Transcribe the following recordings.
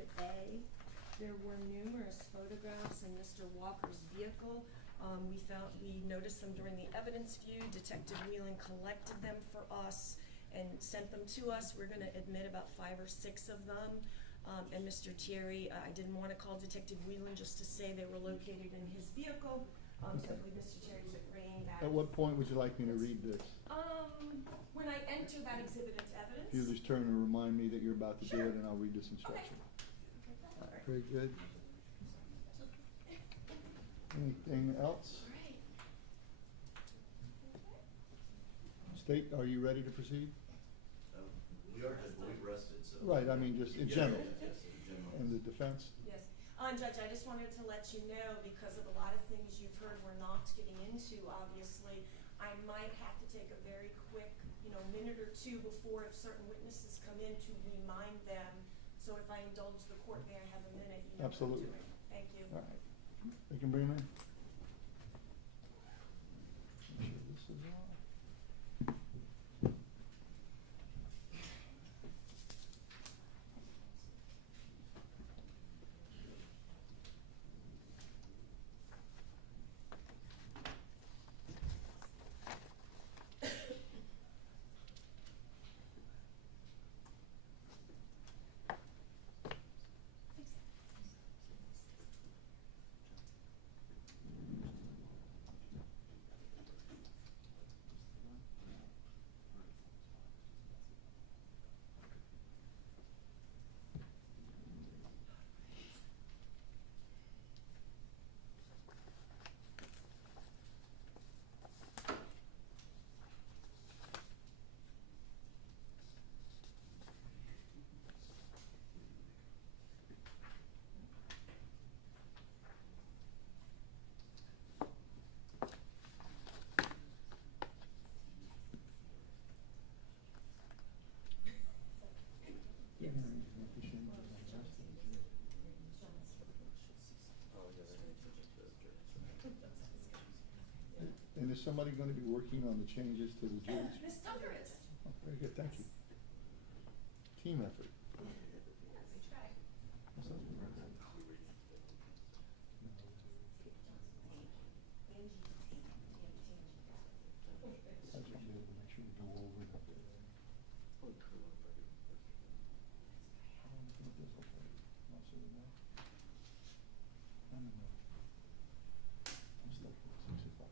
Exhibit A. There were numerous photographs in Mr. Walker's vehicle. We noticed them during the evidence view. Detective Whelan collected them for us and sent them to us. We're gonna admit about 5 or 6 of them. And Mr. Thierry, I didn't wanna call Detective Whelan just to say they were located in his vehicle. So I believe Mr. Thierry's agreeing that. At what point would you like me to read this? When I enter that exhibit into evidence. If you just turn and remind me that you're about to do Sure. it, and I'll read this instruction. Okay. Very good. Anything else? Right. State, are you ready to proceed? We are, but we've rested, so. Right, I mean, just in Yeah, general. yes, in general. And the defense? Yes. Judge, I just wanted to let you know, because of a lot of things you've heard we're not getting into, obviously, I might have to take a very quick, minute or two before, if certain witnesses come in, to remind them. So if I indulge the court, may I have a minute? You know what I'm Absolutely. doing. Thank you. All right. They can bring them in. Make sure this is on. Yes. And is somebody going to be working on the changes to the jury's? Ms. Dunker is. Oh, very good, thank you. Team effort. Yes, we try. I just be able to make sure we go over the. I'm stuck at 6 o'clock.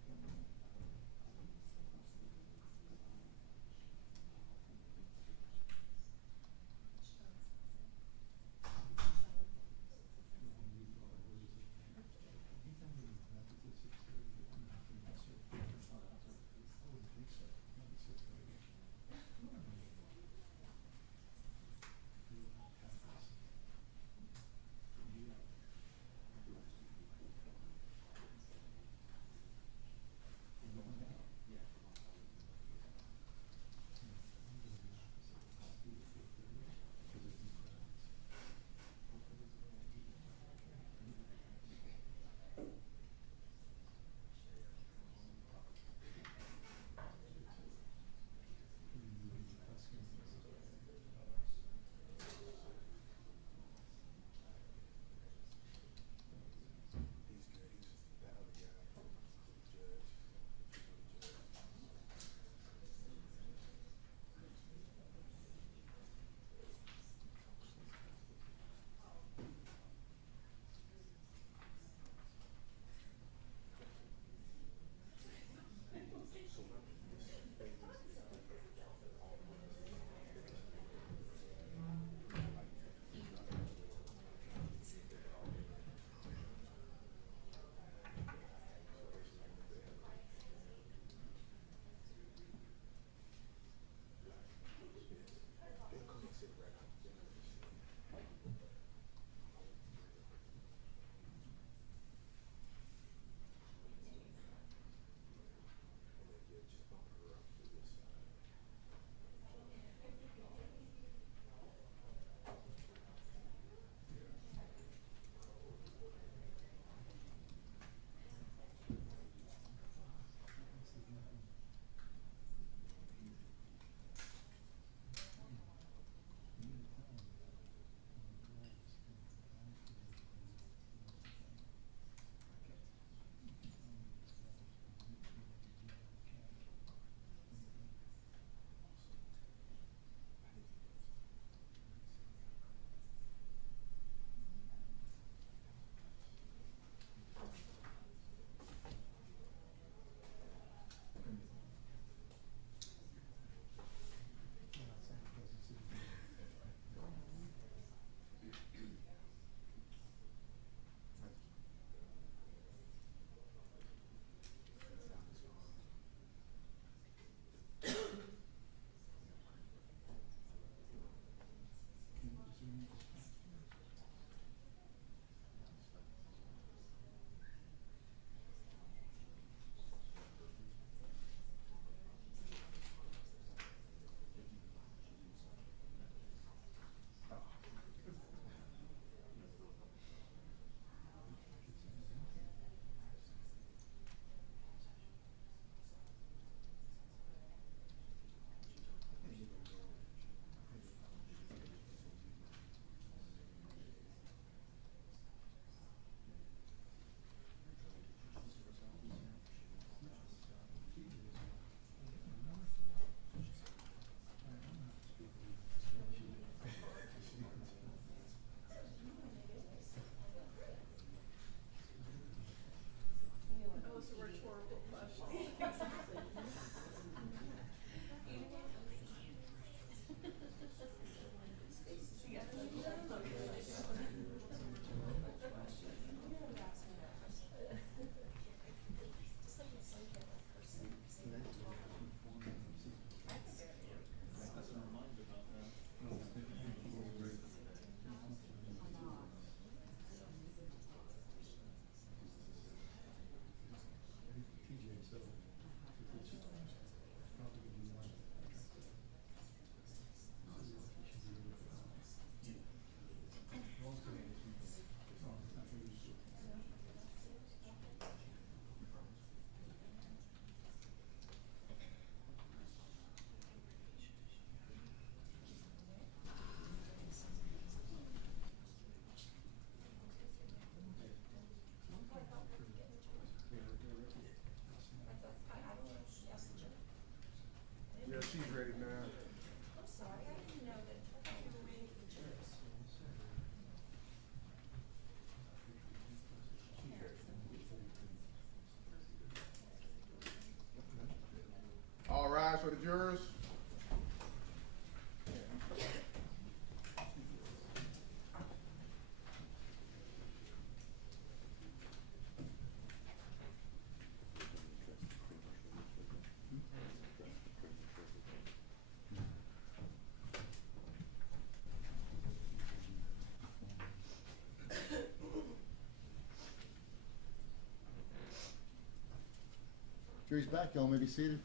Jury's back, y'all may be seated.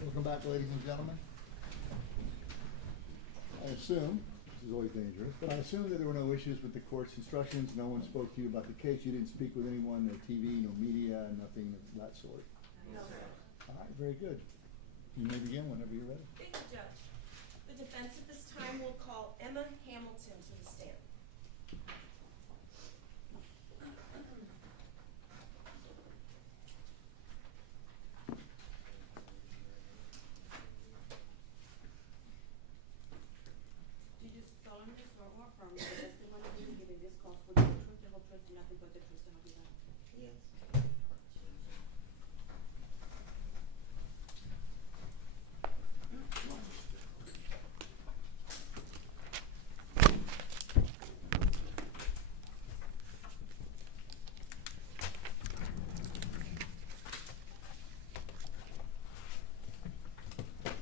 Welcome back, ladies and gentlemen. I assume, this is always dangerous, but I assume that there were no issues with the court's instructions. No one spoke to you about the case. You didn't speak with anyone, no TV, no media, nothing of that sort. No. All right, very good. You may begin whenever you're ready. Thank you, Judge. The defense at this time will call Emma Hamilton to the stand. Do you solemnly swear or affirm that the testimony you give in this case will be the truth, the whole truth, and nothing but the truth, so help you God? Yes.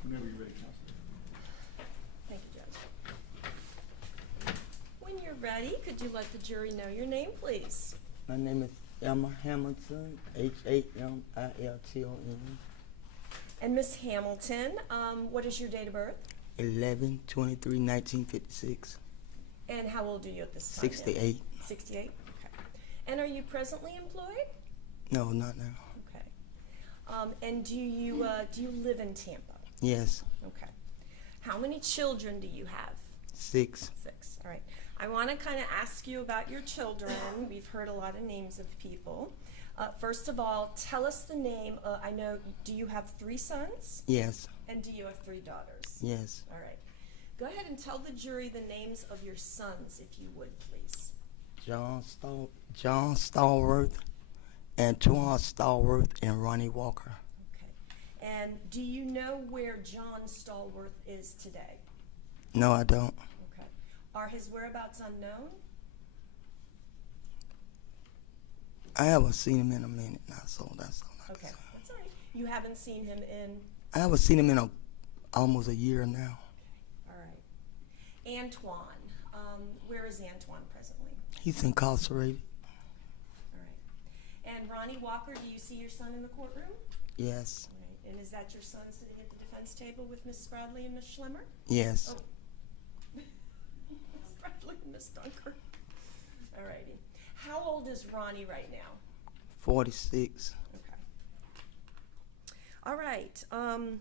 Whenever you're ready, Counselor. Thank you, Judge. When you're ready, could you let the jury know your name, please? My name is Emma Hamilton, Hamilton. And Miss Hamilton, what is your date of birth? 11/23/1956. And how old are you at this time? 68. 68? Okay. And are you presently employed? No, not now. Okay. And do you live in Tampa? Yes, Okay. How many children do you have? 6. 6. All right. I want to kind of ask you about your children. We've heard a lot of names of people. First of all, tell us the name. I know, do you have 3 sons? Yes, And do you have 3 daughters? yes. All right. Go ahead and tell the jury the names of your sons, if you would, please. John Stallworth, Antoine Stallworth, and Ronny Walker. Okay. And do you know where John Stallworth is today? No, I don't. Okay. Are his whereabouts unknown? I haven't seen him in a minute now, so that's all I can Okay. say. That's all right. You haven't seen him in. I haven't seen him in almost a year now. All right. Antoine. Where is Antoine presently? He's incarcerated. All right. And Ronny Walker, do you see your son in the courtroom? Yes, All right. And is that your son sitting at the defense table with Miss Bradley and Miss Schlemmer? yes. Oh. Miss Bradley and Miss Dunker. All righty. How old is Ronny right now? 46. Okay. All right. And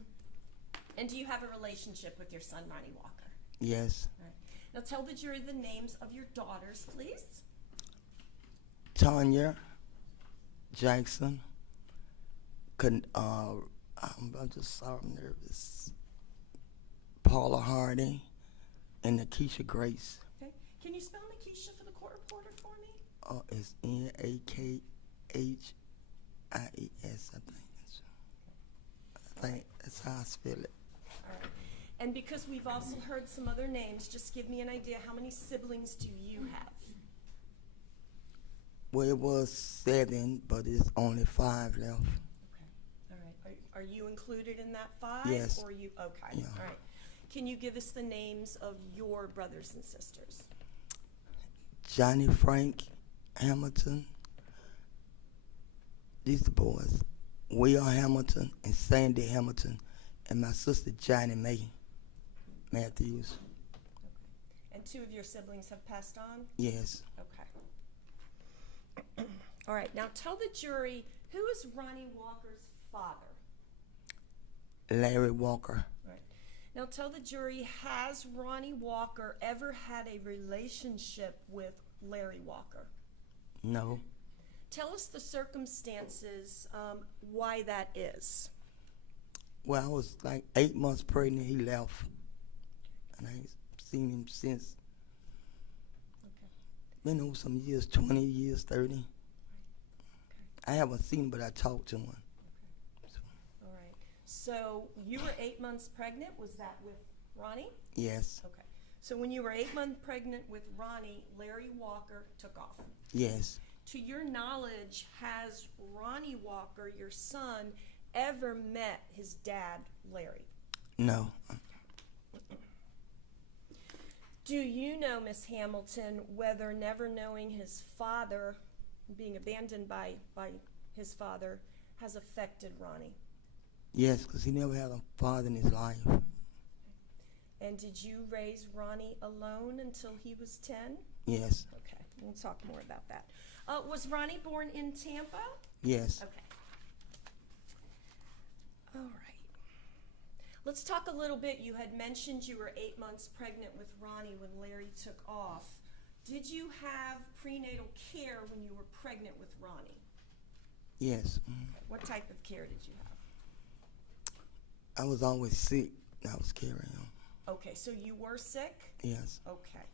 do you have a relationship with your son, Ronny Walker? Yes. All right. Now tell the jury the names of your daughters, please. Tanya Jackson. I'm just so nervous. Paula Hardy and Nakisha Grace. Okay. Can you spell Nakisha for the court reporter for me? It's Nakhis, I think that's how I spell it. All right. And because we've also heard some other names, just give me an idea, how many siblings do you have? Well, it was 7, but it's only 5 left. Okay. All right. Are you included in that 5? Yes. Or you? Okay. Yeah. All right. Can you give us the names of your brothers and sisters? Johnny Frank Hamilton. These the boys. Will Hamilton and Sandy Hamilton, and my sister Johnny May Matthews. Okay. And 2 of your siblings have passed on? Yes. Okay. All right. Now tell the jury, who is Ronny Walker's father? Larry Walker. All right. Now tell the jury, has Ronny Walker ever had a relationship with Larry Walker? No. Tell us the circumstances why that is. Well, I was like 8 months pregnant. He left, and I ain't seen him since. Okay. Been over some years, 20 years, 30. Okay. I haven't seen him, but I talked to him. Okay. All right. So you were 8 months pregnant. Was that with Ronny? Yes. Okay. So when you were 8 months pregnant with Ronny, Larry Walker took off. Yes. To your knowledge, has Ronny Walker, your son, ever met his dad, Larry? No. Do you know, Miss Hamilton, whether never knowing his father, being abandoned by his father, has affected Ronnie? Yes, because he never had a father in his life. And did you raise Ronnie alone until he was 10? Yes, Okay, we'll talk more about that. Was Ronnie born in Tampa? yes. Okay. All right. Let's talk a little bit. You had mentioned you were 8 months pregnant with Ronnie when Larry took off. Did you have prenatal care when you were pregnant with Ronnie? Yes. Okay. What type of care did you have? I was always sick. I was carrying him. Okay, so you were sick? Yes. Okay.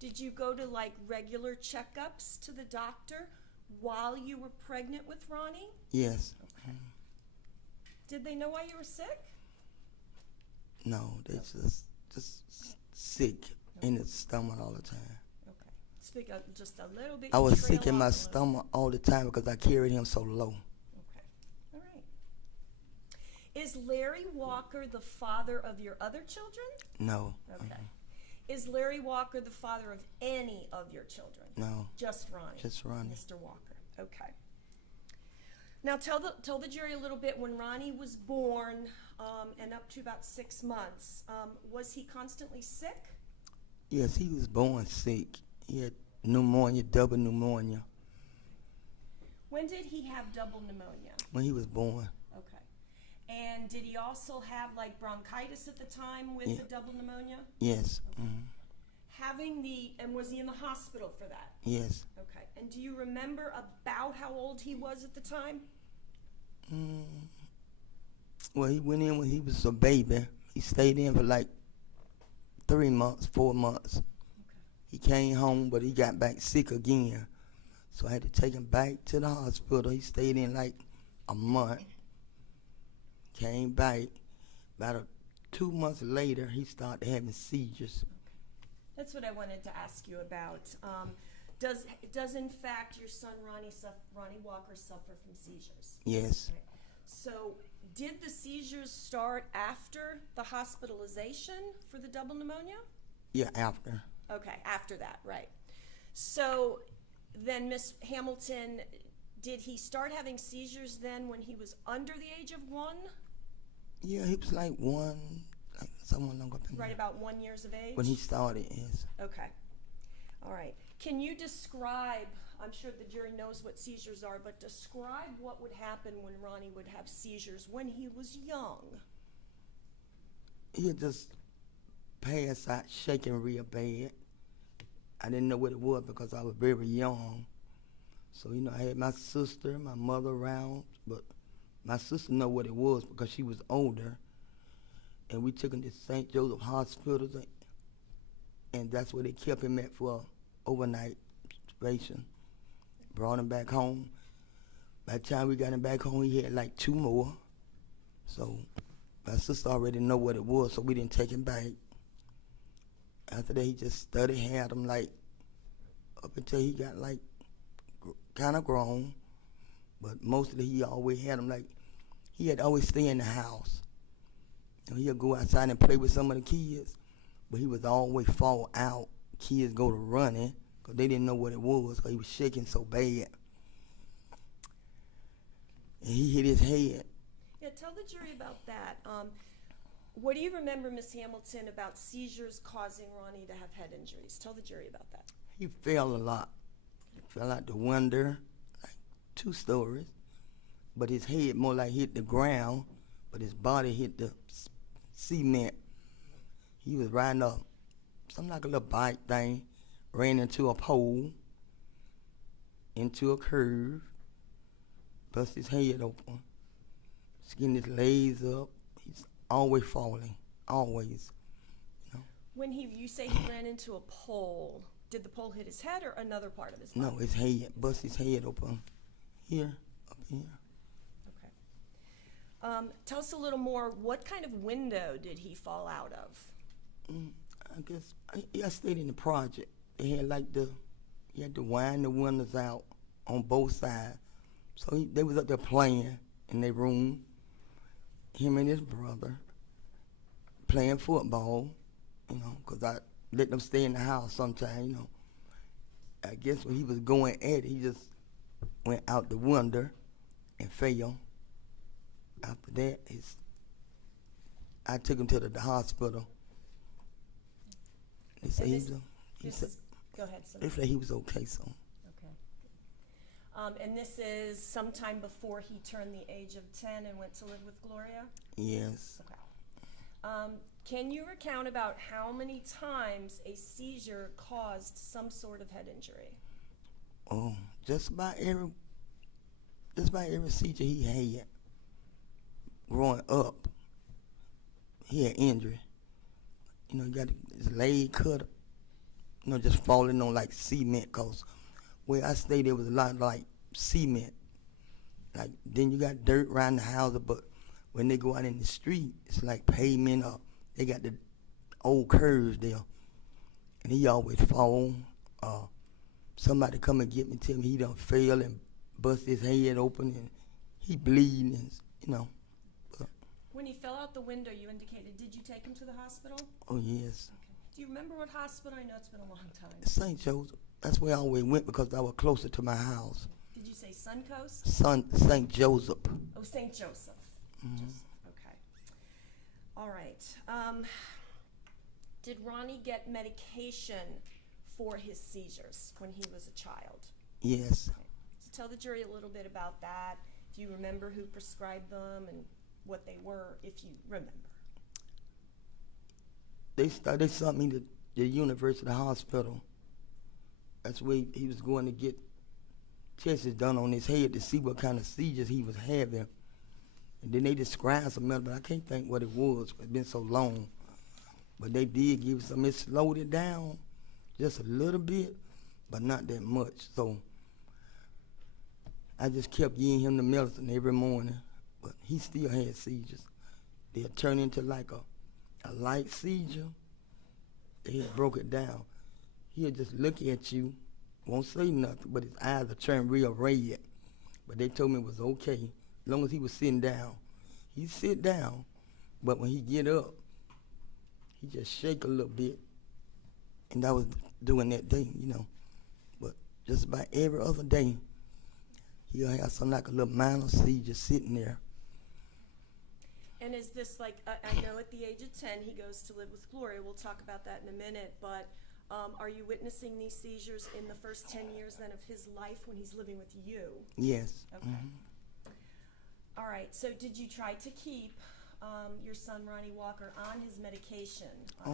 Did you go to like regular checkups to the doctor while you were pregnant with Ronnie? Yes. Okay. Did they know why you were sick? No, they just sick in the stomach all the time. Okay. Speak up just a little bit. I was Trail sick in off my a little. stomach all the time because I carried him so low. Okay. All right. Is Larry Walker the father of your other children? No. Okay. Is Larry Walker the father of any of your children? No. Just Ronnie. Just Ronnie. Mr. Walker. Okay. Now tell the jury a little bit. When Ronnie was born, and up to about 6 months, was he constantly sick? Yes, he was born sick. He had pneumonia, double pneumonia, When did he have double pneumonia? when he was born. Okay. And did he also have like bronchitis at the time with Yeah. the double pneumonia? Yes. And was he in the hospital for that? Yes. Okay. And do you remember about how old he was at the time? Well, he went in when he was a baby. He stayed in for like 3 months, 4 months. Okay. He came home, but he got back sick again. So I had to take him back to the hospital. He stayed in like a month. Came back. About 2 months later, he started having seizures. That's what I wanted to ask you about. Does in fact your son Ronnie Walker suffer from seizures? Yes. Right. So did the seizures start after the hospitalization for the double pneumonia? Yeah, after. Okay, after that, right. So then, Miss Hamilton, did he start having seizures then when he was under the age of 1? Yeah, he was like 1, like someone longer than Right that. about 1 year of age? When he started, yes. Okay. All right. Can you describe, I'm sure the jury knows what seizures are, but describe what would happen when Ronnie would have seizures when he was young? He'd just pass out shaking real bad. I didn't know what it was because I was very young. So, I had my sister, my mother around, but my sister know what it was because she was older. And we took him to St. Joseph Hospital, and that's where they kept him at for overnight observation. Brought him back home. By the time we got him back home, he had like 2 more. So my sister already know what it was, so we didn't take him back. After that, he just studied, had him like up until he got like kind of grown. But mostly he always had him like, he had to always stay in the house. He'd go outside and play with some of the kids, but he would always fall out. Kids go to running because they didn't know what it was because he was shaking so bad. And he hit his head. Yeah, tell the jury about that. What do you remember, Miss Hamilton, about seizures causing Ronnie to have head injuries? Tell the jury about that. He fell a lot. He fell out the window, like 2 stories. But his head more like hit the ground, but his body hit the cement. He was riding up something like a little bike thing, ran into a pole, into a curve, bust his head open, skin his legs up. He's always falling, always. When you say he ran into a pole, did the pole hit his head or another part of his body? No, his head, bust his head open here, up here. Okay. Tell us a little more. What kind of window did he fall out of? I guess I stayed in the project. They had you had to wind the windows out on both sides. So they was up there playing in their room, him and his brother, playing football, because I let them stay in the house sometimes, I guess when he was going at it, he just went out the window and fell. After that, I took him to the hospital. They said And he this- was, This is, go ahead, they Samantha. said he was okay, so. Okay. And this is sometime before he turned the age of 10 and went to live with Gloria? Yes. Okay. Can you recount about how many times a seizure caused some sort of head injury? Oh, just about every seizure he had growing up, he had injury. You know, he got his leg cut, you know, just falling on like cement, cause where I stayed there was a lot of like cement. Like then you got dirt around the house, but when they go out in the street, it's like pavement or they got the old curves there. And he always fall. Somebody come and get me, tell me he done fell and bust his head open and he bleeding, and, you know. But, When he fell out the window, you indicated, did you take him to the hospital? oh yes. Okay. Do you remember what hospital? I know it's been a long time. St. Joseph. That's where I always went because I was closer to my house. Did you say Suncoast? St. Joseph. Oh, St. Joseph. Mhm. Okay. All right. Did Ronnie get medication for his seizures when he was a child? Yes. Okay. So tell the jury a little bit about that. Do you remember who prescribed them and what they were, if you remember? They sent me to the University Hospital. That's where he was going to get tests done on his head to see what kind of seizures he was having. And then they described some of it, but I can't think what it was. It's been so long. But they did give some. It slowed it down just a little bit, but not that much. So I just kept giving him the medicine every morning, but he still had seizures. They'll turn into like a light seizure. They had broke it down. He'll just look at you, won't say nothing, but his eyes will turn real red. But they told me it was okay, as long as he was sitting down. He sit down, but when he get up, he just shake a little bit. And I was doing that day, you know. But just about every other day, he'll have something like a little minor seizure sitting there. And is this like, I know at the age of 10 he goes to live with Gloria. We'll talk about that in a minute. But are you witnessing these seizures in the first 10 years then of his life when he's living with you? Yes. Okay. All right. So did you try to keep your son Ronny Walker on his medication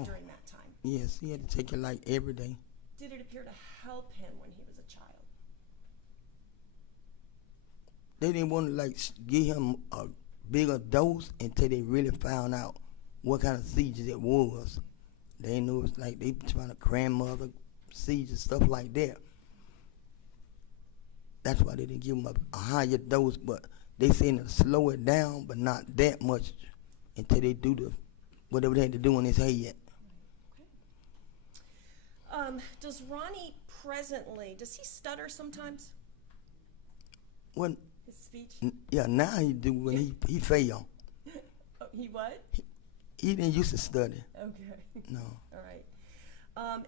during that time? Yes, he had to take it like every day. Did it appear to help him when he was a child? They didn't want to like give him a bigger dose until they really found out what kind of seizures it was. They knew it was like they trying to grandmother seizures, stuff like that. That's why they didn't give him a higher dose, but they said to slow it down, but not that much until they do whatever they had to do on his head. Does Ronnie presently, does he stutter sometimes? When, His speech? yeah, now he do when he fail. Oh, he what? He didn't used to study. Okay. No. All right.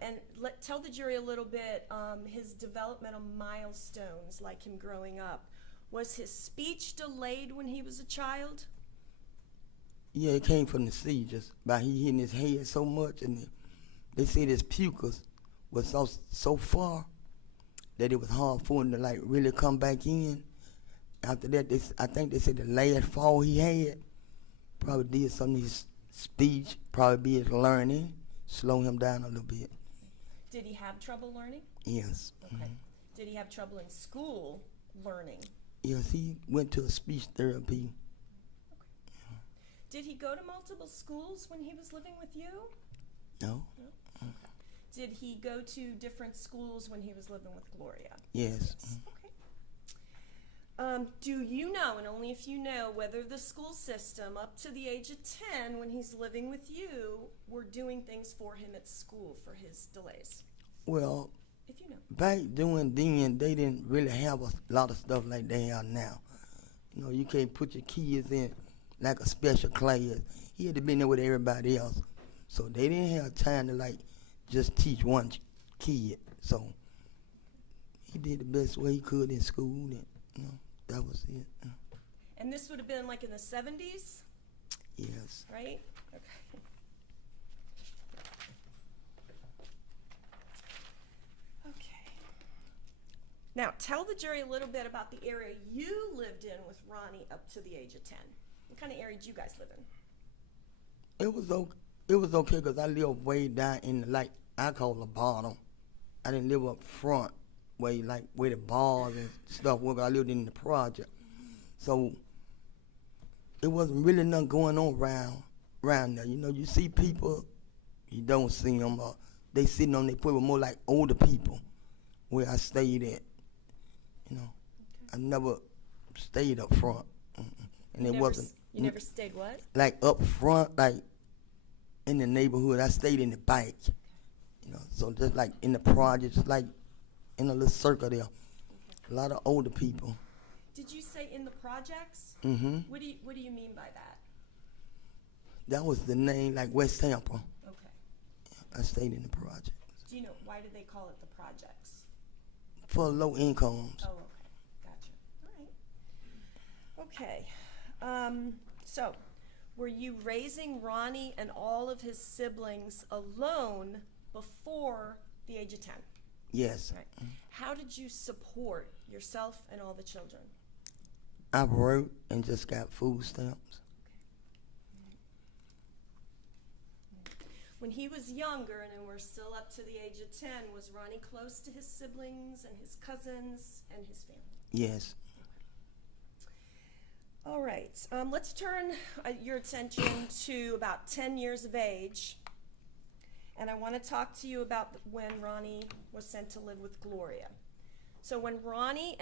And tell the jury a little bit his developmental milestones, like him growing up. Was his speech delayed when he was a child? Yeah, it came from the seizures. By he hitting his head so much, and they said his pupils was so far that it was hard for him to like really come back in. After that, I think they said the last fall he had probably did something to his speech, probably be his learning, slow him down a little bit. Did he have trouble learning? Yes. Okay. Did he have trouble in school learning? Yes, he went to a speech therapy. Did he go to multiple schools when he was living with you? No? Did he go to different schools when he was living with Gloria? Yes. Okay. Do you know, and only if you know, whether the school system up to the age of 10 when he's living with you were doing things for him at school for his delays? Well, If you know. back then, they didn't really have a lot of stuff like they have now. You know, you can't put your kids in like a special class. He had to be there with everybody else. So they didn't have time to like just teach one kid. So he did the best way he could in school, and you know, that was it. And this would have been like in the 70s, Yes. right? Okay. Okay. Now, tell the jury a little bit about the area you lived in with Ronnie up to the age of 10. What kind of area did you guys live in? It was okay because I lived way down in like I call the bottom. I didn't live up front where the bars and stuff were. I lived in the project, so it wasn't really nothing going on around there. You know, you see people, you don't see them. They sitting on their foot with more like older people where I stayed at. You know, I never stayed up front, and it wasn't. You never stayed what? Like up front, like in the neighborhood. I stayed in the back, you know, so just like in the project, just like in a little circle there. A lot of older people. Did you say in the projects? Mm-hmm. What do you mean by that? That was the name, like West Tampa. Okay. I stayed in the project. Do you know why do they call it the projects? For low incomes. Oh, okay. Gotcha. All right. Okay. So, were you raising Ronnie and all of his siblings alone before the age of 10? Yes. Right. How did you support yourself and all the children? I worked and just got food stamps. When he was younger, and we're still up to the age of 10, was Ronnie close to his siblings and his cousins and his family? Yes. All right, let's turn your attention to about 10 years of age. And I want to talk to you about when Ronnie was sent to live with Gloria. So when Ronnie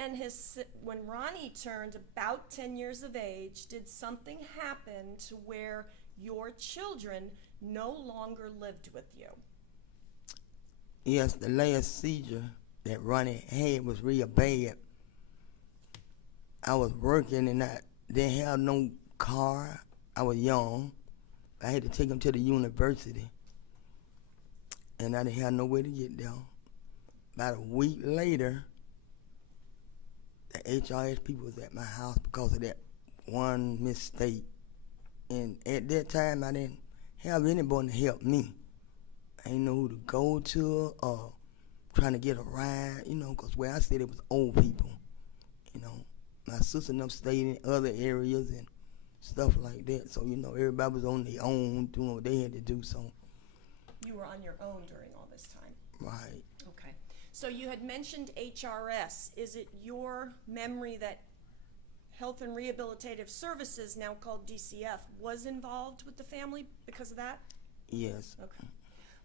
turned about 10 years of age, did something happen to where your children no longer lived with you? Yes, the last seizure that Ronnie had was real bad. I was working and I didn't have no car. I was young. I had to take him to the university. And I didn't have no way to get there. About a week later, the HRS people was at my house because of that one mistake. And at that time, I didn't have anybody to help me. I didn't know who to go to or trying to get a ride, you know, because where I stayed, it was old people, you know. My sister and them stayed in other areas and stuff like that. So, you know, everybody was on their own doing what they had to do, so. You were on your own during all this time. Right. Okay. So you had mentioned HRS. Is it your memory that Health and Rehabilitative Services, now called DCF, was involved with the family because of that? Yes. Okay.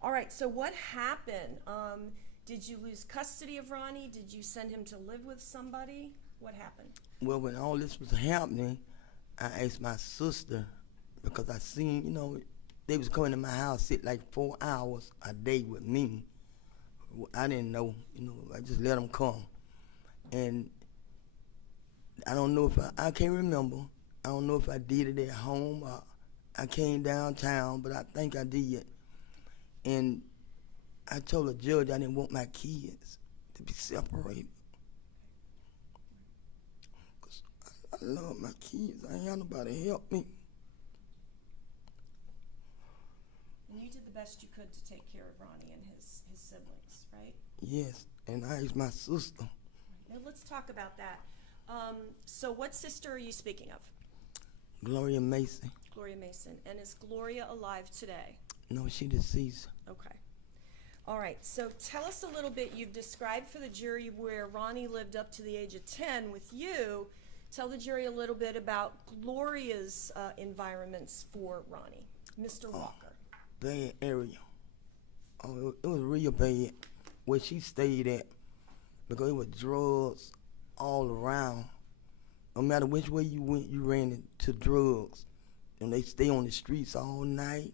All right. So what happened? Did you lose custody of Ronnie? Did you send him to live with somebody? What happened? Well, when all this was happening, I asked my sister because I seen, you know, they was coming to my house, sit like 4 hours a day with me. I didn't know, you know, I just let them come. And I don't know if I can't remember. I don't know if I did it at home or I came downtown, but I think I did. And I told the judge I didn't want my kids to be separated. Because I love my kids. I ain't had nobody to help me. And you did the best you could to take care of Ronnie and his siblings, right? Yes, and I asked my sister. Now let's talk about that. So what sister are you speaking of? Gloria Mason. Gloria Mason. And is Gloria alive today? No, she deceased. Okay. All right, so tell us a little bit. You've described for the jury where Ronnie lived up to the age of 10 with you. Tell the jury a little bit about Gloria's environments for Ronnie. Mr. Walker. Bad area. Oh, it was real bad where she stayed at because it was drugs all around. No matter which way you went, you ran into drugs. And they stay on the streets all night.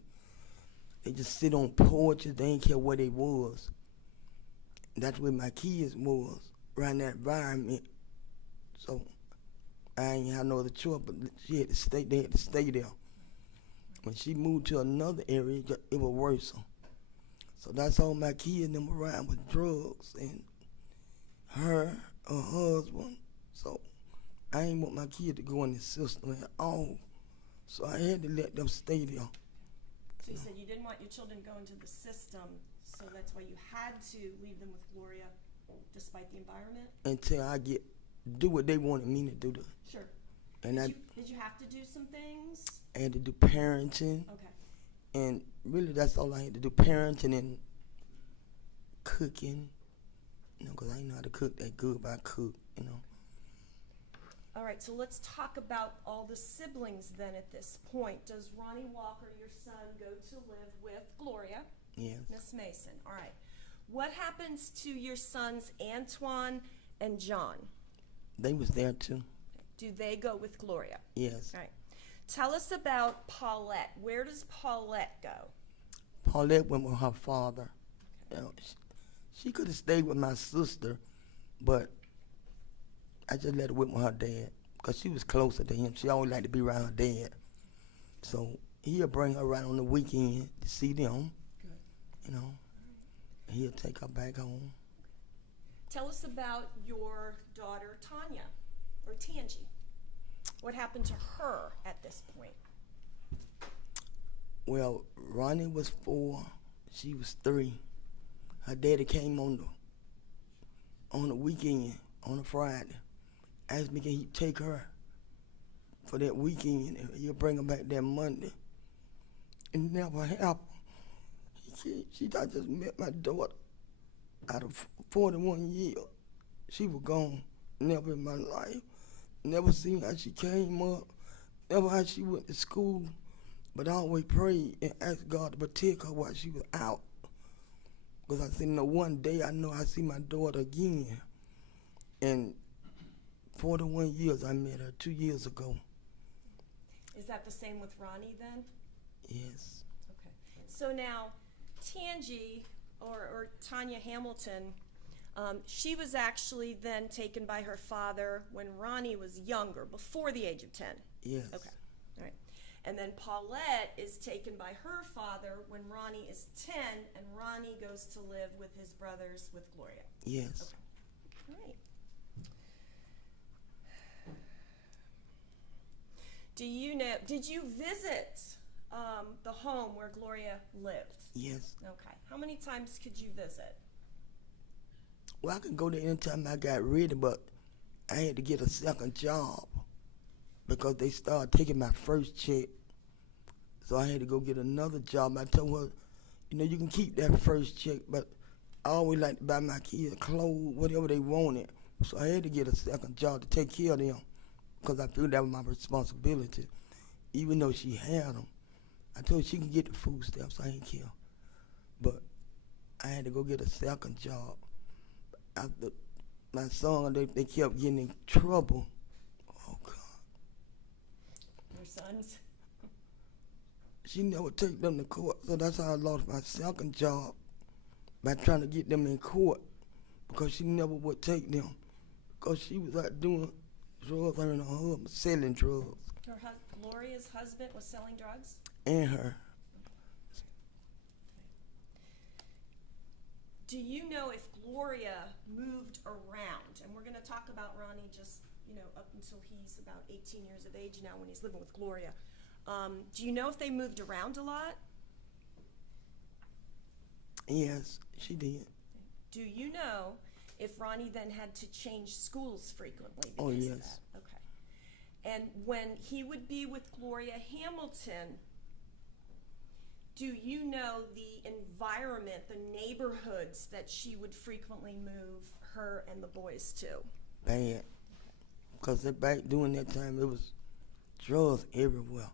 They just sit on porches. They didn't care where they was. That's where my kids was, around that environment. So I ain't had no other choice, but they had to stay there. When she moved to another area, it was worse. So that's all my kids and them around with drugs and her husband. So I ain't want my kid to go in the system at all. So I had to let them stay there. So you said you didn't want your children to go into the system, so that's why you had to leave them with Gloria despite the environment? Until I do what they wanted me to do. Sure. And Did you have to do some things? I had to do parenting. Okay. And really that's all I had to do, parenting and cooking. You know, 'cause I didn't know how to cook that good, but I cook, you know. All right, so let's talk about all the siblings then at this point. Does Ronny Walker, your son, go to live with Gloria? Yes. Miss Mason, all right. What happens to your sons Antoine and John? They was there too. Do they go with Gloria? Yes. All right. Tell us about Paulette. Where does Paulette go? Paulette went with her father. You know, she could have stayed with my sister, but I just let her with her dad because she was closer to him. She always liked to be around her dad. So he'll bring her around on the weekend to see them, Good. you know, and he'll take her back home. Tell us about your daughter Tanya, or Tangi. What happened to her at this point? Well, Ronnie was 4, she was 3. Her daddy came on the weekend, on a Friday, asked me can he take her for that weekend and he'll bring her back that Monday. It never happened. She I just met my daughter out of 41 years. She was gone, never in my life. Never seen how she came up, never how she went to school, but I always prayed and asked God to protect her while she was out. Because I said, no, one day I know I see my daughter again. And 41 years I met her 2 years ago. Is that the same with Ronnie then? Yes. Okay. So now, Tangi, or Tanya Hamilton, she was actually then taken by her father when Ronnie was younger, before the age of 10. Yes. Okay. All right. And then Paulette is taken by her father when Ronnie is 10, and Ronnie goes to live with his brothers with Gloria. Yes. Okay. All right. Did you visit the home where Gloria lived? Yes. Okay. How many times could you visit? Well, I could go there anytime I got ready, but I had to get a second job because they started taking my first check. So I had to go get another job. I told her, you know, you can keep that first check, but I always like to buy my kids clothes, whatever they wanted. So I had to get a second job to take care of them because I feel that was my responsibility. Even though she had them, I told her she can get the food stamps. I ain't care. But I had to go get a second job. After my son, they kept getting in trouble. Oh, God. Your sons? She never take them to court, so that's how I lost my second job, by trying to get them in court, because she never would take them, because she was out doing drugs, her and her husband selling drugs. Gloria's husband was selling drugs? And her. Do you know if Gloria moved around? And we're going to talk about Ronnie just, up until he's about 18 years of age now when he's living with Gloria. Do you know if they moved around a lot? Yes, she did. Do you know if Ronnie then had to change schools frequently because Oh, of yes. that? Okay. And when he would be with Gloria Hamilton, do you know the environment, the neighborhoods that she would frequently move her and the boys to? Bad. Because back during that time, it was drugs everywhere.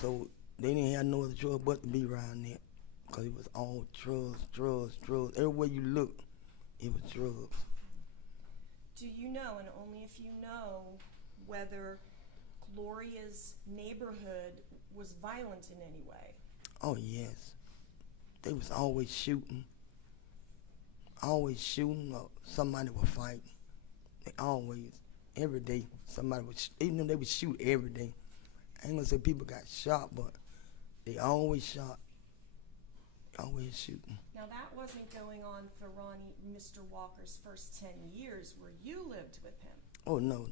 So they didn't have no other choice but to be around there. Because it was all drugs, drugs, drugs. Everywhere you look, it was drugs. Do you know, and only if you know, whether Gloria's neighborhood was violent in any way? Oh, yes. They was always shooting. Always shooting or somebody was fighting. They always, every day, somebody was, even though they would shoot every day. I ain't gonna say people got shot, but they always shot. Always shooting. Now that wasn't going on for Ronnie, Mr. Walker's first 10 years where you lived with him. Oh, no.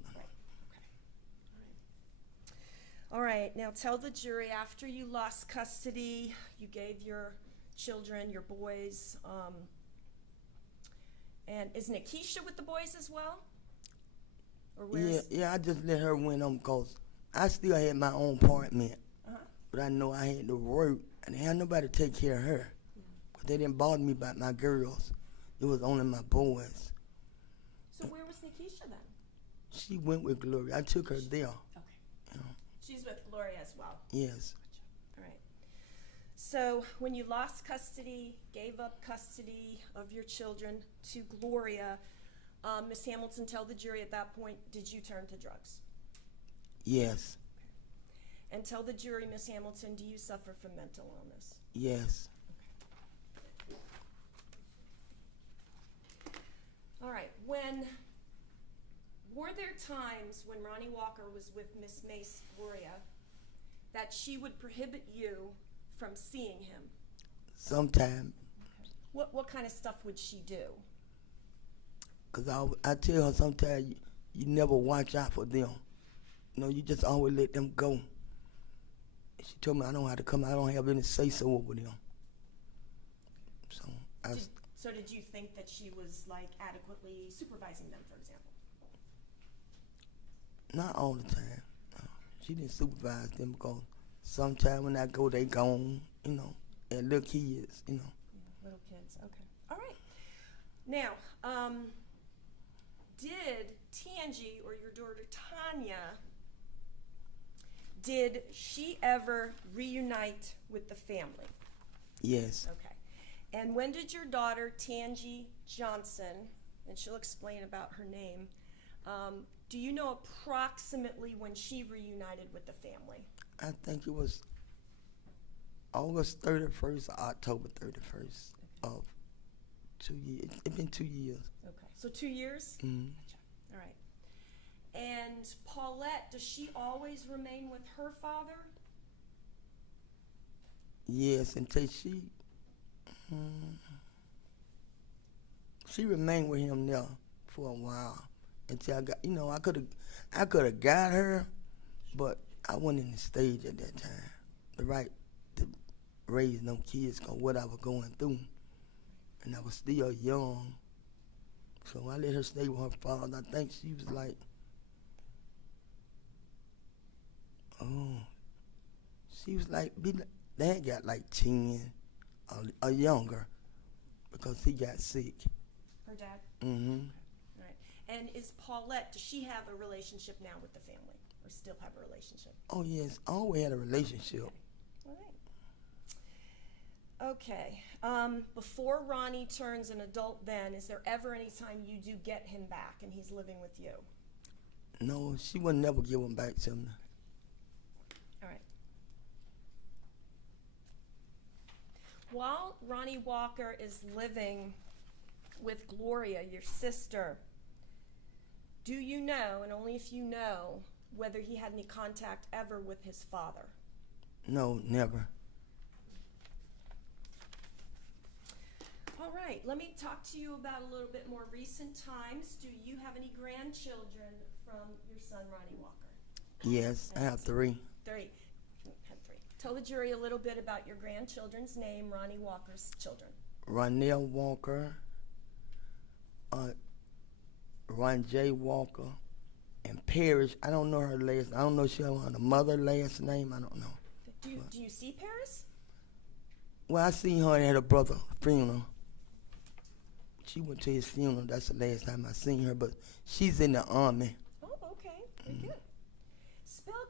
All right, now tell the jury, after you lost custody, you gave your children, your boys, and is Nikisha with the boys as well? Or where's? Yeah, I just let her win them because I still had my own apartment. Uh-huh. But I know I had to work, and they had nobody to take care of her. But they didn't bother me about my girls. It was only my boys. So where was Nikisha then? She went with Gloria. I took her there. Okay. You know. She's with Gloria as well. Yes. All right. So when you lost custody, gave up custody of your children to Gloria, Miss Hamilton, tell the jury at that point, did you turn to drugs? Yes. And tell the jury, Miss Hamilton, do you suffer from mental illness? Yes. All right. Were there times when Ronny Walker was with Miss Mace Gloria that she would prohibit you from seeing him? Sometime. What kind of stuff would she do? Because I tell her sometimes you never watch out for them. You know, you just always let them go. And she told me I don't have to come. I don't have any say-so over them. So did you think that she was like adequately supervising them, for example? Not all the time. No. She didn't supervise them because sometimes when I go, they gone, you know, and little kids, you know. Yeah, little kids, okay. All right. Now, did Tangi, or your daughter Tanya, did she ever reunite with the family? Yes. Okay. And when did your daughter Tangi Johnson, and she'll explain about her name, do you know approximately when she reunited with the family? I think it was August 31st or October 31st of 2 years. It's been 2 years. Okay. So 2 years? Mm-hmm. Gotcha. All right. And Paulette, does she always remain with her father? Yes, until she remained with him there for a while until I got, you know, I could have got her, but I wasn't in the stage at that time, the right to raise no kids, cause what I was going through, and I was still young, so I let her stay with her father. I think she was like, Dad got like 10 or younger, because he got sick. Her dad? Mm-hmm. All right. And is Paulette, does she have a relationship now with the family, or still have a relationship? Oh, yes. Always had a relationship. Okay. All right. Okay. Before Ronny turns an adult then, is there ever any time you do get him back and he's living with you? No, she would never give him back to me. All right. While Ronny Walker is living with Gloria, your sister, do you know, and only if you know, whether he had any contact ever with his father? No, never. All right, let me talk to you about a little bit more recent times. Do you have any grandchildren from your son, Ronny Walker? Yes, I have 3. 3. Had 3. Tell the jury a little bit about your grandchildren's name, Ronny Walker's children. Ronny Walker, Ron J. Walker, and Parrish. I don't know her last. I don't know if she has the mother last name. I don't know. Do you see Paris? Well, I seen her at her brother's funeral. She went to his funeral. That's the last time I seen her. But she's in the army. Oh, okay. Very good.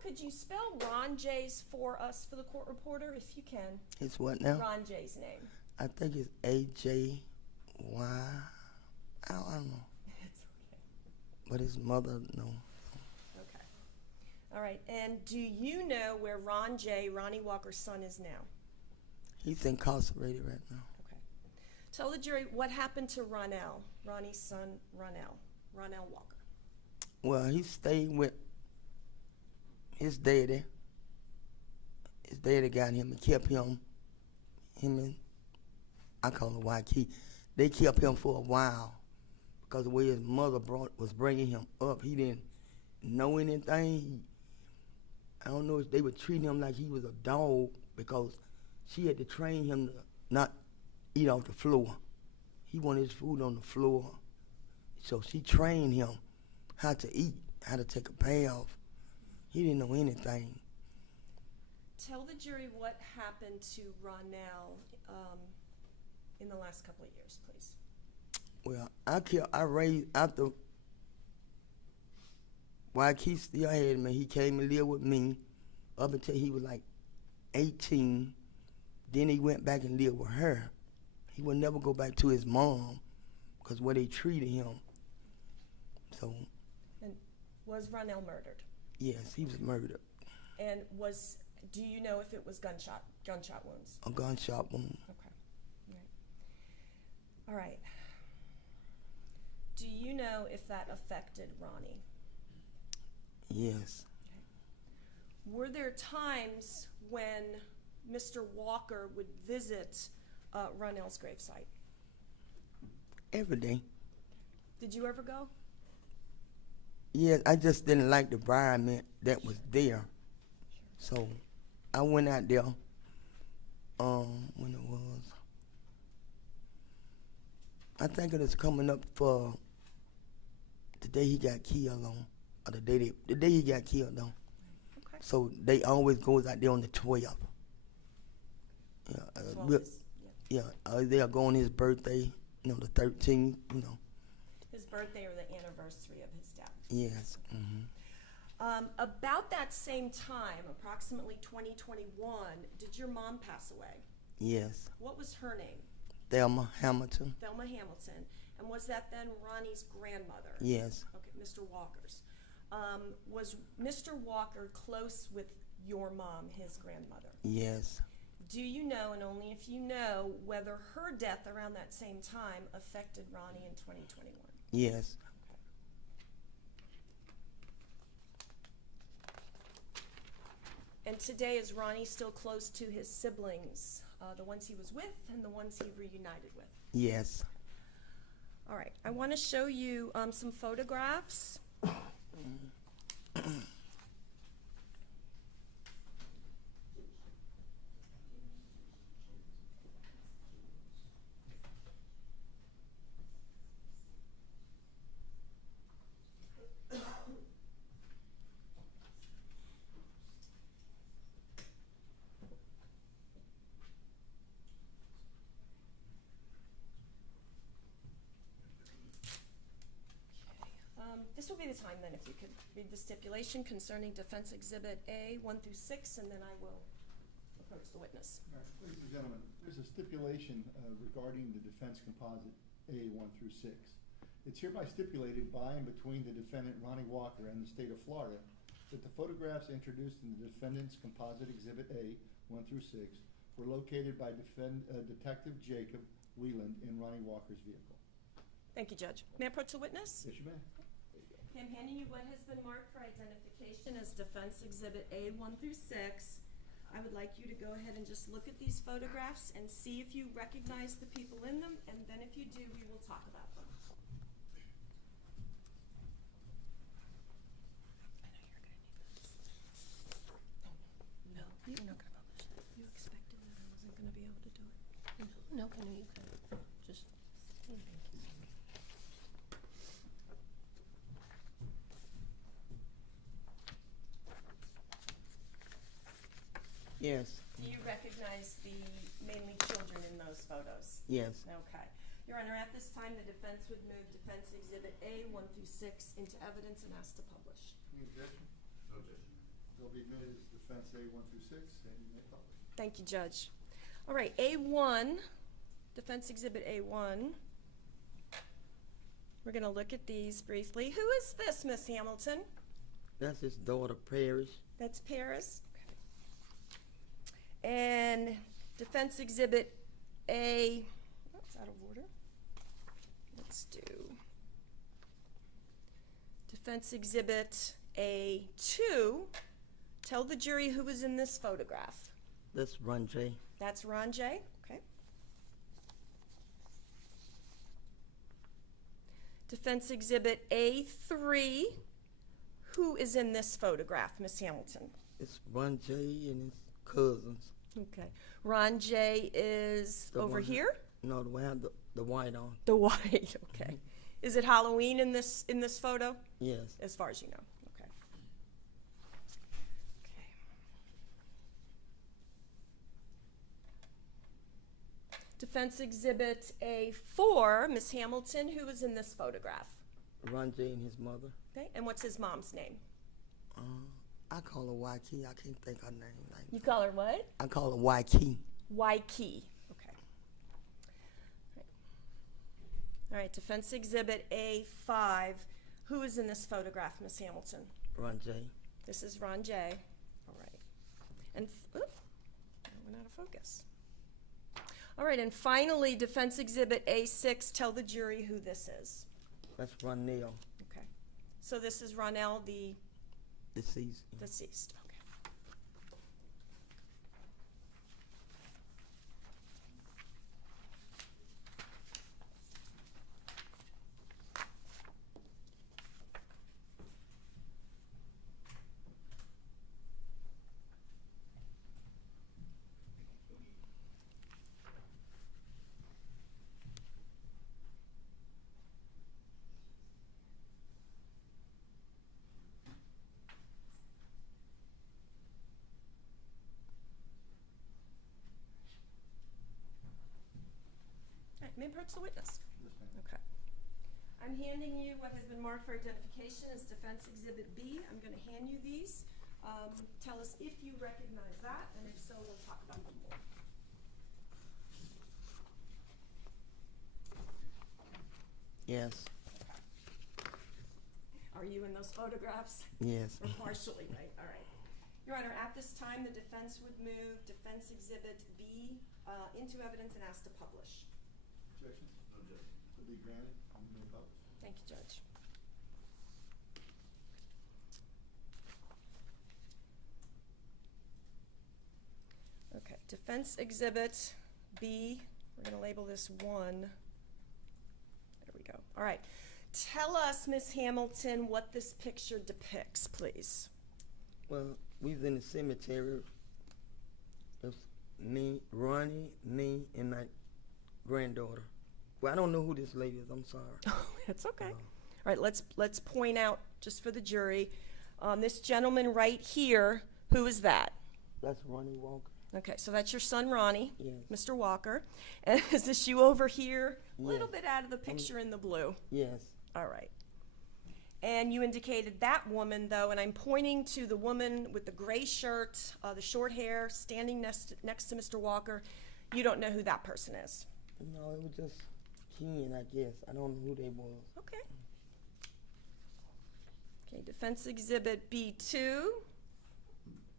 Could you spell Ron J's for us, for the court reporter, if you can? It's what now? Ron J's name. I think it's AJY. I don't know. It's okay. But his mother, no. Okay. All right. And do you know where Ron J, Ronny Walker's son, is now? He's incarcerated right now. Okay. Tell the jury what happened to Ronell, Ronnie's son, Ronell Walker. Well, he stayed with his daddy. His daddy got him and kept him and I call him Waikiki. They kept him for a while because the way his mother was bringing him up, he didn't know anything. I don't know if they were treating him like he was a dog because she had to train him to not eat off the floor. He wanted his food on the floor. So she trained him how to eat, how to take a bath. He didn't know anything. Tell the jury what happened to Ronell in the last couple of years, please. Well, I raised after, while Keith still had me, he came and lived with me up until he was like 18. Then he went back and lived with her. He would never go back to his mom because where they treated him. So. And was Ronell murdered? Yes, he was murdered. And do you know if it was gunshot wounds? A gunshot wound. Okay. All right. Do you know if that affected Ronnie? Yes. Okay. Were there times when Mr. Walker would visit Ronell's gravesite? Every day. Did you ever go? Yes, I just didn't like the environment that was there. So I went out there when it was, I think it was coming up for the day he got killed on, or the day he got killed on. Okay. So they always goes out there on the 12th. Yeah, they'll go on his birthday, the 13th, His birthday or the anniversary of his death. Yes. Mm-hmm. About that same time, approximately 2021, did your mom pass away? Yes. What was her name? Thelma Hamilton. Thelma Hamilton. And was that then Ronnie's grandmother? Yes. Okay, Mr. Walker's. Was Mr. Walker close with your mom, his grandmother? Yes. Do you know, and only if you know, whether her death around that same time affected Ronnie in 2021? Yes. And today, is Ronnie still close to his siblings, the ones he was with and the ones he reunited with? Yes. All right, I want to show you some photographs. This will be the time then, if you could read the stipulation concerning Defense Exhibit A, 1 through 6, and then I will approach the witness. All right, ladies and gentlemen, there's a stipulation regarding the defense composite A 1 through 6. It's hereby stipulated by and between the defendant Ronny Walker and the state of Florida that the photographs introduced in the defendant's composite Exhibit A 1 through 6 were located by Detective Jacob Wieland in Ronny Walker's vehicle. Thank you, Judge. May I approach the witness? Yes, you may. Okay, I'm handing you what has been marked for identification as Defense Exhibit A 1 through 6. I would like you to go ahead and just look at these photographs and see if you recognize the people in them, and then if you do, we will talk about them. No, you're not gonna publish that. You expected that I wasn't going to be able to do it? No, can you just? Yes. Do you recognize the mainly children in those photos? Yes. Okay. Your Honor, at this time, the defense would move Defense Exhibit A 1 through 6 into evidence and ask to publish. Any objection? No objection. They'll be admitted as defense A 1 through 6, and you may publish. Thank you, Judge. All right, A1, Defense Exhibit A1. We're going to look at these briefly. Who is this, Miss Hamilton? That's his daughter, Paris. That's Paris. Okay. And Defense Exhibit A, that's out of order. Let's do Defense Exhibit A2. Tell the jury who was in this photograph. That's Ron J. That's Ron J. Okay. Defense Exhibit A3. Who is in this photograph, Miss Hamilton? It's Ron J and his cousins. Okay. Ron J is The over one- here? No, the one had the white on. The white, okay. Is it Halloween in this photo? Yes. As far as you know, okay. Okay. Defense Exhibit A4, Miss Hamilton, who is in this photograph? Ron J and his mother. Okay, and what's his mom's name? I call her Waikiki. I can't think her name. You call her what? I call her Waikiki. Waikiki. Okay. All right, Defense Exhibit A5. Who is in this photograph, Miss Hamilton? Ron J. This is Ron J. All right. And, oop, I went out of focus. All right, and finally, Defense Exhibit A6. Tell the jury who this is. That's Ron Neal, Okay. So this is Ronell, the deceased. deceased. Okay. All right, may approach the witness. Yes, ma'am. Okay. I'm handing you what has been marked for identification as Defense Exhibit B. I'm going to hand you these. Tell us if you recognize that, and if so, we'll talk about them more. Yes. Are you in those photographs? Yes. Or partially, right? All right. Your Honor, at this time, the defense would move Defense Exhibit B into evidence and ask to publish. Objections? No objection. Will be granted. No public. Thank you, Judge. Okay, Defense Exhibit B, we're gonna label this 1. There we go. All right. Tell us, Miss Hamilton, what this picture depicts, please. Well, we was in the cemetery. It was me, Ronnie, me, and my granddaughter. Well, I don't know who this lady is. I'm sorry. Oh, that's okay. All right, let's point out, just for the jury, this gentleman right here, who is that? That's Ronny Walker. Okay, so that's your son, Ronnie, Yes. Mr. Walker. And is this you over here? A little Yes. bit out of the picture in the blue. Yes. All right. And you indicated that woman, though, and I'm pointing to the woman with the gray shirt, the short hair, standing next to Mr. Walker. You don't know who that person is? No, it was just Ken, I guess. I don't know who they was. Okay. Okay, Defense Exhibit B2.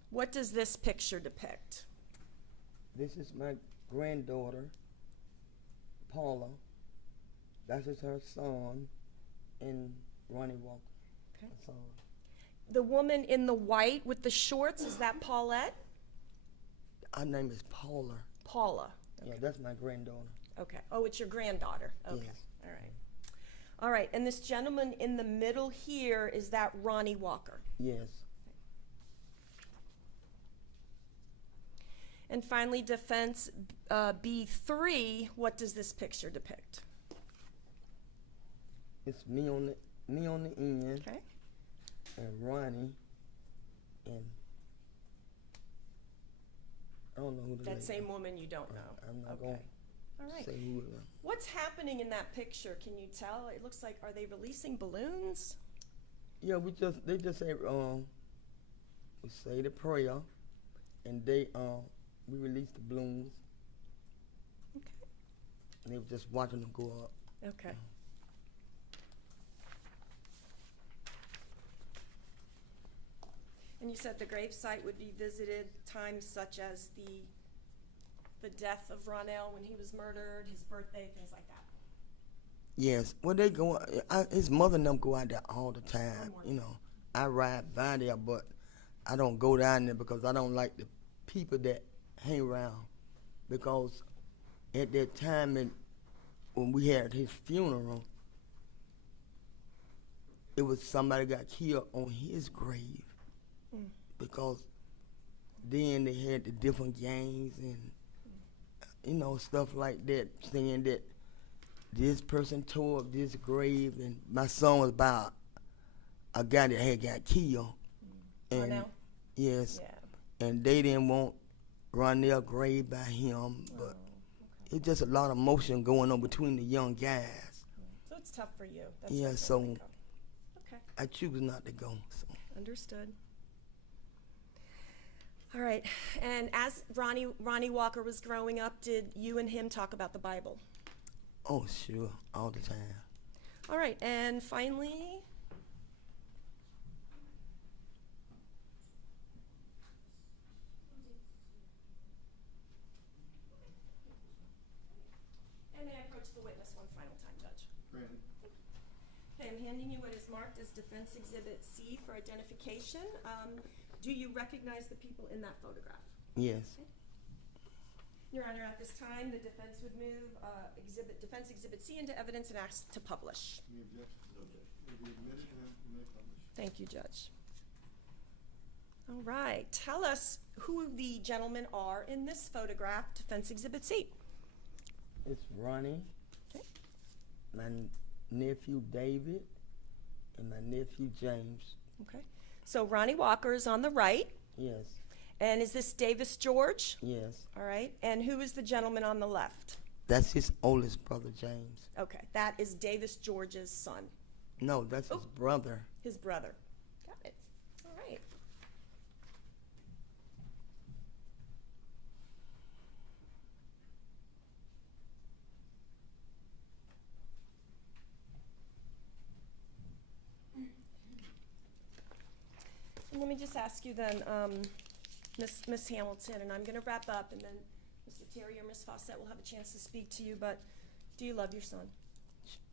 What does this picture depict? This is my granddaughter, Paula. That is her son, and Ronnie Walker. Okay. Her son. The woman in the white with the shorts, is that Paulette? Her name is Paula. Paula. Yeah, that's my granddaughter. Okay. Oh, it's your granddaughter. Okay. Yes. All right. All right. And this gentleman in the middle here, is that Ronnie Walker? Yes. And finally, Defense B3, what does this picture depict? It's me on the end, Okay. and Ronnie, and I don't know who the That lady same is. woman you don't know. I'm not Okay. going All to right. say who it was. What's happening in that picture? Can you tell? It looks like, are they releasing balloons? Yeah, they just say we say the prayer, and we released the balloons, Okay. and they were just watching them go up. Okay. And you said the gravesite would be visited times such as the death of Ronell when he was murdered, his birthday, things like that. Yes, well they go. His mother and them go out there all the time. more. You know, I ride by there, but I don't go down there because I don't like the people that hang around. Because at that time, when we had his funeral, it was somebody got killed on his grave because then they had the different gangs and stuff like that, saying that this person tore up this grave, and my son was about a guy that had got killed. And Ronell? yes, Yeah. and they didn't want Ronell grave by him, but it's just a lot of motion going on between the young guys. So it's tough for you. That's Yeah, why you so don't wanna go. Okay, I choose not to go. So. understood. All right, and as Ronny Walker was growing up, did you and him talk about the Bible? Oh, sure, all the time. All right, and finally, and may I approach the witness one final time, Judge? Granted. Okay, I'm handing you what is marked as Defense Exhibit C for identification. Do you recognize the people in that photograph? Yes. Your Honor, at this time, the defense would move Defense Exhibit C into evidence and ask to publish. Any objection? No objection. Will be admitted and you may publish. Thank you, Judge. All right, tell us who the gentlemen are in this photograph, Defense Exhibit C. It's Ronnie, Okay. my nephew David, and my nephew James. Okay. So Ronny Walker is on the right, Yes, and is this Davis George? yes. All right, and who is the gentleman on the left? That's his oldest brother, James. Okay, that is Davis George's son, No, that's his brother. his brother. Got it. All right. And let me just ask you then, Miss Hamilton, and I'm going to wrap up, and then Mr. Terry or Miss Fawcett will have a chance to speak to you, but do you love your son?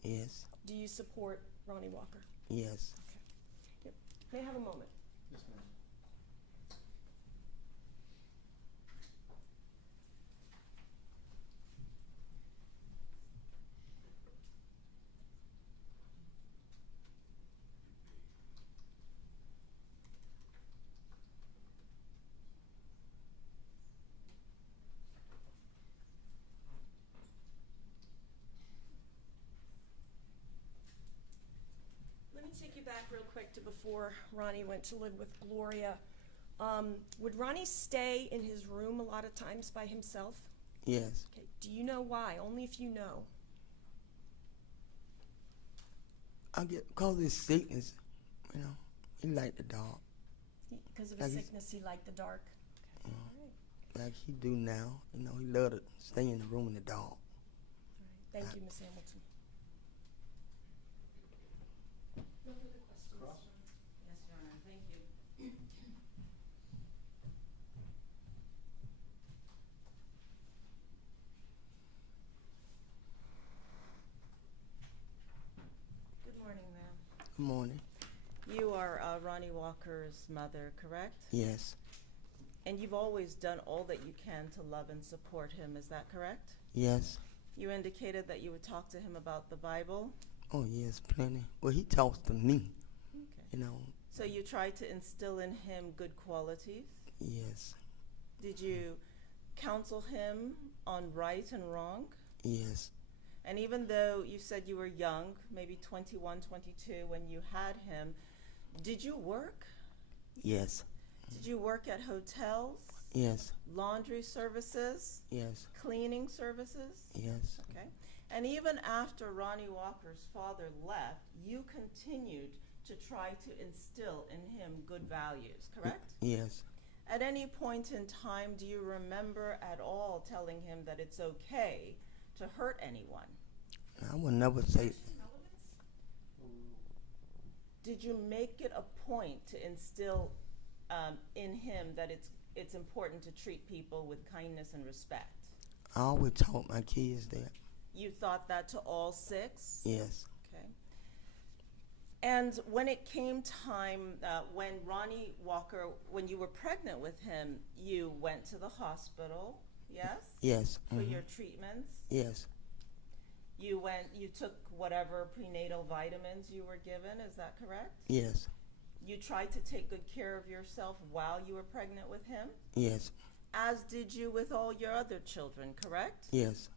Yes, Do you support Ronny Walker? yes. Here, may I have a moment? Yes, ma'am. Let me take you back real quick to before Ronny went to live with Gloria. Would Ronny stay in his room a lot of times by himself? Yes. Okay. Do you know why? Only if you know. I get cause of his sickness, he liked the dog Because of Like his he's- sickness, he liked the dark. Okay. All right. like he do now. He loved to stay in the room with the dog. All right. Thank you, Miss Hamilton. No further questions. Cross. Yes, Your Honor, thank you. Good morning, ma'am. Good morning. You are Ronny Walker's mother, correct? Yes, And you've always done all that you can to love and support him, is that correct? yes. You indicated that you would talk to him about the Bible. Oh, yes, plenty. Well, he talks to me, Okay. So you tried to instill in him good qualities. Yes, Did you counsel him on right and wrong? yes, And even though you said you were young, maybe 21, 22, when you had him, did you work? yes, Did you work at hotels, yes, laundry services, yes, cleaning services? yes, Okay. And even after Ronny Walker's father left, you continued to try to instill in him good values, correct? yes. At any point in time, do you remember at all telling him that it's okay to hurt anyone? I would never say, Did you make it a point to instill in him that it's important to treat people with kindness and respect? I always taught my kids that. You thought that to all six? Yes, Okay. And when it came time, when Ronny Walker, when you were pregnant with him, you went to the hospital, yes? yes, For your treatments. yes, You took whatever prenatal vitamins you were given, is that correct? Yes. You tried to take good care of yourself while you were pregnant with him, Yes. as did you with all your other children, correct? Yes.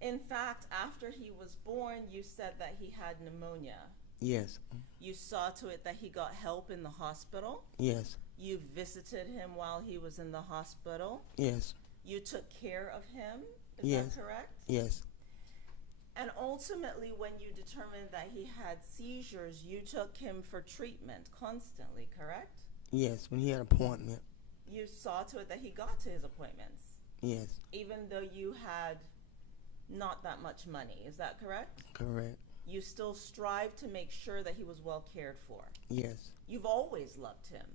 In fact, after he was born, you said that he had pneumonia. Yes. You saw to it that he got help in the hospital. Yes. You visited him while he was in the hospital. Yes. You took care of him, is Yes. that correct? Yes. And ultimately, when you determined that he had seizures, you took him for treatment constantly, correct? Yes. When he had an appointment. You saw to it that he got to his appointments, Yes. even though you had not that much money, is that correct? Correct. You still strive to make sure that he was well cared for. Yes. You've always loved him,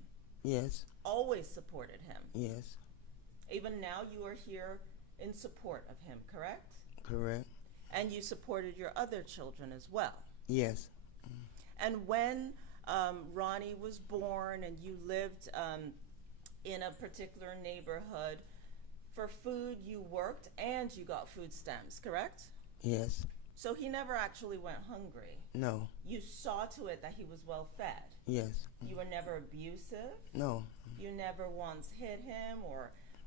Yes. always supported him. Yes. Even now you are here in support of him, correct? Correct. And you supported your other children as well. Yes. And when Ronnie was born and you lived in a particular neighborhood, for food you worked and you got food stamps, correct? Yes. So he never actually went hungry. No. You saw to it that he was well fed. Yes. You were never abusive. No. You never once hit him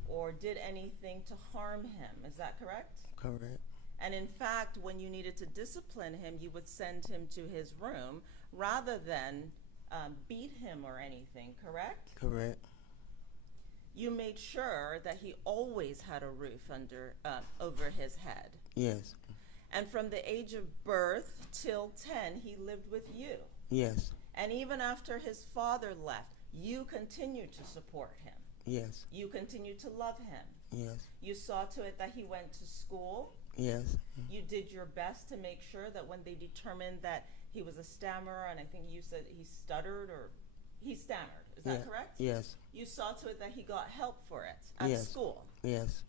or did anything to harm him. Is that correct? Correct. And in fact, when you needed to discipline him, you would send him to his room rather than beat him or anything, correct? Correct. You made sure that he always had a roof over his head. Yes. And from the age of birth till 10, he lived with you. Yes. And even after his father left, you continued to support him. Yes. You continued to love him. Yes. You saw to it that he went to school. Yes. You did your best to make sure that when they determined that he was a stammerer, and I think you said he stuttered or he stammered, is that correct? Yes. You saw to it that he got help for it at Yes. school. Yes.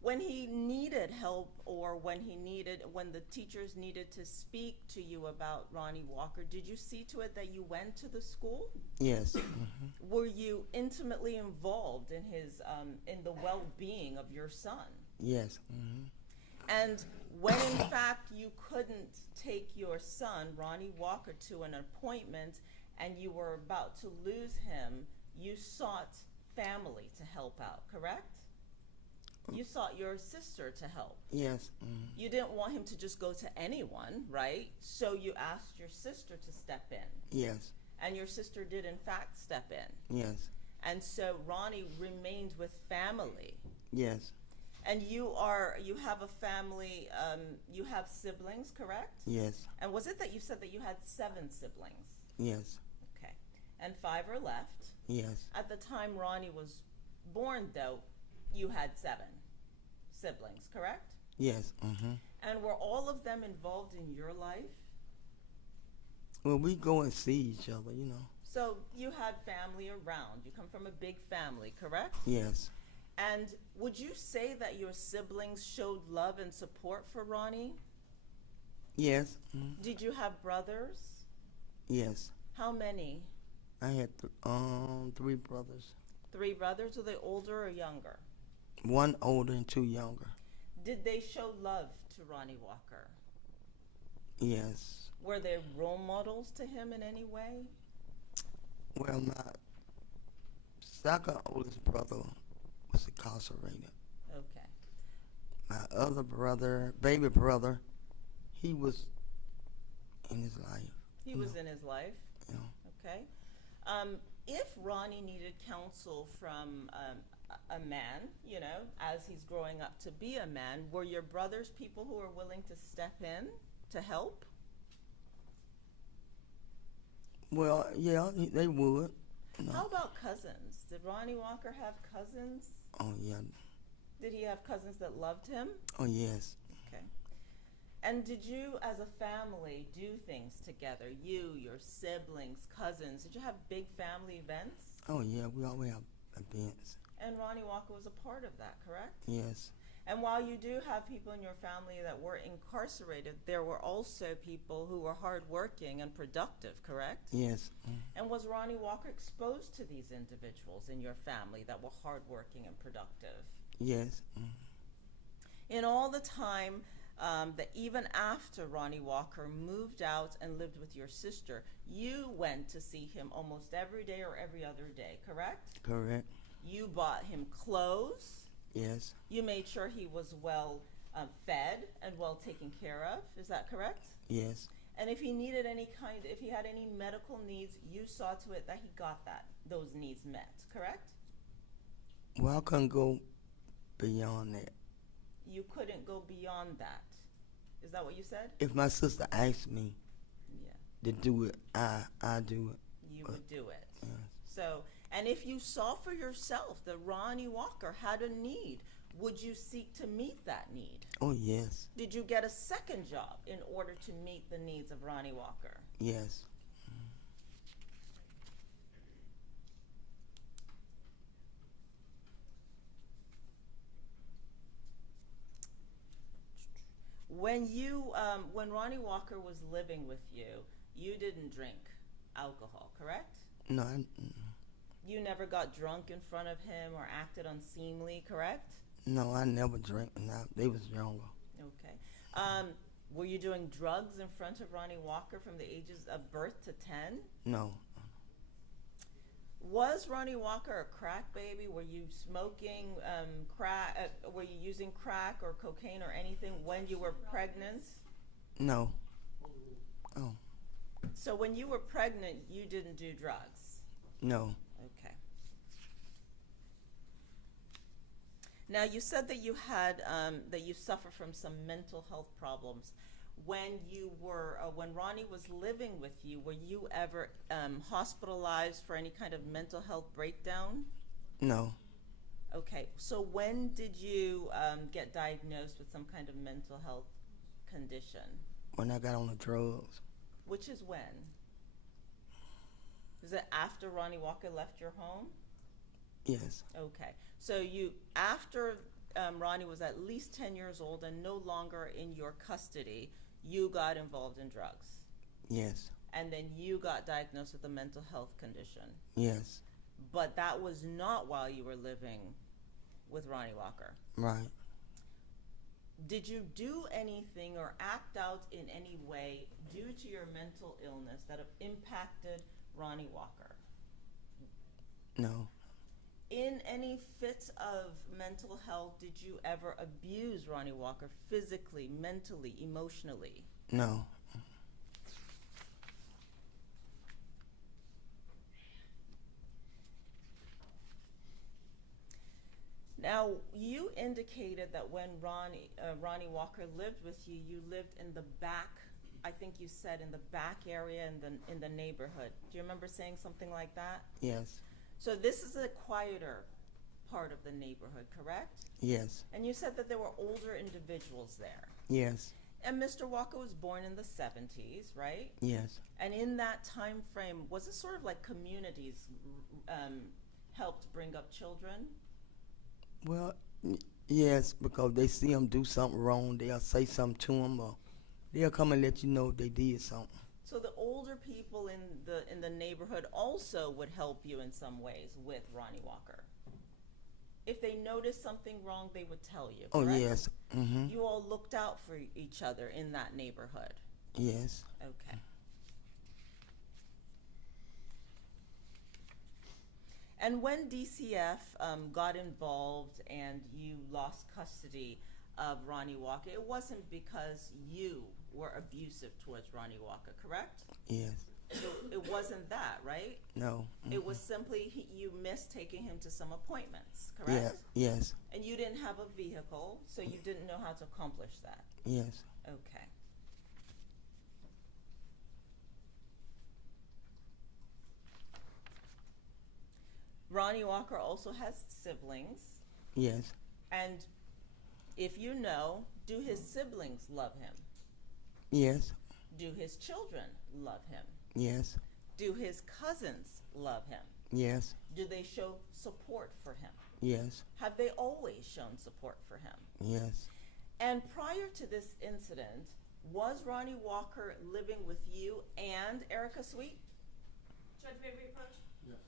When he needed help or when the teachers needed to speak to you about Ronny Walker, did you see to it that you went to the school? Yes. Were you intimately involved in in the well-being of your son? Yes. And when in fact you couldn't take your son, Ronny Walker, to an appointment and you were about to lose him, you sought family to help out, correct? You sought your sister to help. Yes. You didn't want him to just go to anyone, right? So you asked your sister to step in. Yes. And your sister did in fact step in. Yes. And so Ronny remained with family. Yes. And you have a family, you have siblings, correct? Yes. And was it that you said that you had 7 siblings? Yes. Okay. And 5 are left. Yes. At the time Ronny was born, though, you had 7 siblings, correct? Yes. And were all of them involved in your life? Well, we go and see each other, you know. So you had family around. You come from a big family, correct? Yes. And would you say that your siblings showed love and support for Ronny? Yes. Did you have brothers? Yes. How many? I had 3 brothers. 3 brothers? Were they older or younger? 1 older and 2 younger. Did they show love to Ronny Walker? Yes. Were they role models to him in any way? Well, my second oldest brother was incarcerated. Okay. My other brother, baby brother, he was in his life. He was in his life? You know. Okay. If Ronny needed counsel from a man, you know, as he's growing up to be a man, were your brothers people who were willing to step in to help? Well, yeah, they would. You know. How about cousins? Did Ronny Walker have cousins? Oh, yeah. Did he have cousins that loved him? Oh, yes. Okay. And did you, as a family, do things together? You, your siblings, cousins. Did you have big family events? Oh, yeah, we always have events. And Ronny Walker was a part of that, correct? Yes. And while you do have people in your family that were incarcerated, there were also people who were hardworking and productive, correct? Yes. And was Ronny Walker exposed to these individuals in your family that were hardworking and productive? Yes. In all the time that even after Ronnie Walker moved out and lived with your sister, you went to see him almost every day or every other day, correct? Correct. You bought him clothes. Yes. You made sure he was well fed and well taken care of. Is that correct? Yes. And if he needed if he had any medical needs, you saw to it that he got those needs met, correct? Well, I couldn't go beyond that. You couldn't go beyond that. Is that what you said? If my sister asked me Yeah, to do it, I do it. you would do it. Yes. So, and if you saw for yourself that Ronnie Walker had a need, would you seek to meet that need? Oh, yes. Did you get a second job in order to meet the needs of Ronnie Walker? Yes. When Ronnie Walker was living with you, you didn't drink alcohol, correct? No, You never got drunk in front of him or acted unseemly, correct? no, I never drank. No, they was younger. Okay. Were you doing drugs in front of Ronnie Walker from the ages of birth to 10? No. Was Ronnie Walker a crack baby? Were you smoking crack? Were you using crack or cocaine or anything when you were pregnant? No. Oh, So when you were pregnant, you didn't do drugs? no. Okay. Now you said that you had that you suffer from some mental health problems. When Ronnie was living with you, were you ever hospitalized for any kind of mental health breakdown? No. Okay, so when did you get diagnosed with some kind of mental health condition? When I got on the drugs. Which is when? Is it after Ronnie Walker left your home? Yes. Okay, so after Ronnie was at least 10 years old and no longer in your custody, you got involved in drugs. Yes. And then you got diagnosed with a mental health condition. Yes. But that was not while you were living with Ronnie Walker. Right. Did you do anything or act out in any way due to your mental illness that have impacted Ronnie Walker? No. In any fits of mental health, did you ever abuse Ronnie Walker physically, mentally, emotionally? No. Now, you indicated that when Ronnie Walker lived with you, you lived in the back, I think you said in the back area in the neighborhood. Do you remember saying something like that? Yes. So this is a quieter part of the neighborhood, correct? Yes. And you said that there were older individuals there. Yes. And Mr. Walker was born in the 70s, right? Yes. And in that time frame, was it sort of like communities helped bring up children? Well, yes, because they see them do something wrong, they'll say something to them, or they'll come and let you know if they did something. So the older people in the neighborhood also would help you in some ways with Ronnie Walker. If they noticed something wrong, they would tell you, Oh, correct? yes. Mm-hmm. You all looked out for each other in that neighborhood. Yes. Okay. And when DCF got involved and you lost custody of Ronnie Walker, it wasn't because you were abusive towards Ronnie Walker, correct? Yes. It wasn't that, right? No. It was simply you missed taking him to some appointments, correct? Yeah. Yes. And you didn't have a vehicle, so you didn't know how to accomplish that. Yes. Okay. Ronnie Walker also has siblings, Yes. and if you know, do his siblings love him? Yes. Do his children love him? Yes. Do his cousins love him? Yes. Do they show support for him? Yes. Have they always shown support for him? Yes. And prior to this incident, was Ronnie Walker living with you and Erica Sweet? Judge, may we approach? Yes.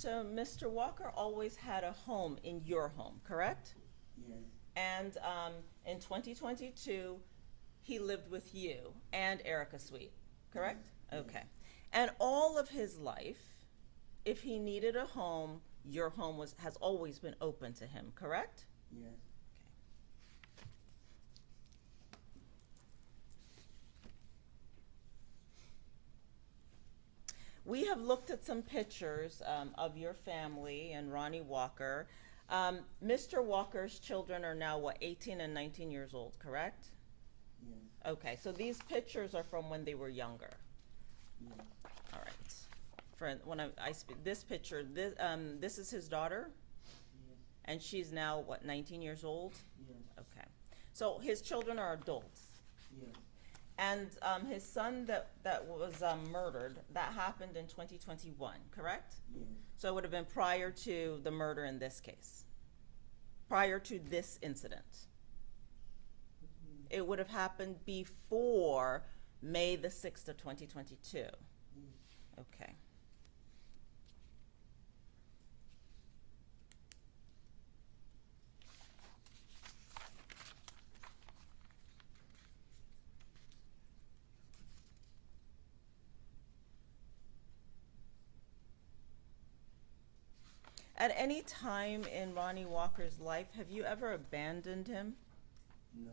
So Mr. Walker always had a home in your home, correct? Yes, And in 2022, he lived with you and Erica Sweet, correct? Yes. Okay. And all of his life, if he needed a home, your home has always been open to him, correct? yes. We have looked at some pictures of your family and Ronny Walker. Mr. Walker's children are now, what, 18 and 19 years old, correct? Yes, Okay, so these pictures are from when they were younger. yes, All right. For when I speak, this picture, this is his daughter, yes, and she's now, what, 19 years old? yes, Okay. So his children are adults. yes, And his son that was murdered, that happened in 2021, correct? yes. So it would have been prior to the murder in this case, prior to this incident. It would have happened before May the 6th of 2022. Okay. At any time in Ronny Walker's life, have you ever abandoned him? No,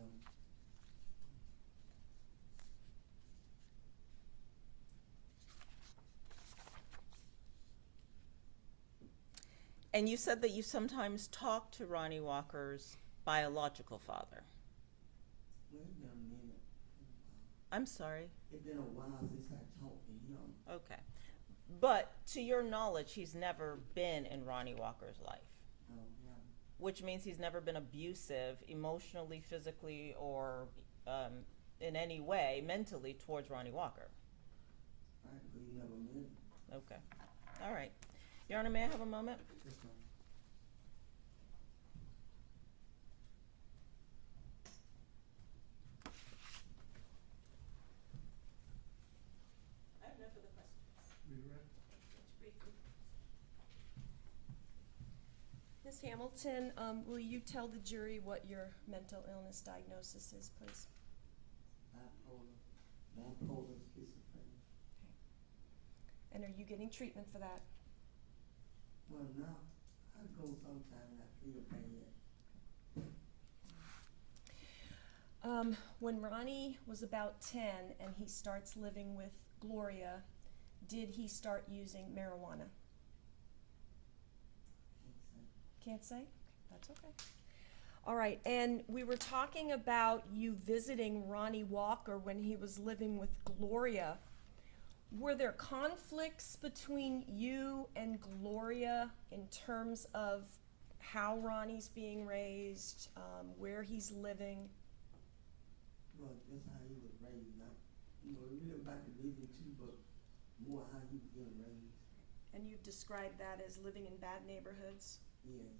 And you said that you sometimes talk to Ronny Walker's biological father. well, it's been a minute. I'm sorry. It's been a while since I talked to him. Okay. But to your knowledge, he's never been in Ronny Walker's life, Yeah, which means he's never been abusive emotionally, physically, or in any way mentally towards Ronny Walker. practically never met him. Okay. All right. Your Honor, may I have a moment? Yes, ma'am. I have no further questions. Ms. Hamilton, will you tell the jury what your mental illness diagnosis is, please? Bipolar schizophrenia. And are you getting treatment for that? Well, now, I go sometime and I feel bad. When Ronny was about 10 and he starts living with Gloria, did he start using marijuana? Can't say. Can't say? That's okay. All right, and we were talking about you visiting Ronny Walker when he was living with Gloria. Were there conflicts between you and Gloria in terms of how Ronnie's being raised, where he's living? Well, that's how he was raised. Not, really about the living too, but more how he was being raised. And you've described that as living in bad neighborhoods, Yes,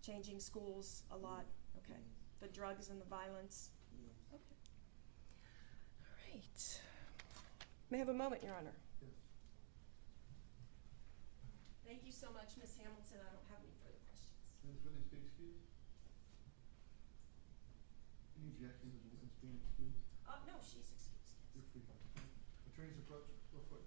changing schools a lot. Okay. The drugs and the violence. yes. Okay. All right. May I have a moment, Your Honor? Yes. Thank you so much, Ms. Hamilton. I don't have any further questions. Ms. Witness be excused? Any objection to the witness being excused? No, she's excused. You're free. Attorneys approach, real quick.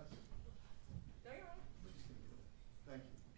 Yes? No, you're right. Thank you.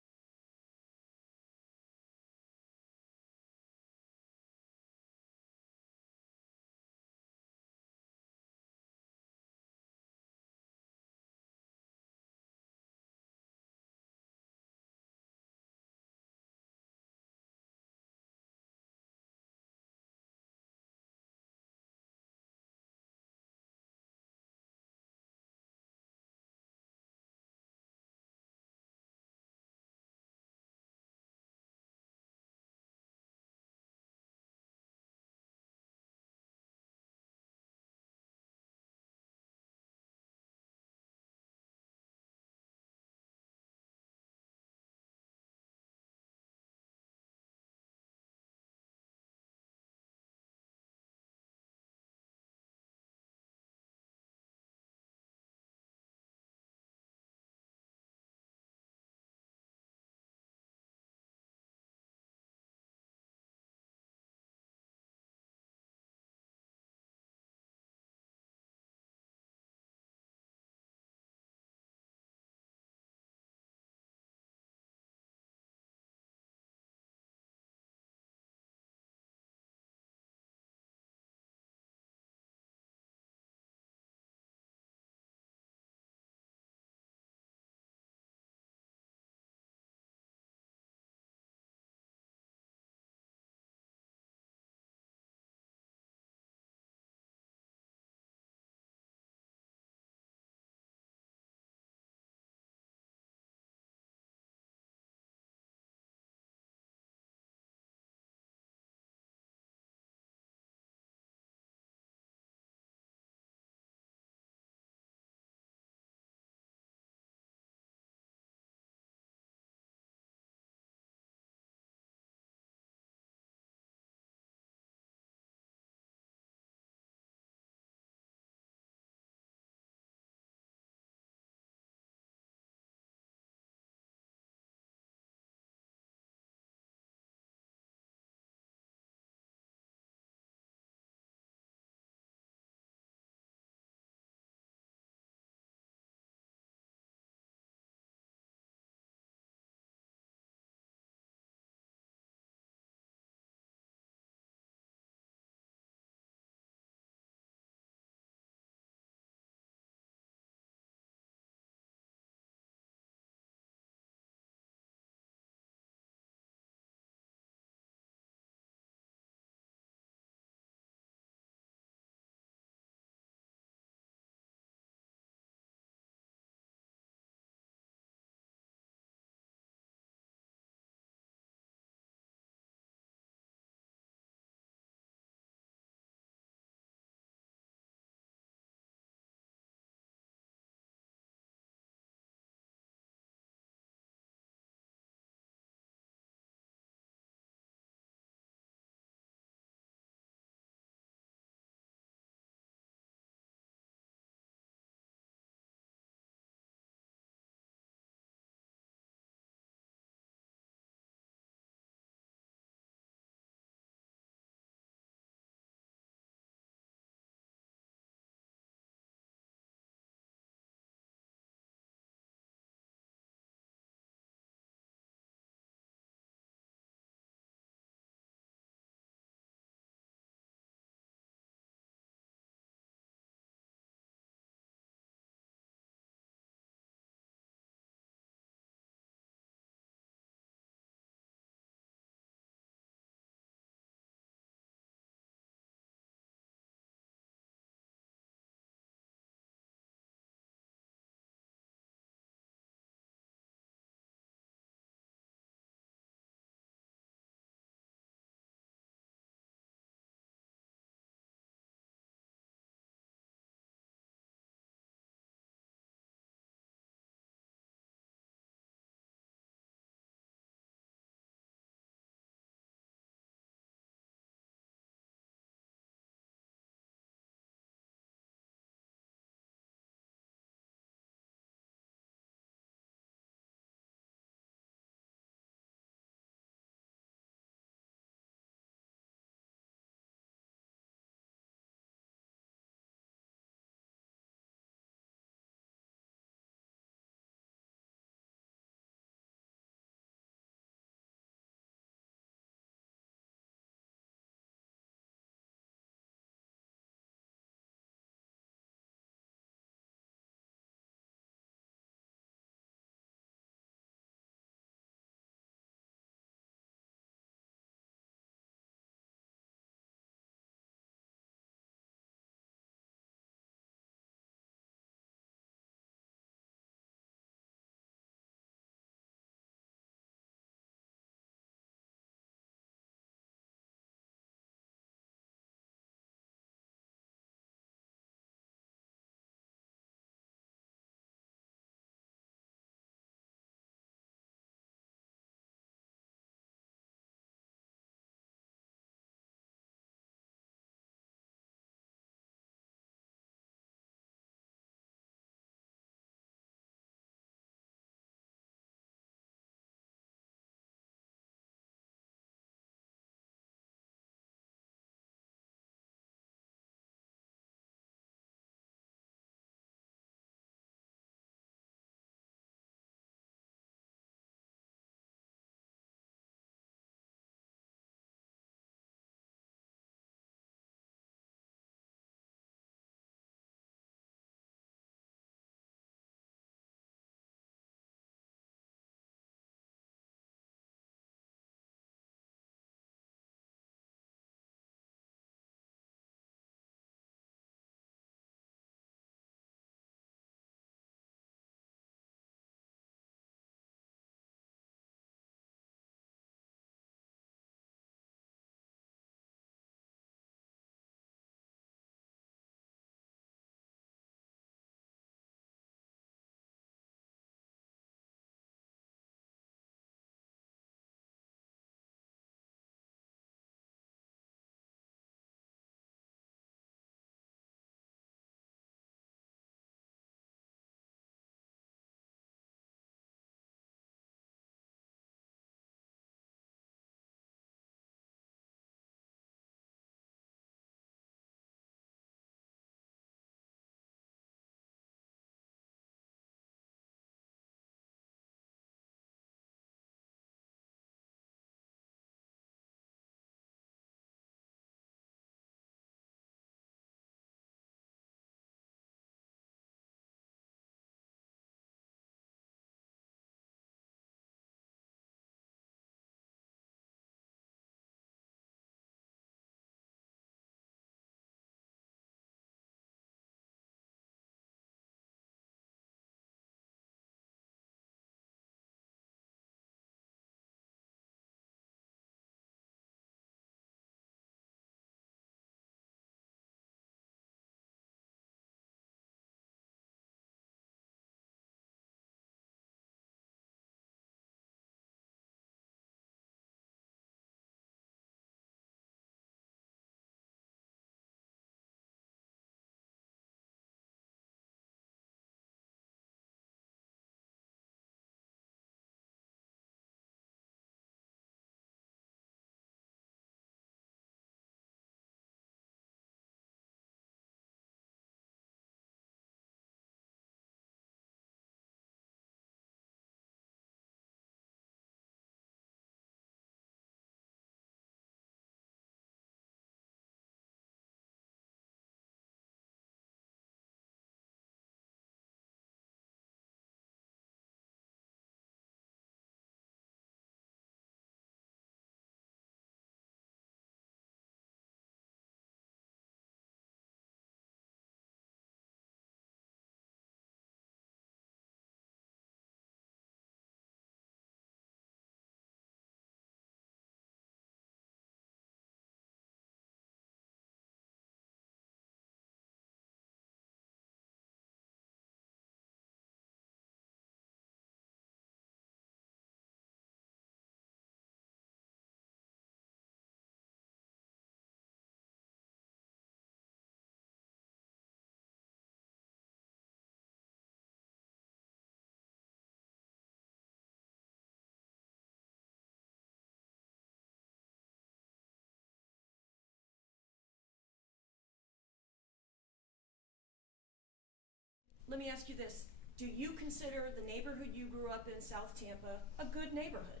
let me ask you this. Do you consider the neighborhood you grew up in, South Tampa, a good neighborhood?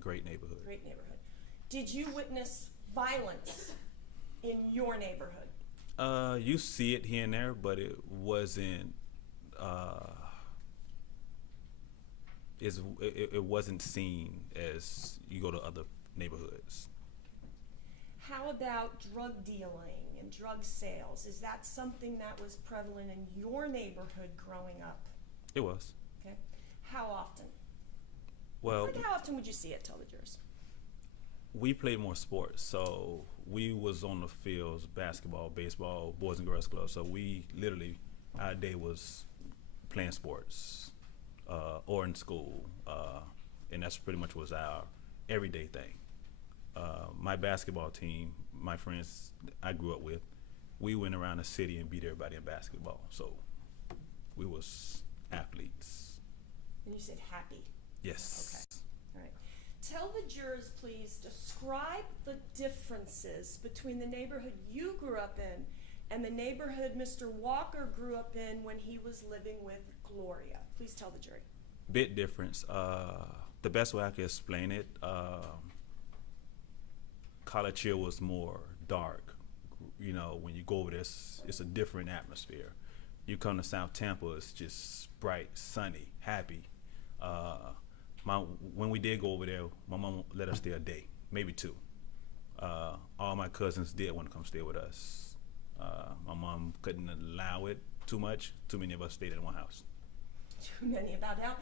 Great neighborhood. Great neighborhood. Did you witness violence in your neighborhood? You see it here and there, but it wasn't. It wasn't seen as you go to other neighborhoods. How about drug dealing and drug sales? Is that something that was prevalent in your neighborhood growing up? It was. Okay. How often? Well, Like how often would you see it? Tell the jurors. we played more sports, so we was on the fields, basketball, baseball, boys and girls club. So we literally, our day was playing sports or in school, and that's pretty much was our everyday thing. My basketball team, my friends I grew up with, we went around the city and beat everybody in basketball. So we was athletes. And you said happy. Yes. All right. Tell the jurors, please, describe the differences between the neighborhood you grew up in and the neighborhood Mr. Walker grew up in when he was living with Gloria. Please tell the jury. Bit difference. The best way I could explain it, College Hill was more dark. You know, when you go over there, it's a different atmosphere. You come to South Tampa, it's just bright, sunny, happy. When we did go over there, my mom let us stay a day, maybe two. All my cousins did want to come stay with us. My mom couldn't allow it too much. Too many of us stayed in one house. Too many about now.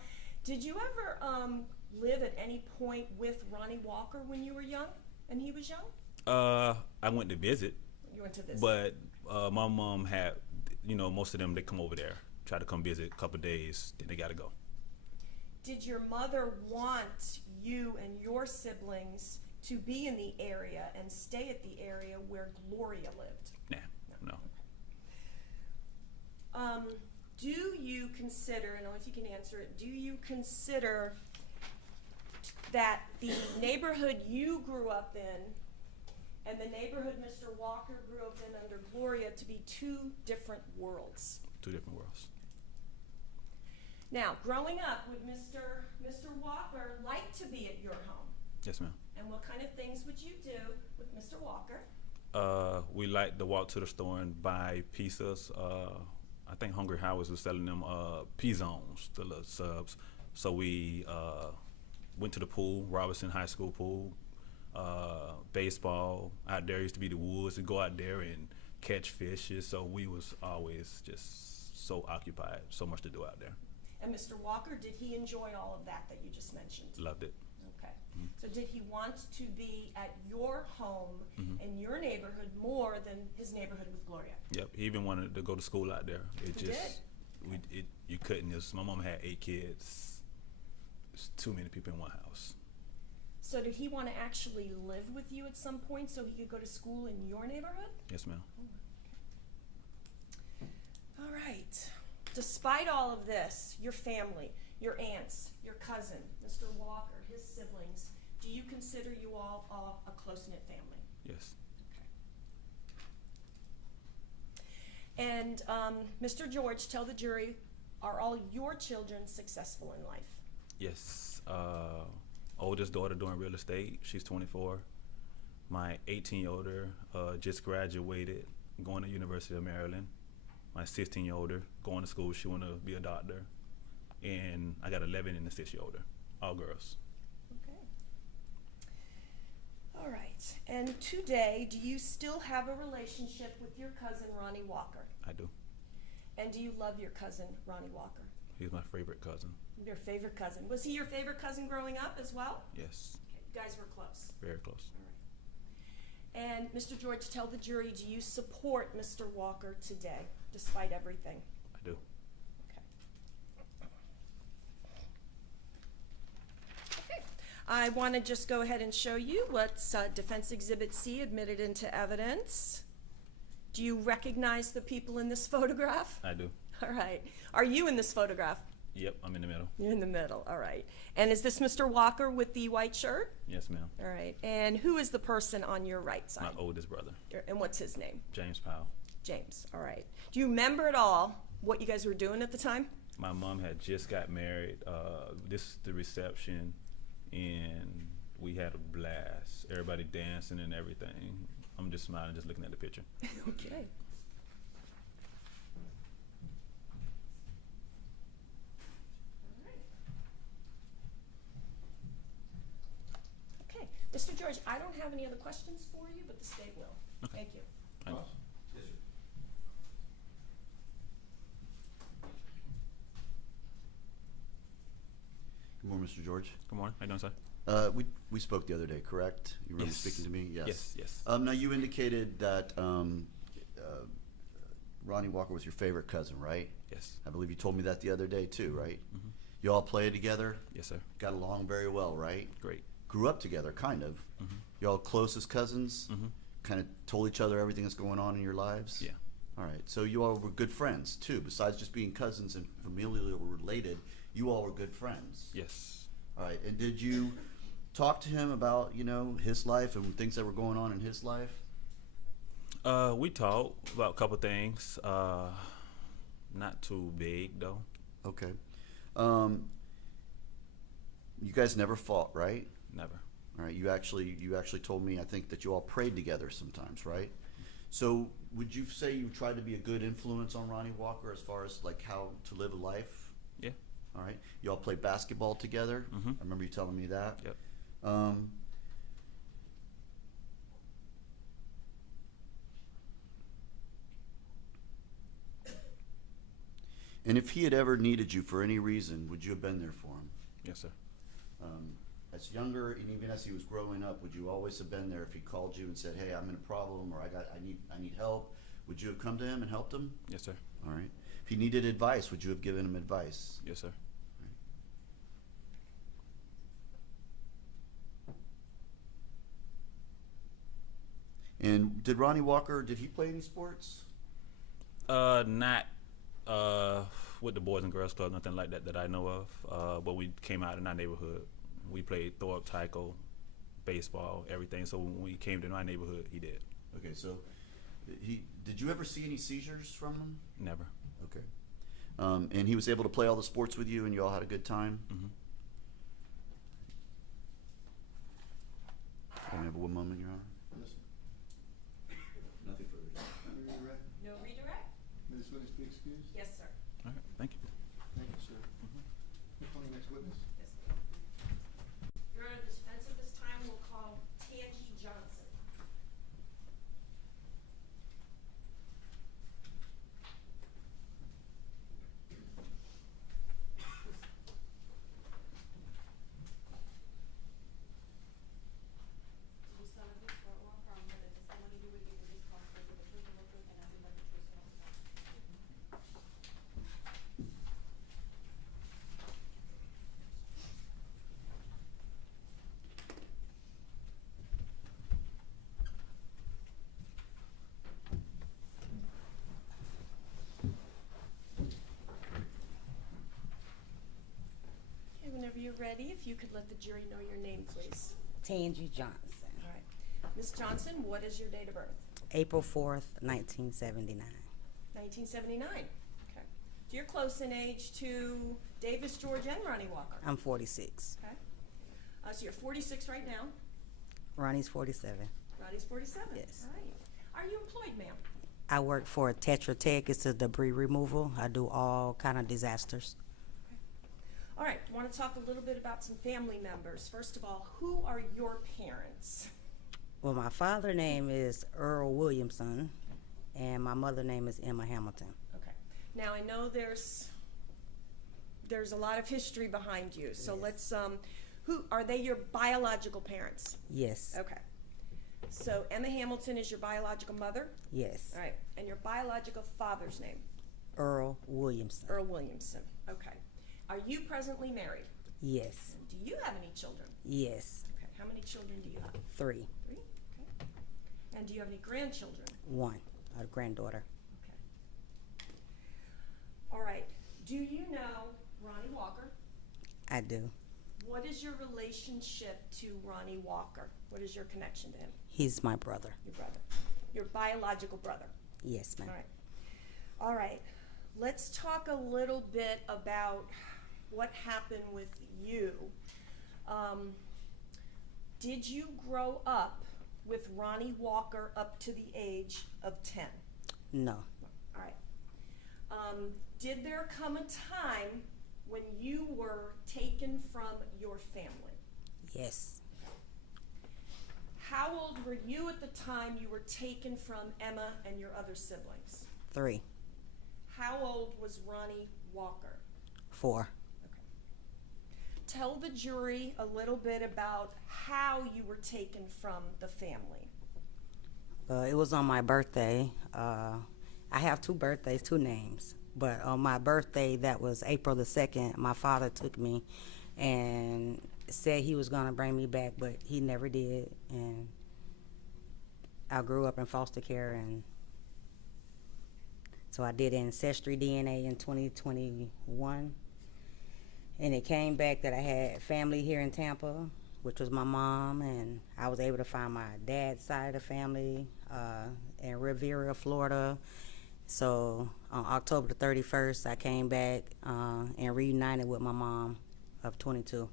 Did you ever live at any point with Ronny Walker when you were young and he was young? I went to visit, You went to visit. but my mom had, most of them, they come over there, try to come visit a couple of days, then they got to go. Did your mother want you and your siblings to be in the area and stay at the area where Gloria lived? Nah, no. Do you consider, I don't know if you can answer it, do you consider that the neighborhood you grew up in and the neighborhood Mr. Walker grew up in under Gloria to be two different worlds? Two different worlds. Now, growing up, would Mr. Walker like to be at your home? Yes, ma'am. And what kind of things would you do with Mr. Walker? We like to walk to the store and buy pizzas. I think Hungry Howard's was selling them P-zones, the little subs. So we went to the pool, Robertson High School pool, baseball. Out there used to be the woods, and go out there and catch fishes. So we was always just so occupied, so much to do out there. And Mr. Walker, did he enjoy all of that you just mentioned? Loved it. Okay. So did he want to be at your home in your neighborhood more than his neighborhood with Gloria? Yep. He even wanted to go to school out there. It He just you couldn't. My mom had 8 kids. It's too many people in one house. So did he want to actually live with you at some point so he could go to school in your neighborhood? Yes, ma'am. All right. Despite all of this, your family, your aunts, your cousin, Mr. Walker, his siblings, do you consider you all a close-knit family? Yes. Okay. And Mr. George, tell the jury, are all your children successful in life? Yes. Oldest daughter doing real estate. She's 24. My 18-year-older just graduated, going to University of Maryland. My 16-year-older going to school. She want to be a doctor. And I got 11 and a 6-year-older, all girls. Okay. All right. And today, do you still have a relationship with your cousin, Ronny Walker? I do. And do you love your cousin, Ronny Walker? He's my favorite cousin. Your favorite cousin. Was he your favorite cousin growing up as well? Yes. Okay. You guys were close. Very close. All right. And Mr. George, tell the jury, do you support Mr. Walker today, despite everything? I do. Okay. I want to just go ahead and show you what's Defense Exhibit C admitted into evidence. Do you recognize the people in this photograph? I do. All right. Are you in this photograph? Yep, I'm in the middle. You're in the middle. All right. And is this Mr. Walker with the white shirt? Yes, ma'am. All right. And who is the person on your right side? My oldest brother, And what's his name? James Powell. James. All right. Do you remember at all what you guys were doing at the time? My mom had just got married. This is the reception, and we had a blast. Everybody dancing and everything. I'm just smiling, just looking at the picture. Okay. Okay, Mr. George, I don't have any other questions for you, but the state will. Thank you. Thank you. Ross? Yes, sir. Good morning, Mr. George. Good morning. How you doing, sir? We spoke the other day, correct? You remember Yes. speaking to me? Yes. Yes. Now, you indicated that Ronny Walker was your favorite cousin, right? Yes. I believe you told me that the other day, too, right? Mm-hmm. You all played together? Yes, sir. Got along very well, right? Great. Grew up together, kind of. Mm-hmm. You all close as cousins? Mm-hmm. Kind of told each other everything that's going on in your lives? Yeah. All right. So you all were good friends, too. Besides just being cousins and familially related, you all were good friends. Yes. All right, and did you talk to him about, his life and things that were going on in his life? We talked about a couple things. Not too big though. Okay. You guys never fought, right? Never. All right, you actually told me, I think, that you all prayed together sometimes, right? So would you say you tried to be a good influence on Ronny Walker as far as like how to live a life? Yeah. All right. You all played basketball together. Mm-hmm. I remember you telling me that. Yep. And if he had ever needed you for any reason, would you have been there for him? Yes, sir. As younger and even as he was growing up, would you always have been there if he called you and said, "Hey, I'm in a problem," or I need help"? Would you have come to him and helped him? Yes, sir. All right. If he needed advice, would you have given him advice? Yes, sir. And did Ronny Walker, did he play any sports? Not with the Boys and Girls Club, nothing like that I know of. But we came out in our neighborhood. We played Thorpe, Tyco, baseball, everything. So when we came to my neighborhood, he did. Okay, so did you ever see any seizures from him? Never. Okay. And he was able to play all the sports with you and you all had a good time? Mm-hmm. Can I have one moment, Your Honor? Yes, sir. Nothing further. Redirect. No redirect? May this witness be excused? Yes, sir. All right. Thank you. Thank you, sir. Call the next witness. Yes, sir. Your Honor, the defense at this time will call Tangi Johnson. Did you solemnly swear or affirm that the testimony you will give in this case will be the truth, the whole truth, and nothing but the truth, so help you God? Okay, whenever you're ready, if you could let the jury know your name, please. Tangi Johnson, All right. Ms. Johnson, what is your date of birth? April 4th, 1979. 1979. Okay. So you're close in age to Davis, George, and Ronny Walker. I'm 46. Okay. So you're 46 right now. Ronnie's 47. Ronnie's 47. Yes. All right. Are you employed, ma'am? I work for Tetra Tech. It's a debris removal. I do all kind of disasters. All right. I want to talk a little bit about some family members. First of all, who are your parents? Well, my father's name is Earl Williamson, and my mother's name is Emma Hamilton. Okay. Now I know there's a lot of history behind you. So Yes. let's who are they your biological parents? Yes. Okay. So Emma Hamilton is your biological mother? Yes. All right. And your biological father's name? Earl Williamson. Earl Williamson. Okay. Are you presently married? Yes. Do you have any children? Yes. Okay. How many children do you have? 3. 3? Okay. And do you have any grandchildren? 1. A granddaughter. Okay. All right. Do you know Ronny Walker? I do. What is your relationship to Ronny Walker? What is your connection to him? He's my brother. Your brother. Your biological brother. Yes, ma'am. All right. All right. let's talk a little bit about what happened with you. Did you grow up with Ronny Walker up to the age of 10? No. All right. Did there come a time when you were taken from your family? Yes. How old were you at the time you were taken from Emma and your other siblings? 3, How old was Ronny Walker? 4. Tell the jury a little bit about how you were taken from the family. It was on my birthday. I have 2 birthdays, 2 names. But on my birthday, that was April the 2nd, my father took me and said he was going to bring me back, but he never did. And I grew up in foster care, and so I did ancestry DNA in 2021. And it came back that I had family here in Tampa, which was my mom, and I was able to find my dad's side of the family in Riviera, Florida. So on October the 31st, I came back and reunited with my mom of 22. Okay,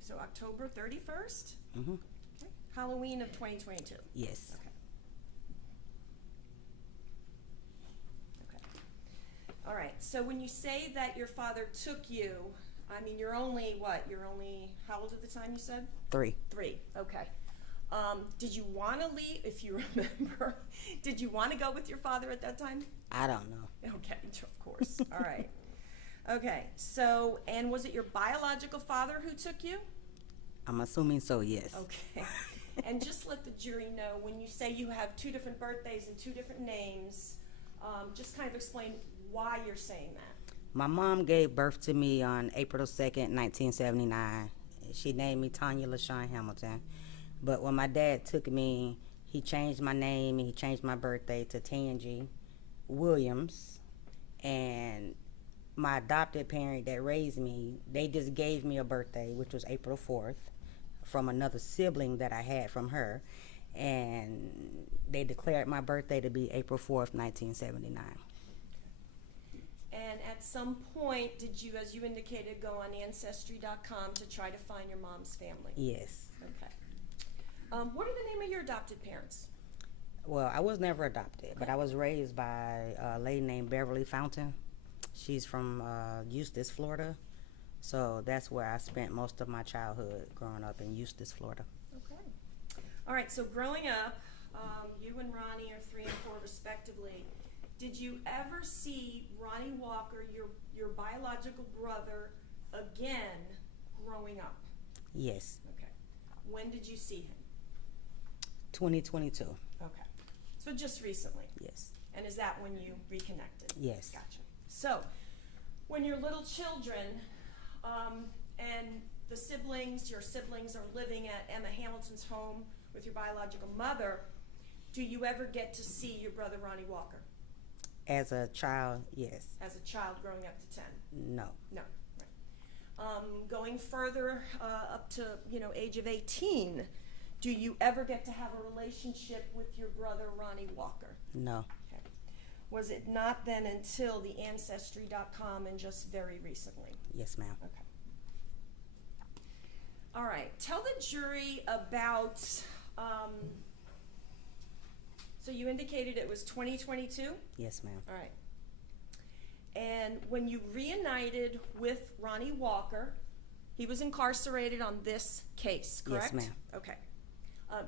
so October 31st? Mm-hmm. Okay. Halloween of 2022? Yes. Okay. Okay. All right, so when you say that your father took you, I mean, you're only, how old at the time you said? 3. 3, okay. Did you want to leave, if you remember, did you want to go with your father at that time? I don't know. Okay, of course, all right. Okay, so, and was it your biological father who took you? I'm assuming so, yes. Okay, and just let the jury know, when you say you have 2 different birthdays and 2 different names, just kind of explain why you're saying that. My mom gave birth to me on April 2nd, 1979. She named me Tanya LaShawn Hamilton. But when my dad took me, he changed my name and he changed my birthday to Tangi Williams. And my adopted parent that raised me, they just gave me a birthday, which was April 4th, from another sibling that I had from her. And they declared my birthday to be April 4th, 1979. And at some point, did you, as you indicated, go on Ancestry.com to try to find your mom's family? Yes. Okay. What are the name of your adopted parents? Well, I was never adopted, but I was raised by a lady named Beverly Fountain. She's from Eustis, Florida. So that's where I spent most of my childhood, growing up in Eustis, Florida. Okay. All right, so growing up, you and Ronny are 3 and 4 respectively. Did you ever see Ronny Walker, your biological brother, again growing up? Yes. Okay. When did you see him? 2022. Okay. So just recently? Yes. And is that when you reconnected? Yes. Gotcha. So, when you're little children, and the siblings, your siblings are living at Emma Hamilton's home with your biological mother, do you ever get to see your brother Ronny Walker? As a child, yes. As a child growing up to 10? No. No. Right. Going further up to, age of 18, do you ever get to have a relationship with your brother Ronny Walker? No. Okay. Was it not then until the Ancestry.com and just very recently? Yes, ma'am. Okay. All right. Tell the jury about, so you indicated it was 2022? Yes, ma'am. All right. And when you reunited with Ronny Walker, he was incarcerated on this case, correct? Yes, ma'am. Okay.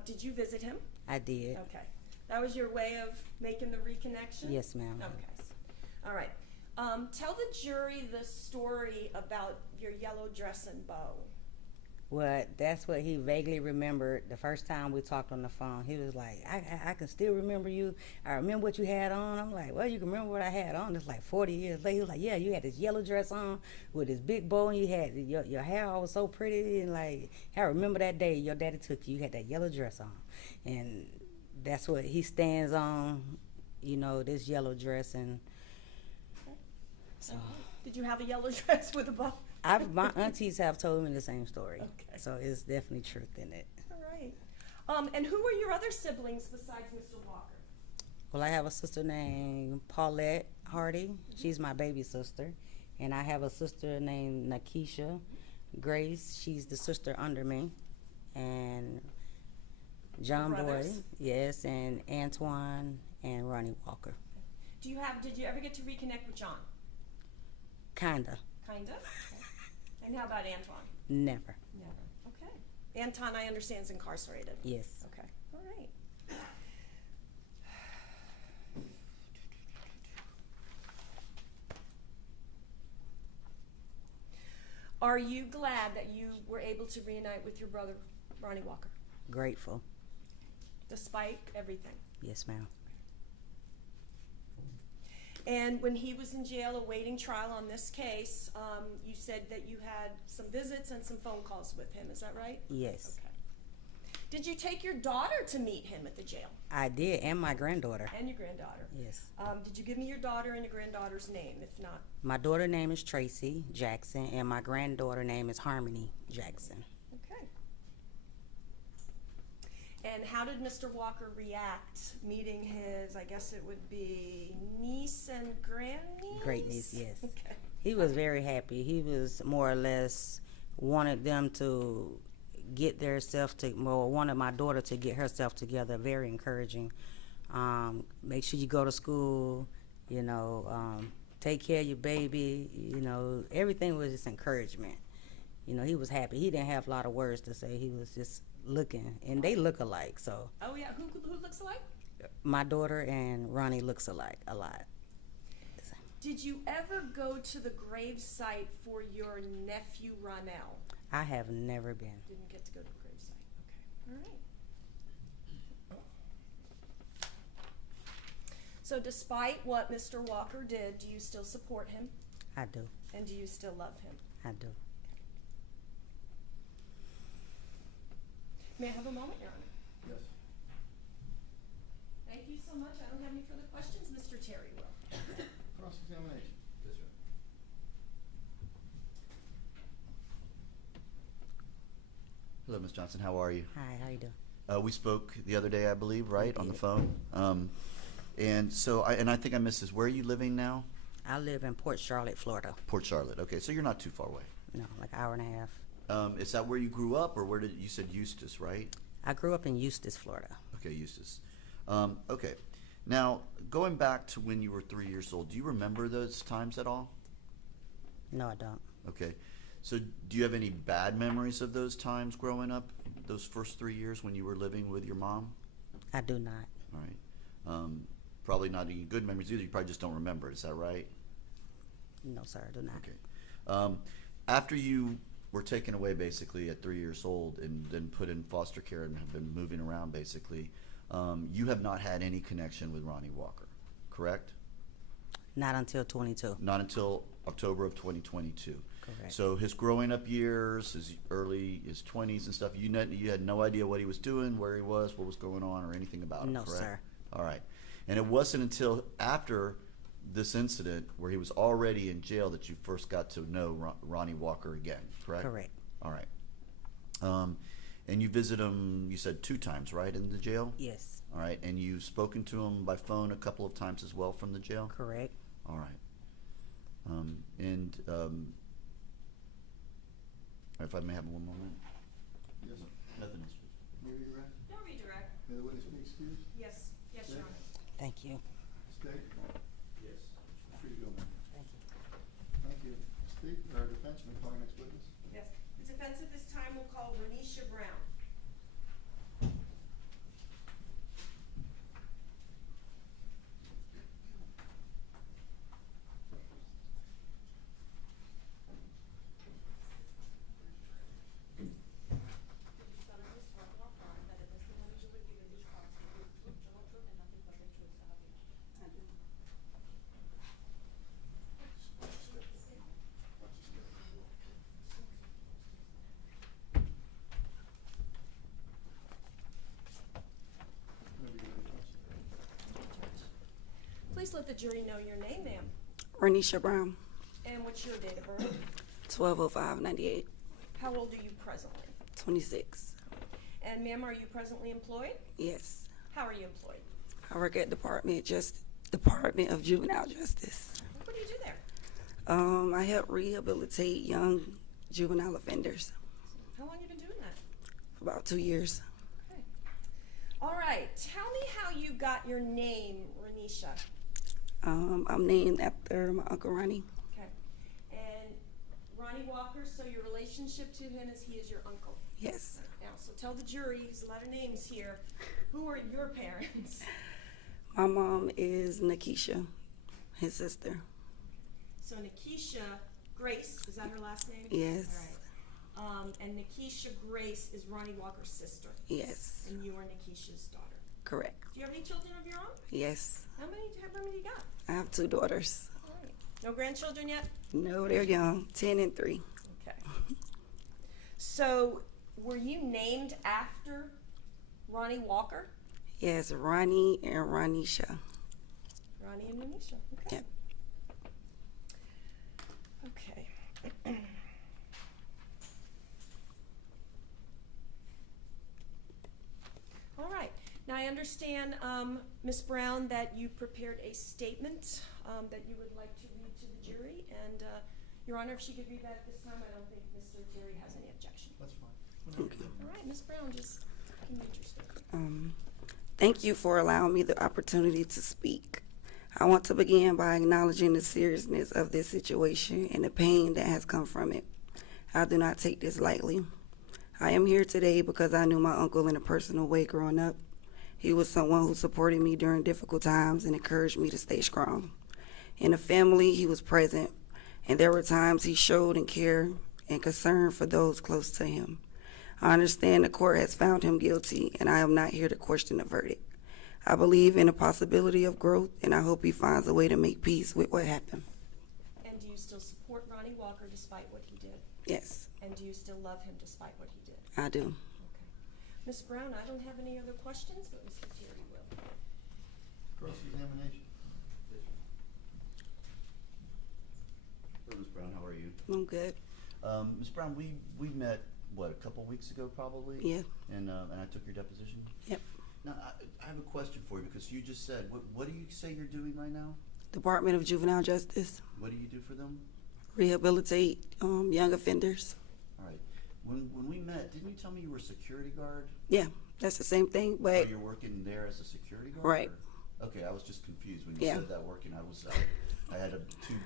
Did you visit him? I did. Okay. That was your way of making the reconnection? Yes, ma'am. Okay. All right. Tell the jury the story about your yellow dress and bow. Well, that's what he vaguely remembered the first time we talked on the phone. He was like, I can still remember you. I remember what you had on. I'm like, well, you can remember what I had on. It's like 40 years later. He was like, yeah, you had this yellow dress on with this big bow, and you had your hair all was so pretty. And like, I remember that day your daddy took you. You had that yellow dress on. And that's what he stands on, this yellow dress. And so. Did you have a yellow dress with a bow? My aunties have told me the same story. Okay. So it's definitely truth in it. All right. And who were your other siblings besides Mr. Walker? Well, I have a sister named Paulette Hardy. She's my baby sister. And I have a sister named Nakisha Grace. She's the sister under me. And John Boy, Brothers? yes, and Antoine and Ronny Walker. Did you ever get to reconnect with John? Kinda. Kind of? Okay. And how about Antoine? Never. Never. Okay. Anton, I understand, is incarcerated. Yes. Okay. All right. Are you glad that you were able to reunite with your brother, Ronny Walker, Grateful. despite everything? Yes, ma'am. And when he was in jail awaiting trial on this case, you said that you had some visits and some phone calls with him. Is that right? Yes. Okay. Did you take your daughter to meet him at the jail? I did, and my granddaughter. And your granddaughter? Yes. Did you give me your daughter and your granddaughter's name? If not, My daughter name is Tracy Jackson, and my granddaughter name is Harmony Jackson. okay. And how did Mr. Walker react meeting his, I guess it would be niece and grandniece? Great niece, yes. Okay. He was very happy. He was more or less wanted them to get their self to, well, wanted my daughter to get herself together. Very encouraging. Make sure you go to school, you know, take care of your baby, you know, everything was just encouragement. You know, he was happy. He didn't have a lot of words to say. He was just looking, and they look alike, so. Oh yeah, who looks alike? My daughter and Ronnie looks alike a lot. Did you ever go to the grave site for your nephew Ronell? I have never been. Didn't get to go to the grave site. Okay. All right. So despite what Mr. Walker did, do you still support him? I do. And do you still love him? I do. May I have a moment, Your Honor? Yes. Thank you so much. I don't have any further questions. Mr. Terry will. Cross-examination. Yes, sir. Hello, Ms. Johnson. How are you? Hi, how you doing? We spoke the other day, I believe, right, on the phone. And so, I think I missed this. Where are you living now? I live in Port Charlotte, Florida. Port Charlotte. Okay, so you're not too far away. No, like an hour and a half. Is that where you grew up, or where did you said Eustis, right? I grew up in Eustis, Florida. Okay, Eustis. Okay. Now, going back to when you were 3 years old, do you remember those times at all? No, I don't. Okay. So do you have any bad memories of those times growing up, those first 3 years when you were living with your mom? I do not. All right. Probably not any good memories either. You probably just don't remember. Is that right? No, sir, I do not. Okay. After you were taken away basically at 3 years old and then put in foster care and have been moving around basically, you have not had any connection with Ronny Walker, correct? Not until 22. Not until October of 2022. Correct. So his growing up years, his 20s and stuff, you had no idea what he was doing, where he was, what was going on, or anything about it, No, correct? sir. All right. And it wasn't until after this incident where he was already in jail that you first got to know Ronny Walker again, correct? Correct. All right. And you visit him, you said 2 times, right, in the jail? Yes. All right. And you've spoken to him by phone a couple of times as well from the jail? Correct. All right. If I may have one moment. Yes. Nothing else. May we direct? No redirect. May the witness be excused? Yes. Yes, Your Honor. Thank you. State. Yes. Free to go, ma'am. Thank you. Thank you. State, our defense, may call our next witness. Yes. The defense at this time will call Renisha Brown. Please let the jury know your name, ma'am. Renisha Brown, And what's your date of birth? 120598, How old are you presently? 26. And ma'am, are you presently employed? Yes, How are you employed? I work at Department of Juvenile Justice. What do you do there? I help rehabilitate young juvenile offenders. How long you been doing that? For about 2 years. Okay. All right. Tell me how you got your name, Renisha. I'm named after my Uncle Ronnie. Okay. And Ronny Walker, so your relationship to him is he is your uncle. Yes. Now, so tell the jury, there's a lot of names here. Who are your parents? My mom is Nakisha, his sister. So Nakisha Grace, is that her last name? Yes. All right. And Nakisha Grace is Ronny Walker's sister. Yes. And you are Nakisha's daughter. Correct. Do you have any children of your own? Yes. How many do you got? I have 2 daughters. All right. No grandchildren yet? No, they're young, 10 and 3. Okay. So, were you named after Ronny Walker? Yes, Ronnie and Renisha. Ronny and Renisha. Okay. Yep. Okay. All right. Now I understand, Ms. Brown, that you prepared a statement that you would like to read to the jury. And, Your Honor, if she could read that at this time, I don't think Mr. Terry has any objection. That's fine. Okay. All right, Ms. Brown, just can you read your statement? Thank you for allowing me the opportunity to speak. I want to begin by acknowledging the seriousness of this situation and the pain that has come from it. I do not take this lightly. I am here today because I knew my uncle in a personal way growing up. He was someone who supported me during difficult times and encouraged me to stay strong. In the family, he was present, and there were times he showed and care and concern for those close to him. I understand the court has found him guilty, and I am not here to question the verdict. I believe in the possibility of growth, and I hope he finds a way to make peace with what happened. And do you still support Ronny Walker despite what he did? Yes, And do you still love him despite what he did? I do. Okay. Ms. Brown, I don't have any other questions, but Mr. Terry will. Cross-examination. Ms. Brown, how are you? I'm good. Ms. Brown, we met, what, a couple weeks ago probably? Yeah. And I took your deposition? Yep. Now, I have a question for you because you just said, what do you say you're doing right now? Department of Juvenile Justice. What do you do for them? Rehabilitate young offenders. All right. When we met, didn't you tell me you were a security guard? Yeah, that's the same thing, So but you're working there as a security guard? Right. Or? Okay, I was just confused when you Yeah. said that working. I had 2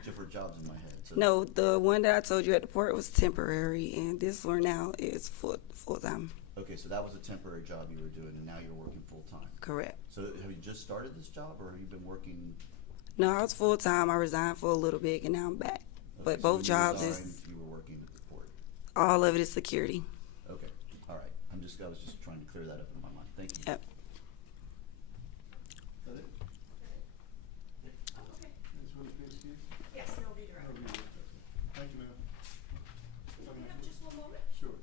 different jobs in my head. So no, the one that I told you at the port was temporary, and this one now is full time. Okay, so that was a temporary job you were doing, and now you're working full time. Correct. So have you just started this job, or have you been working? No, I was full time. I resigned for a little bit, and now I'm back. Okay, But so both when you jobs resigned, is you were working at the port. all of it is security. Okay, all right. I was just trying to clear that up in my mind. Thank you. Yep. Is that it? Oh, okay. That's what it is, Keith? Yes, no redirect. No, really, okay. Thank you, ma'am. Can we have just one moment? Sure.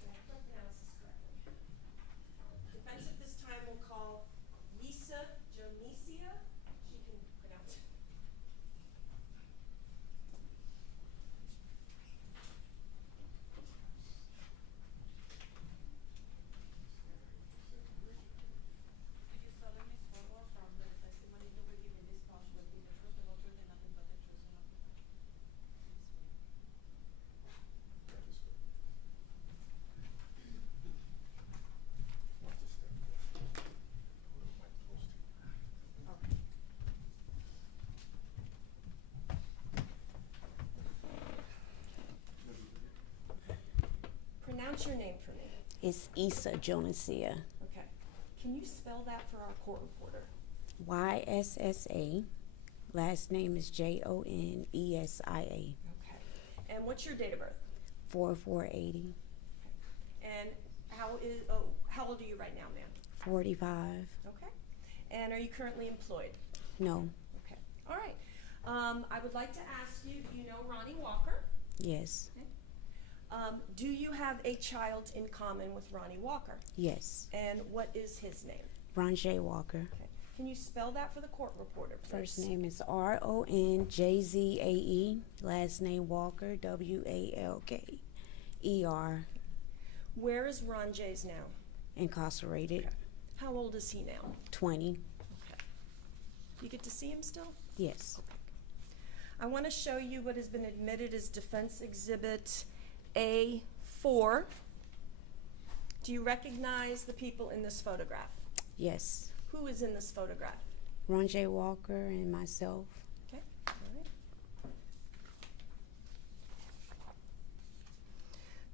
Can I pronounce this correctly? Defense at this time will call Yissa Jonesia. She can pronounce it. Do you solemnly swear or affirm that the testimony you will give in this cause will be the truth, the whole truth, and nothing but the truth, so help you God? Okay. Pronounce your name for me. It's Yissa Jonesia. Okay. Can you spell that for our court reporter? YSSA. Last name is JONESIA. Okay. And what's your date of birth? 4480. And how old are you right now, ma'am? 45. Okay. And are you currently employed? No. Okay. All right. I would like to ask you, do you know Ronny Walker? Yes. Do you have a child in common with Ronny Walker? Yes. And what is his name? Ronjay Walker. Okay. Can you spell that for the court reporter, please? First name is Ronjzae. Last name Walker, Walker. Where is Ronjay's now? Incarcerated. How old is he now? 20. Okay. You get to see him still? Yes. I want to show you what has been admitted as Defense Exhibit A4. Do you recognize the people in this photograph? Yes. Who is in this photograph? Ronjay Walker and myself. Okay, all right.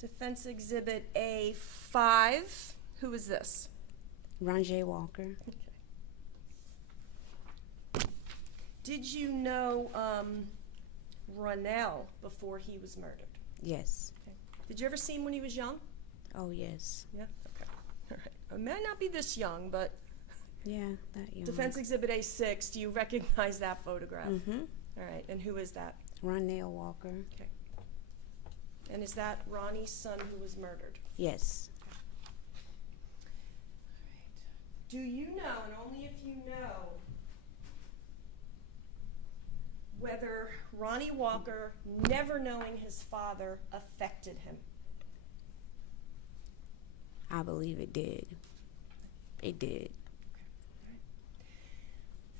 Defense Exhibit A5. Who is this? Ronjay Walker. Okay. Did you know Ronell before he was murdered? Yes. Okay. Did you ever see him when he was young? Oh, yes. Yeah. Okay. All right. I may not be this young, but Yeah, that young. Defense Exhibit A6. Do you recognize that photograph? Mm-hmm. All right. And who is that? Ronell Walker. Okay. And is that Ronnie's son who was murdered? Yes. Do you know, and only if you know, whether Ronny Walker never knowing his father affected him? I believe it did. It did.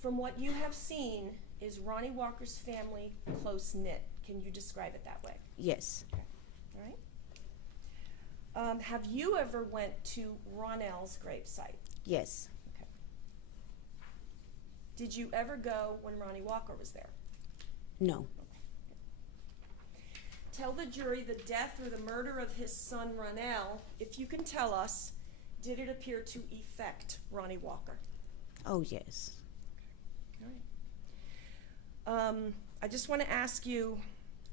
From what you have seen, is Ronny Walker's family close-knit? Can you describe it that way? Yes. All right. Have you ever went to Ronell's gravesite? Yes. Okay. Did you ever go when Ronny Walker was there? No. Tell the jury the death or the murder of his son Ronell, if you can tell us, did it appear to affect Ronny Walker? Oh, yes. All right. I just want to ask you,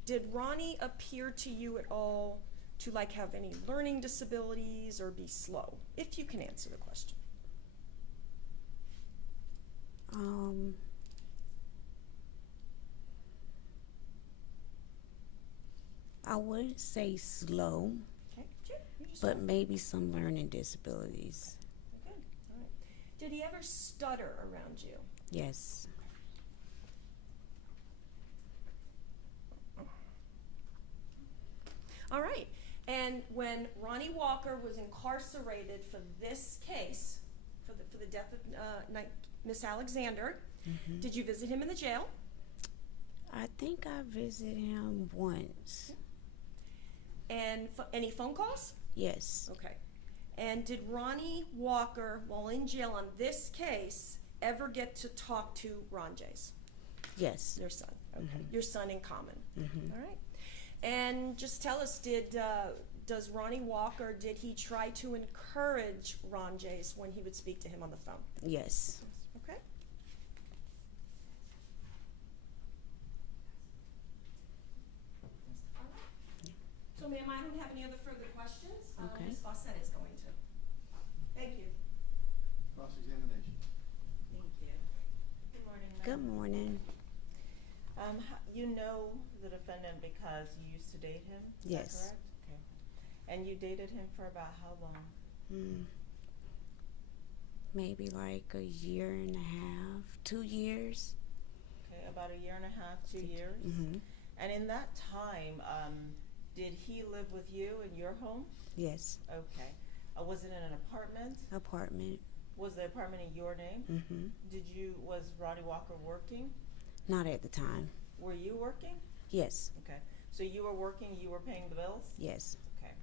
did Ronny appear to you at all to have any learning disabilities or be slow? If you can answer the question. I wouldn't say slow, Okay, sure. You just but want- maybe some learning disabilities. Okay, all right. Did he ever stutter around you? Yes. All right. And when Ronny Walker was incarcerated for this case, for the death of Miss Alexander, did you visit him in the jail? I think I visited him once. And any phone calls? Yes. Okay. And did Ronny Walker, while in jail on this case, ever get to talk to Ron Jace, Yes. your son? Okay. Your son in common. Mm-hmm. All right. And just tell us, does Ronny Walker, did he try to encourage Ron Jace when he would speak to him on the phone? Yes. Okay. All right. So, ma'am, I don't have any other further questions. Okay. Ms. Fawcett is going to. Thank you. Cross-examination. Thank you. Good morning, ma'am. Good morning. You know the defendant because you used to date him? Is Yes. that correct? Okay. And you dated him for about how long? Maybe like a year and a half, 2 years. Okay, about a year and a half, 2 years. Mm-hmm. And in that time, did he live with you in your home? Yes. Okay. Was it in an apartment? Apartment. Was the apartment in your name? Mm-hmm. Was Ronny Walker working? Not at the time. Were you working? Yes. Okay. So you were working, you were paying the bills? Yes. Okay.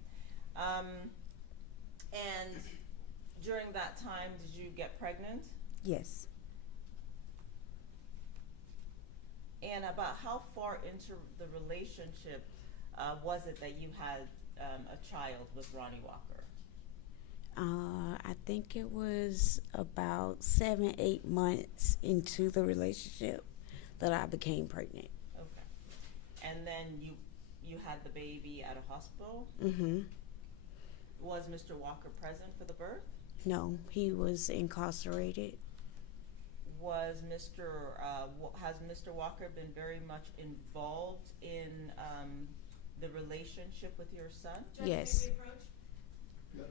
And during that time, did you get pregnant? Yes. And about how far into the relationship was it that you had a child with Ronny Walker? I think it was about 7, 8 months into the relationship that I became pregnant. Okay. And then you had the baby at a hospital? Mm-hmm. Was Mr. Walker present for the birth? No, he was incarcerated. has Mr. Walker been very much involved in the relationship with your son? Judge, Yes. may we approach? Yes.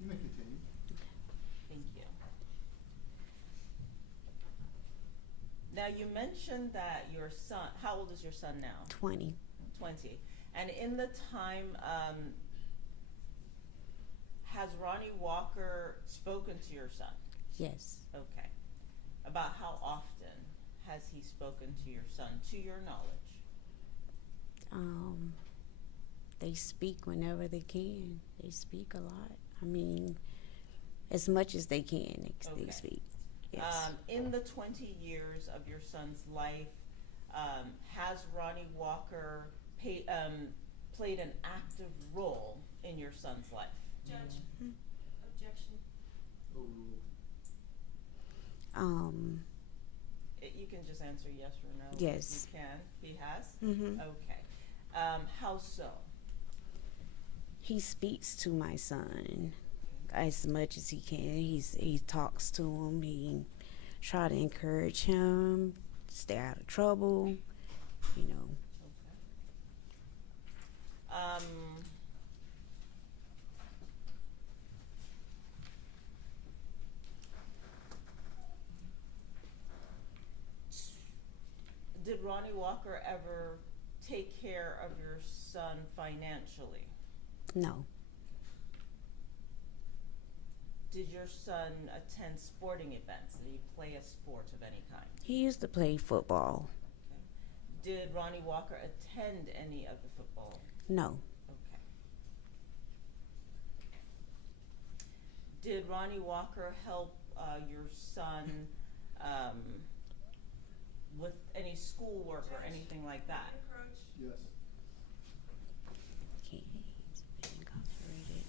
You may continue. Thank you. Now, you mentioned that your son, how old is your son now? 20. 20. And in the time, has Ronnie Walker spoken to your son? Yes. Okay. About how often has he spoken to your son, to your knowledge? They speak whenever they can. They speak a lot. I mean, as much as they can, Okay. they speak. Yes. In the 20 years of your son's life, has Ronnie Walker played an active role in your son's life? Judge, objection. You can just answer yes or no. Yes. You can. He has? Mhm. Okay. How so? He speaks to my son as much as he can. He talks to him. He try to encourage him, stay out of trouble. You know. Okay. Did Ronnie Walker ever take care of your son financially? No. Did your son attend sporting events? Did he play a sport of any kind? He used to play football. Okay. Did Ronnie Walker attend any of the football? No. Okay. Did Ronnie Walker help your son with any schoolwork or anything like that? Approach. Yes. Okay. He's been incarcerated.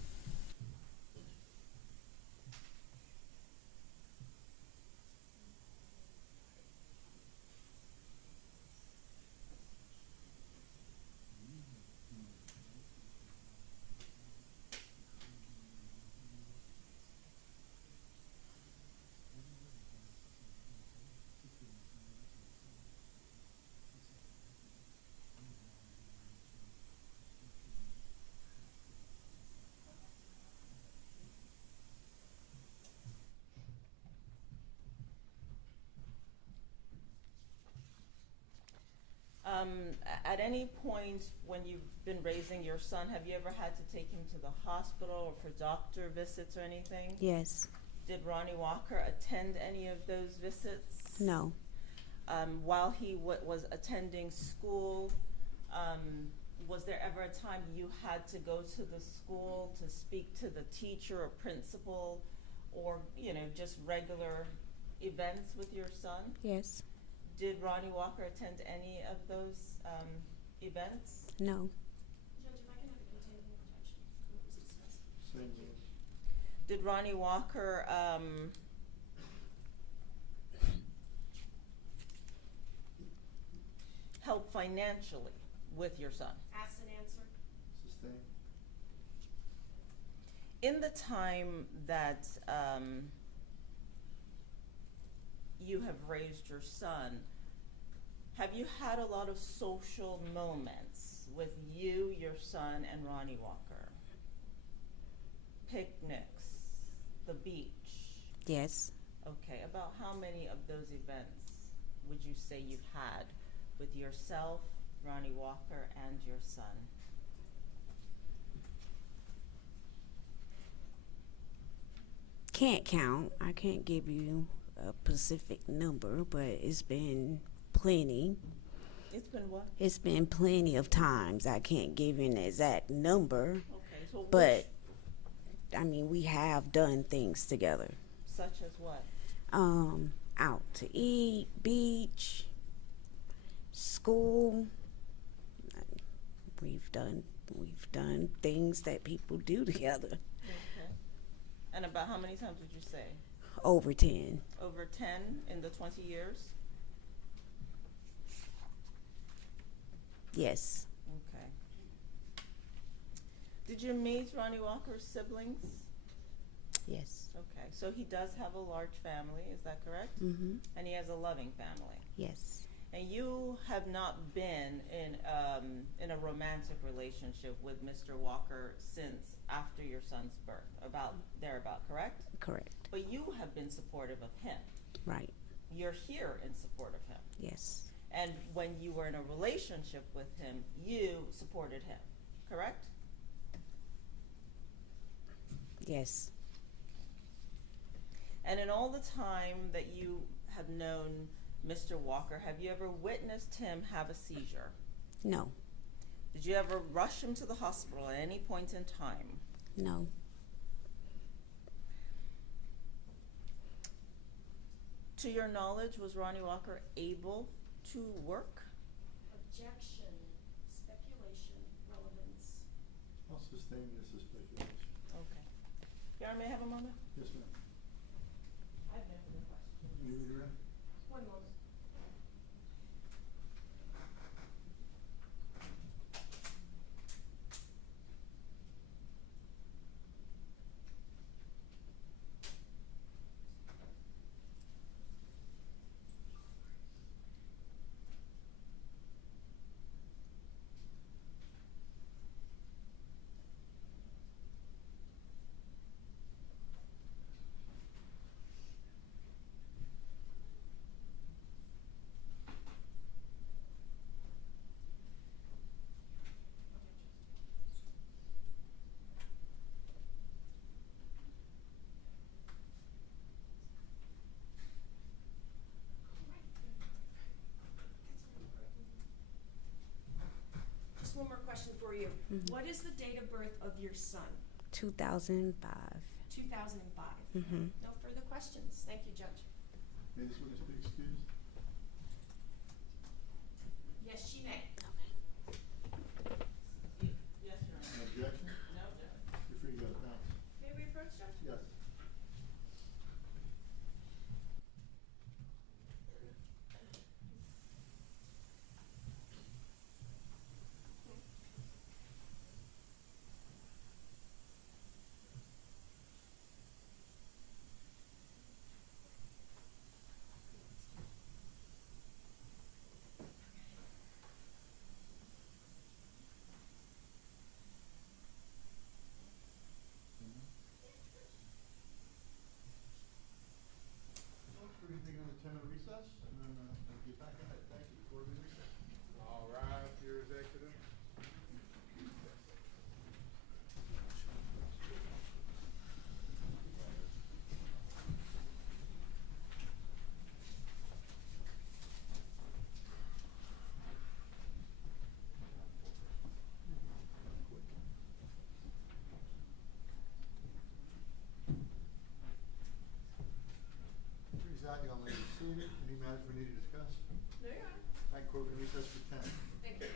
At any point when you've been raising your son, have you ever had to take him to the hospital or for doctor visits or anything? Yes. Did Ronnie Walker attend any of those visits? No. While he was attending school, was there ever a time you had to go to the school to speak to the teacher or principal, or just regular events with your son? Yes. Did Ronnie Walker attend any of those events? No. Judge, if I can have a continuing objection to what was discussed. Same Thank you. rule. Did Ronnie Walker help financially with your son? Ask and answer. Sustain. In the time that you have raised your son, have you had a lot of social moments with you, your son, and Ronnie Walker? Picnics, the beach? Yes. Okay, about how many of those events would you say you've had with yourself, Ronnie Walker, and your son? can't count. I can't give you a specific number, but it's been plenty. It's been what? It's been plenty of times. I can't give you an exact number, Okay, so but I mean, we have done things together. such as what? Out to eat, beach, school. We've done things that people do together. Okay. And about how many times would you say? Over 10. Over 10 in the 20 years? Yes. Okay. Did you meet Ronny Walker's siblings? Yes. Okay, so he does have a large family, is that correct? Mhm. And he has a loving family. Yes. And you have not been in a romantic relationship with Mr. Walker since after your son's birth, about thereabout, correct? Correct. But you have been supportive of him. Right. You're here in support of him. Yes. And when you were in a relationship with him, you supported him, correct? Yes. And in all the time that you have known Mr. Walker, have you ever witnessed him have a seizure? No. Did you ever rush him to the hospital at any point in time? No. To your knowledge, was Ronny Walker able to work? Objection, speculation, relevance. I'll sustain this as speculation. Okay. Your Honor, may I have a moment? Yes, ma'am. I have no further questions. Can you read it around? One moment. Just one more question for you. What is the date of birth of your son? 2005. 2005. Mhm. No further questions. Thank you, Judge. May this witness be excused? Yes, she may. Yes, Your An Honor. objection? No, Judge. You're free to go. Thanks. May we approach, Judge? Yes. Folks, we're gonna take another 10-minute recess, and then we'll get back at it. Thank you. Court will be recessed. All rise, your executive. Please out, young lady. Seated. Any matters we need to discuss? No, Your Honor. Thank court will be recessed for 10. Thank you.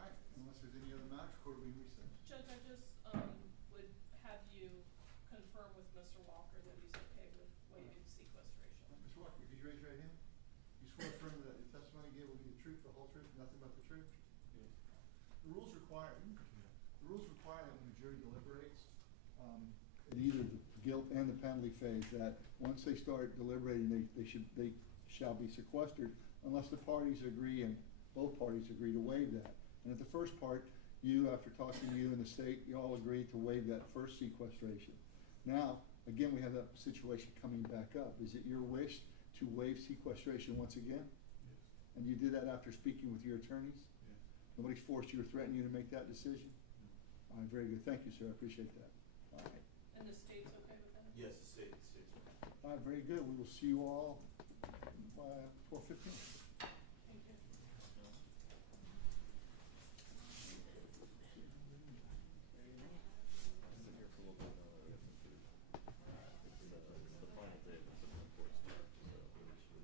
right, unless there's any other matters, court will be in recess. Judge, I just, would have you confirm with Mr. Walker that he's okay with waiving sequestration. Mr. Walker, could you raise your right hand? You swear affirm that the testimony you give will be the truth, the whole truth, and nothing but the truth? Yes. The rules require that when the jury deliberates, in either the guilt and the penalty phase, that once they start deliberating, they shall be sequestered unless the parties agree and both parties agree to waive that. And at the first part, you, after talking to you and the state, you all agreed to waive that first sequestration. Now, again, we have that situation coming back up. Is it your wish to waive sequestration once again? Yes. And you did that after speaking with your attorneys? Yes. Nobody's forced you or threatened you to make that decision? No. All right, very good. Thank you, sir. I appreciate that. All right. And the state's okay with that? Yes, the state's right. All right, very good. We will see you all by 12:15. Thank you.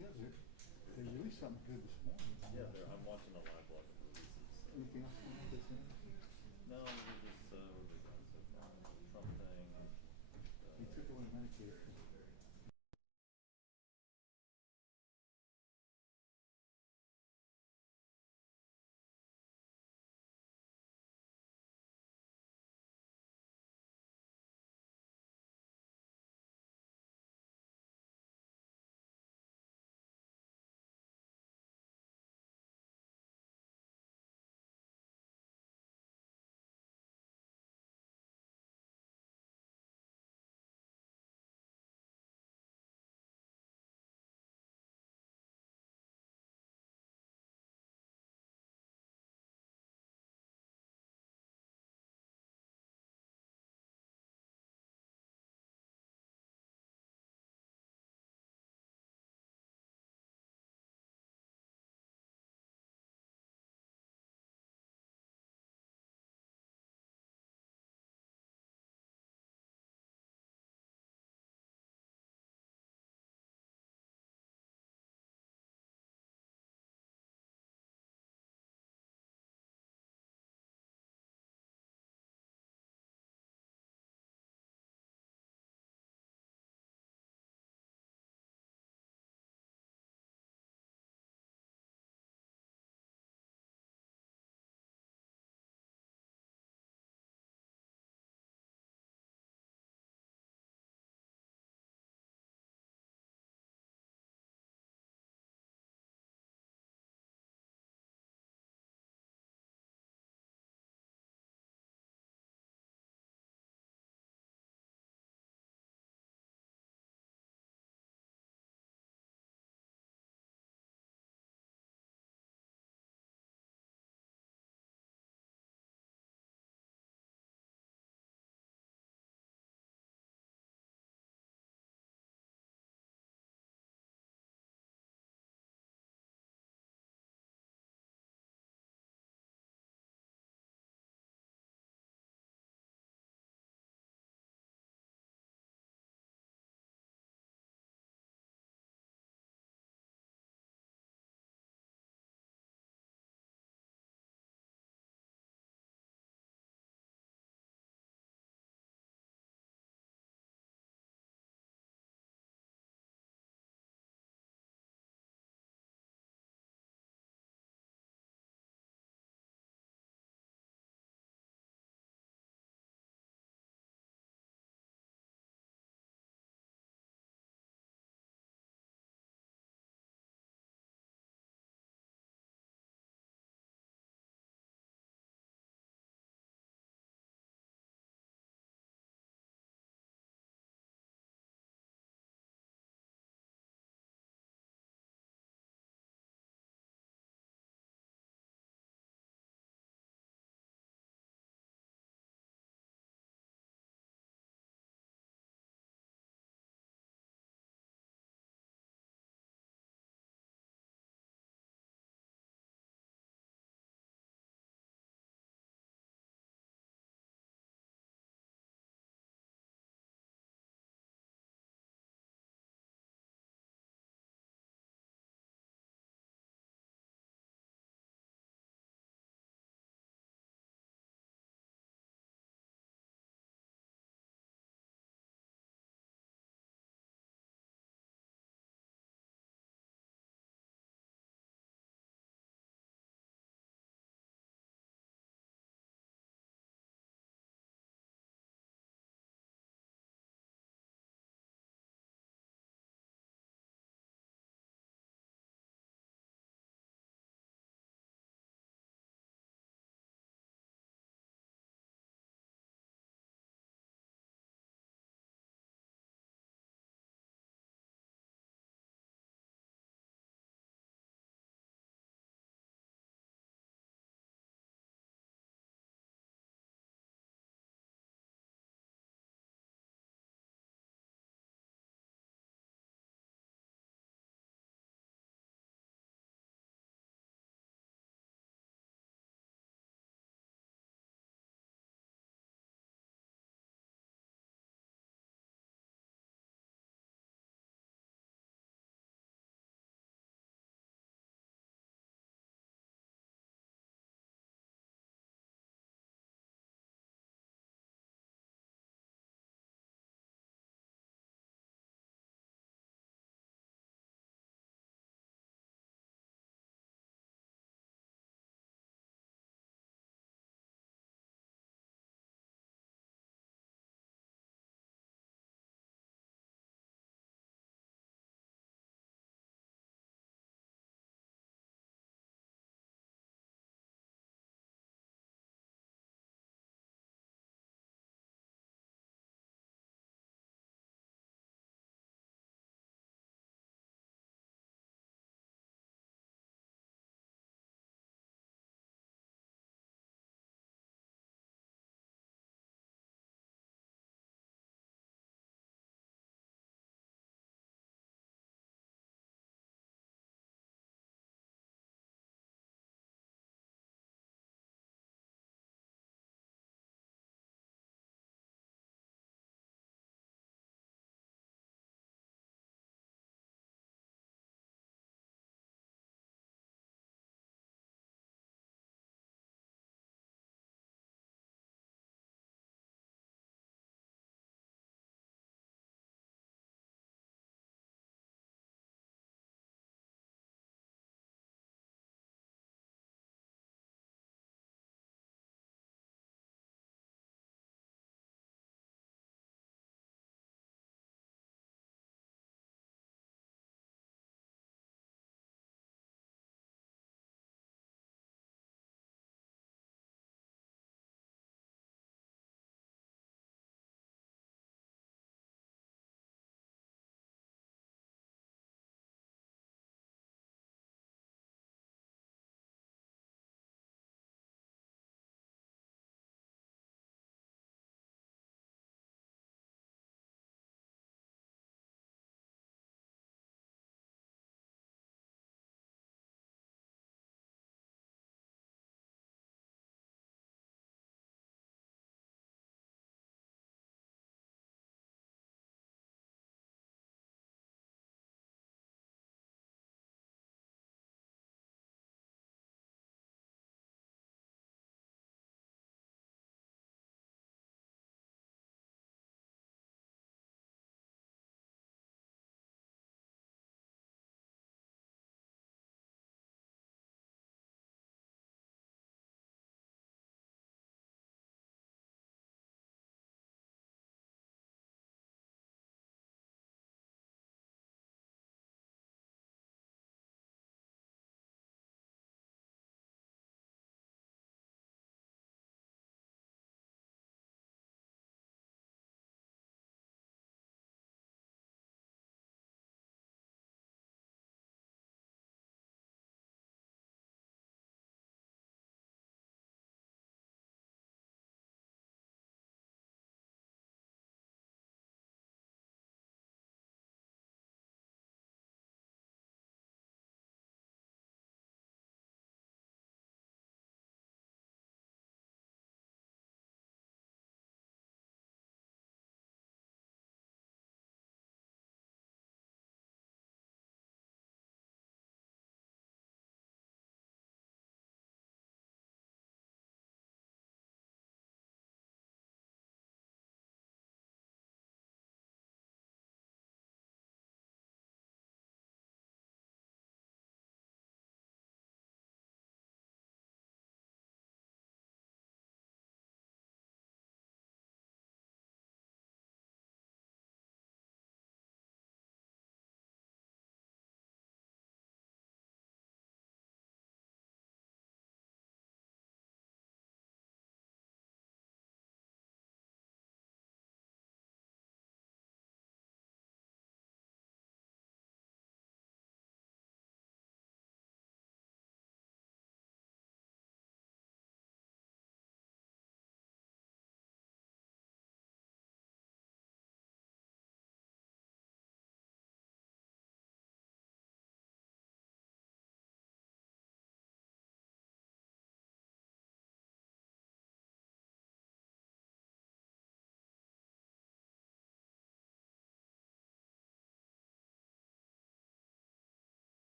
Yeah, they released something good this morning. Yeah, I'm watching a live blog of releases. Anything else you want to say? No, we're just, Trump thing. He took away Medicaid.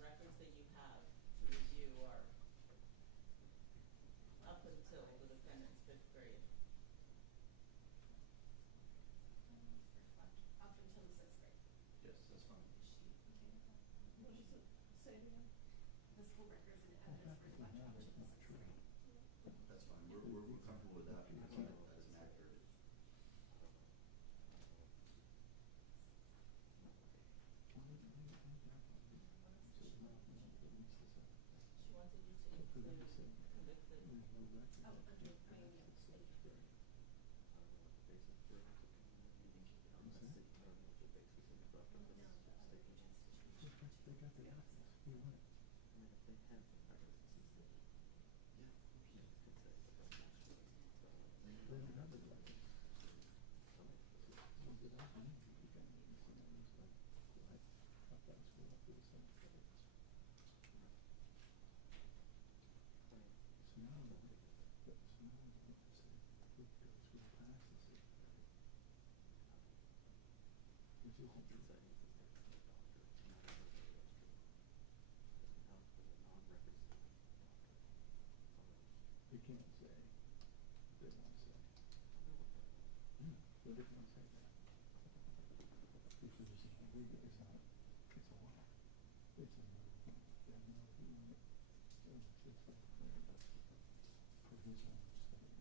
records that you have to review are up until the defendant's fifth grade. Up until the sixth grade. Yes, that's fine. What does it say again? The school records and evidence pretty much up to the sixth grade. That's fine. We're comfortable with that. That's inaccurate. She wanted you to include convicted. Oh, under, state. They got the records. We want it. They don't have the records. They can't say, they won't say. So they can't say that. Because it's not legal, it's not, it's a law. It's a law. They have no idea. It's for provisional study.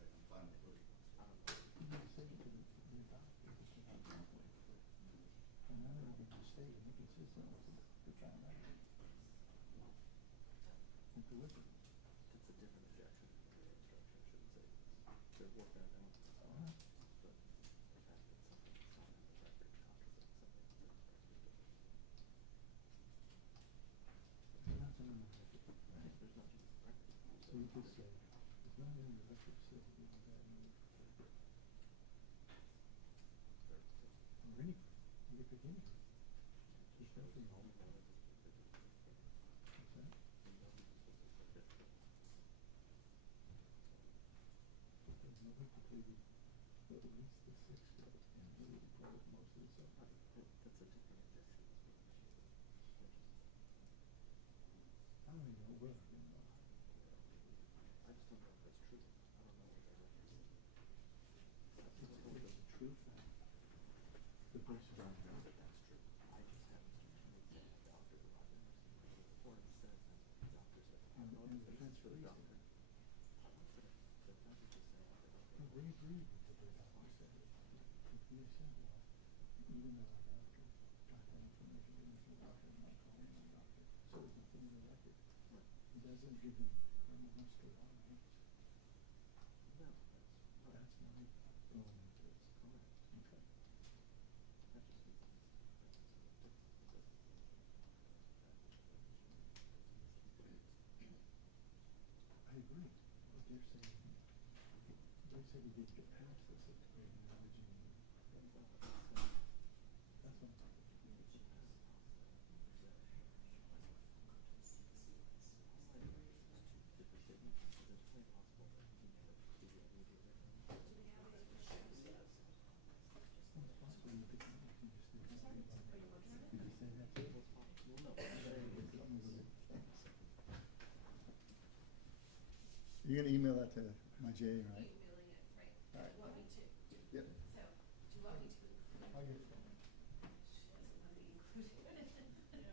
Right, I'm fine with it. You know, say it to the doctor, it's not wrongly. And now they're going to state and make it consistent with the trial record. And to which That's a different objection. The instruction shouldn't say this. They're working on it. Uh-huh. But the fact that something is not in the record contradicts something that's in the record. There's nothing in the record. Right. There's nothing in the record. So you could say, there's nothing in the record that says we have that in the record. Or any, you could pick any. There's nothing wrong with that. What's that? There's no way to tell you at least the sixth grade and really probably most of the subject. That's a different objection. I don't even know where I've been. I just don't know if that's true. I don't know what that record says. It's a true fact. The person I don't know that that's true. I just happen to know that the doctor, I've never seen a report that says that's what the doctor said. I don't know and if the defense it's for the released doctor. it. I don't know if the defense is just saying that, No, okay. they agreed with what their doctor said. They said, well, even though our doctor got that information, even if the doctor is not calling my doctor, so there's nothing in the record. It doesn't give them criminal history on it. No, that's right. That's my element to this. Correct. Okay. That just means I agree. But they're saying, they said we didn't get past the sixth grade knowledge and that's what I'm talking You're gonna email that to my J, right? Emailing it, right. All right. You want me to? Yep. So, do you want me to include? I'll get it. She doesn't want to be included.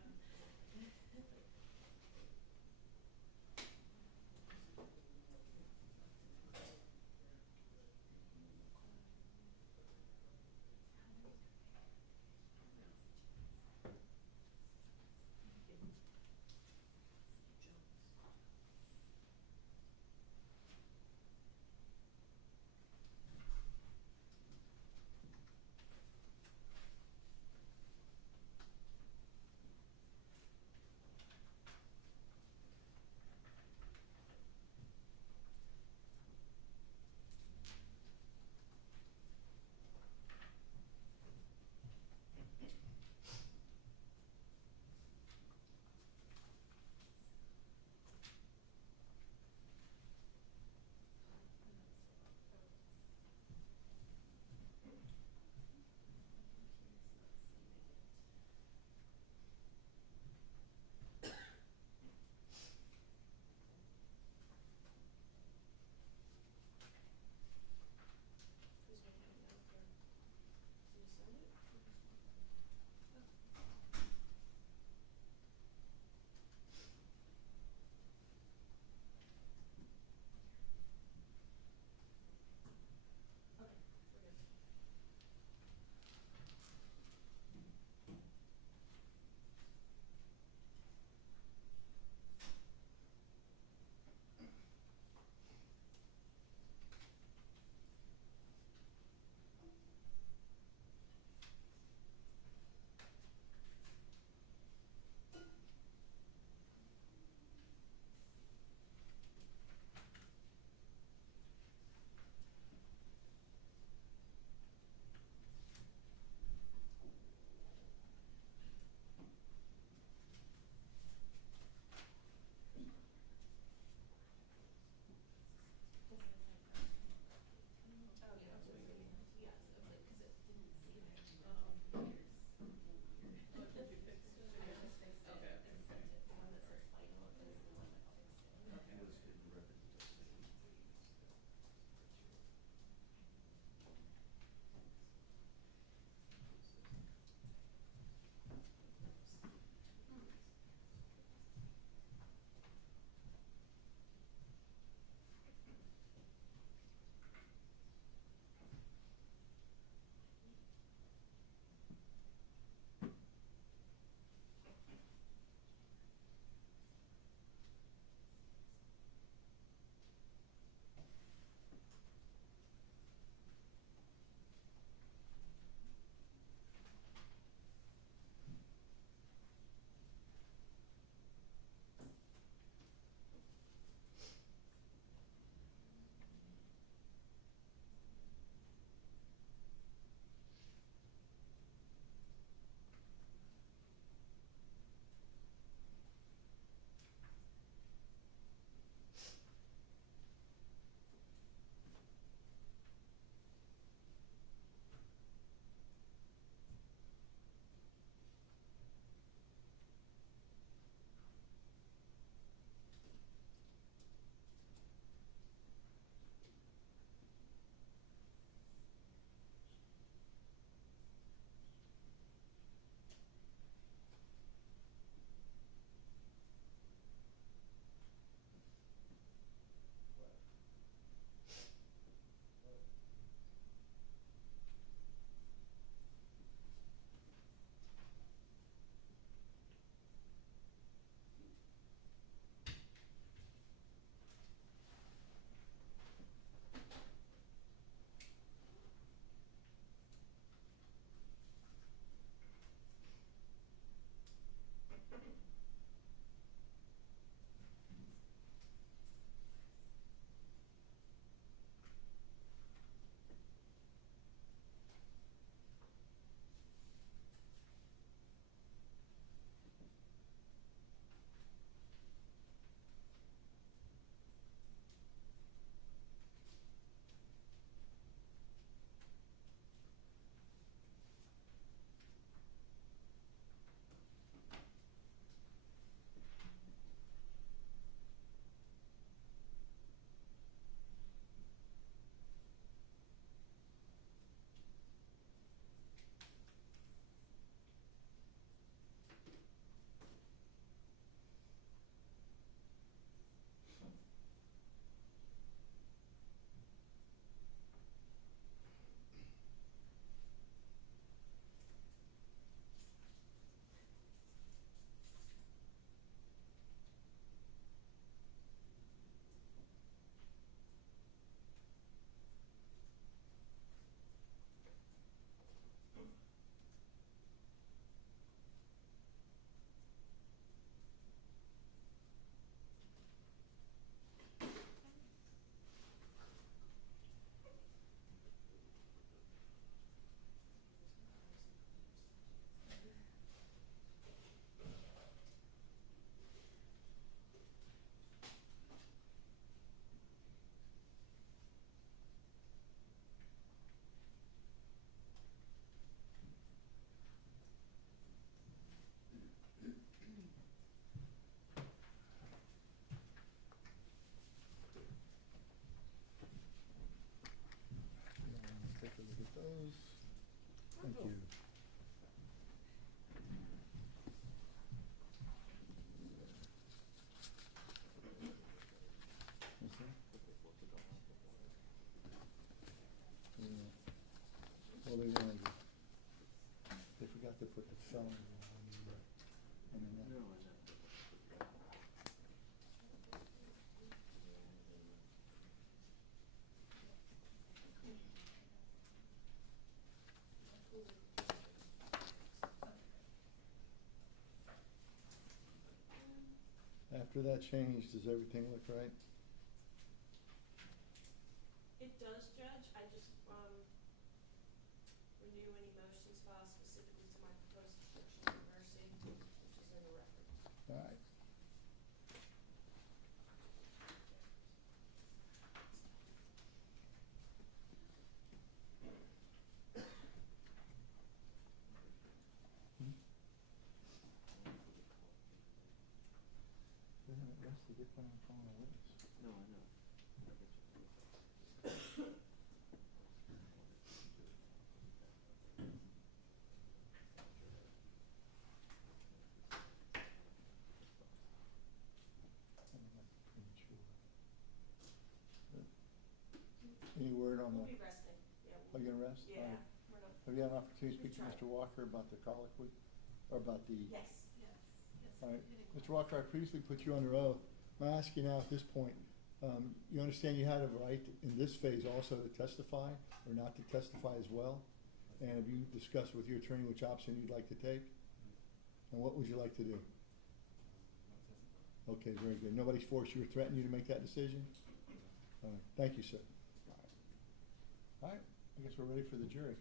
you. What's that? Yeah. Well, they forgot to put the felony on the, on the No, net. I know. After that change, does everything look right? It does, Judge. I just, renew any motions filed specifically to my proposed instruction of mercy, which is in the record. All right. Hmm? They're gonna arrest you, they're planning on calling a witness. No, I know. I get you. I mean, that's premature. But any word on We'll the, be resting. Yeah. are you gonna rest? All Yeah, right. we're not. Have you had an opportunity to speak to We've Mr. tried. Walker about the colloquy, or about the? Yes. All right, Mr. Walker, I previously put you under oath. I'm asking now at this point, you understand you had a right in this phase also to testify or not to testify as well? And have you discussed with your attorney which option you'd like to take? And what would you like to do? Okay, very good. Nobody's forced you or threatened you to make that decision? All right, thank you, sir. All right, I guess we're ready for the jury.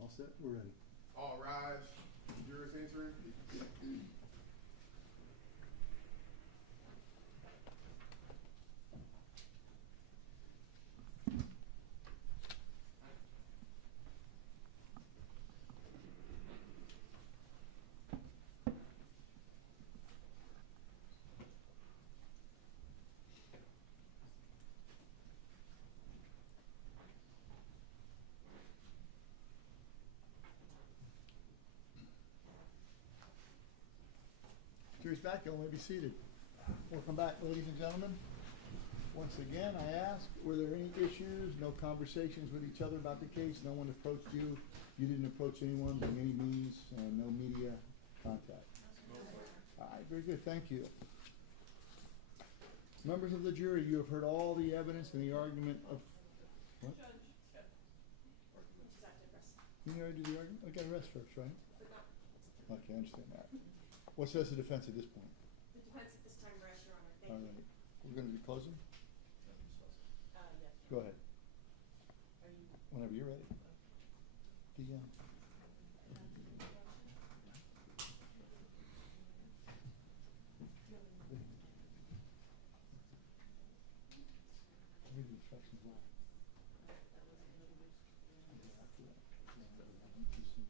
All set, we're ready. All rise. Jurors entering. Jury's back, y'all may be seated. Welcome back, ladies and gentlemen. Once again, I ask, were there any issues, no conversations with each other about the case? No one approached you? You didn't approach anyone by any means, and no media contact? All right, very good, thank you. Members of the jury, you have heard all the evidence and the argument of, what? Judge. She's active rest. You already did the argument? I got rest first, right? But not. Okay, I understand that. What says the defense at this point? All right, we're gonna be closing? Yes. Go ahead, Are you? whenever you're ready. The, read the instructions well. Yeah, after that. Yeah, too soon.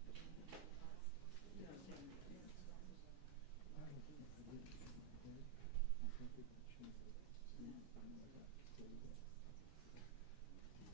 I don't think I did. I think they can change it. See, something like that. There you go. Yeah, sure, but.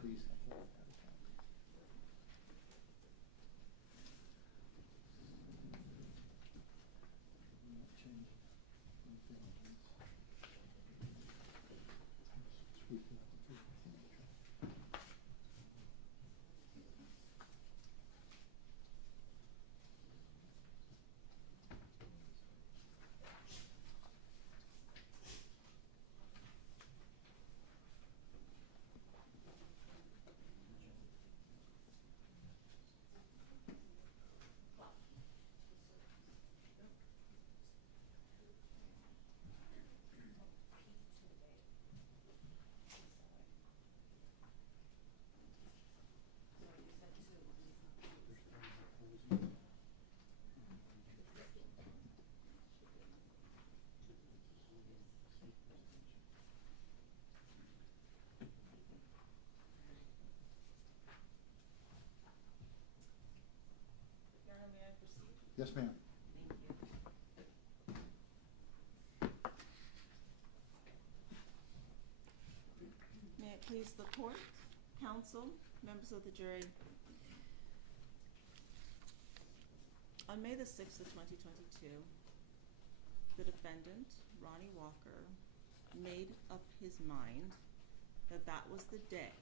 Please, I thought I had a copy. I'm not changing anything on this. Sweep it up and figure it out. Your Honor, may I proceed? Yes, ma'am. May it please the court, counsel, members of the jury. On May the 6th of 2022, the defendant, Ronny Walker, made up his mind that that was the day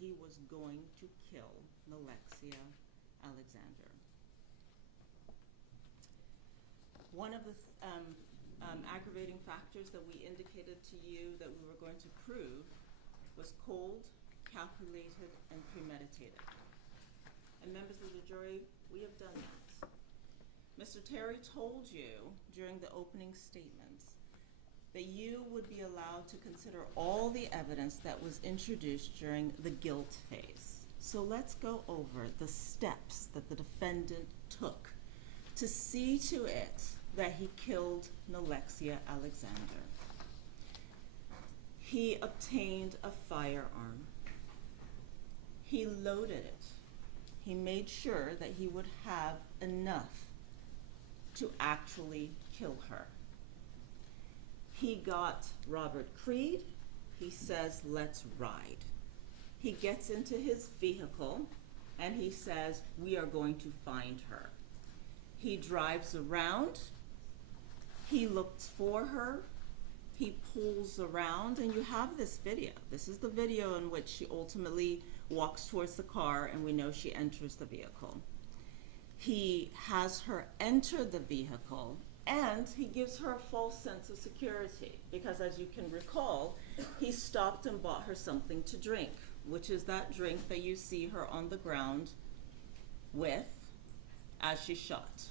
he was going to kill Nalexia Alexander. One of the aggravating factors that we indicated to you that we were going to prove was cold, calculated, and premeditated. And members of the jury, we have done that. Mr. Terry told you during the opening statements that you would be allowed to consider all the evidence that was introduced during the guilt phase. So let's go over the steps that the defendant took to see to it that he killed Nalexia Alexander. He obtained a firearm. He loaded it. He made sure that he would have enough to actually kill her. He got Robert Creed. He says, let's ride. He gets into his vehicle and he says, we are going to find her. He drives around. He looks for her. he pulls around, and you have this video. This is the video in which she ultimately walks towards the car, and we know she enters the vehicle. He has her enter the vehicle, and he gives her a false sense of security, because as you can recall, he stopped and bought her something to drink, which is that drink that you see her on the ground with as she's shot.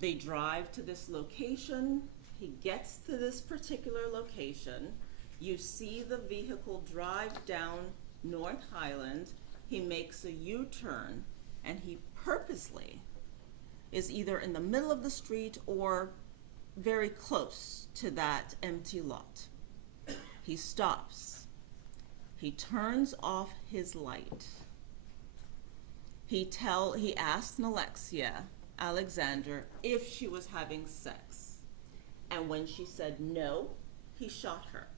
They drive to this location. He gets to this particular location. You see the vehicle drive down North Highland. He makes a U-turn, and he purposely is either in the middle of the street or very close to that empty lot. He stops. He turns off his light. He asked Alexia Alexander if she was having sex. And when she said no, he shot her,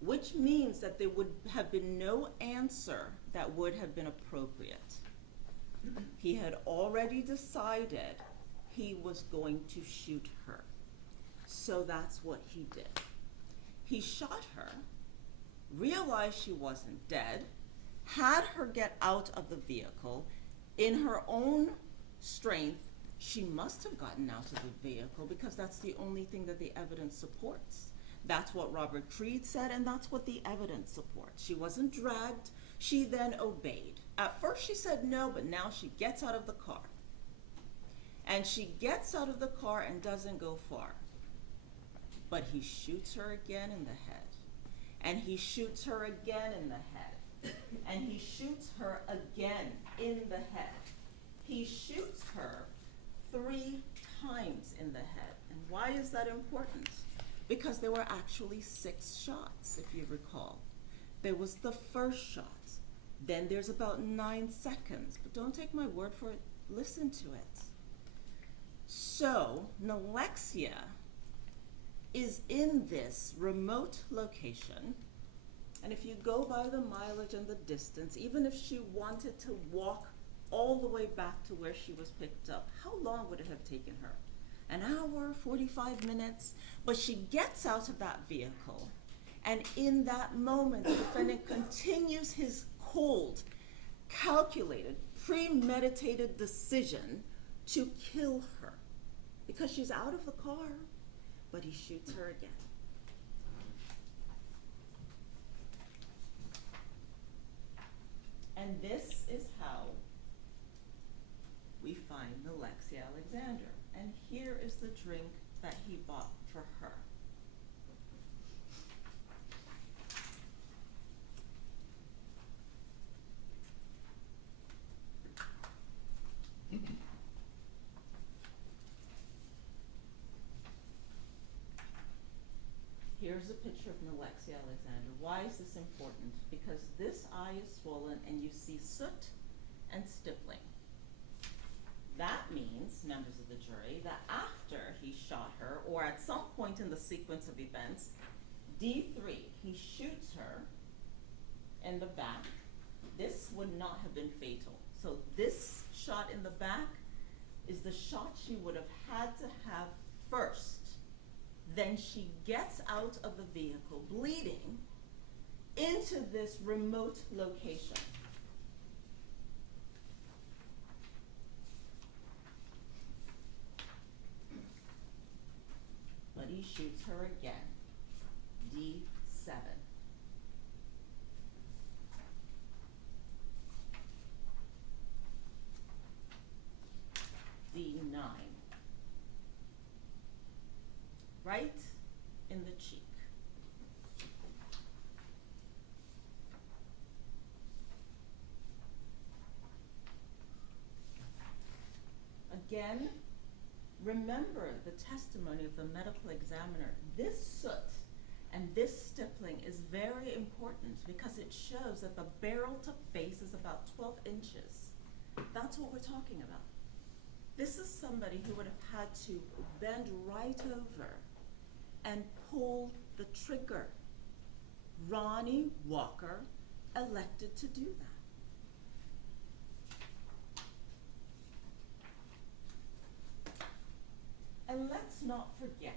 which means that there would have been no answer that would have been appropriate. He had already decided he was going to shoot her. So that's what he did. He shot her, realized she wasn't dead, had her get out of the vehicle. In her own strength, she must have gotten out of the vehicle, because that's the only thing that the evidence supports. That's what Robert Creed said, and that's what the evidence supports. She wasn't dragged. She then obeyed. At first she said no, but now she gets out of the car. And she gets out of the car and doesn't go far. But he shoots her again in the head. And he shoots her again in the head. And he shoots her again in the head. He shoots her 3 times in the head. And why is that important? Because there were actually 6 shots, if you recall. There was the first shot. Then there's about 9 seconds. But don't take my word for it. Listen to it. So, Alexia is in this remote location. And if you go by the mileage and the distance, even if she wanted to walk all the way back to where she was picked up, how long would it have taken her? An hour, 45 minutes? But she gets out of that vehicle, and in that moment, the defendant continues his cold, calculated, premeditated decision to kill her, because she's out of the car, but he shoots her again. And this is how we find Alexia Alexander. And here is the drink that he bought for her. Here's a picture of Alexia Alexander. Why is this important? Because this eye is swollen and you see soot and stippling. That means, members of the jury, that after he shot her, or at some point in the sequence of events, D3, he shoots her in the back. This would not have been fatal. So this shot in the back is the shot she would have had to have first. Then she gets out of the vehicle, bleeding, into this remote location. But he shoots her again, D7. D9. Right in the cheek. Again, remember the testimony of the medical examiner. This soot and this stippling is very important because it shows that the barrel to face is about 12 inches. That's what we're talking about. This is somebody who would have had to bend right over and pull the trigger. Ronny Walker elected to do that. And let's not forget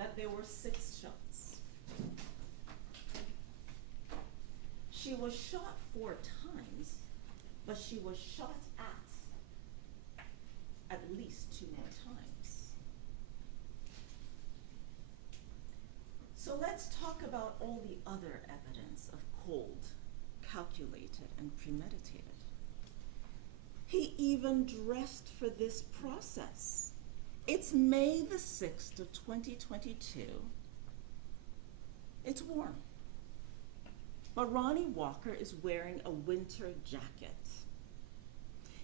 that there were 6 shots. She was shot 4 times, but she was shot at least 2 more times. So let's talk about all the other evidence of cold, calculated, and premeditated. He even dressed for this process. It's May the 6th of 2022. It's warm. But Ronny Walker is wearing a winter jacket.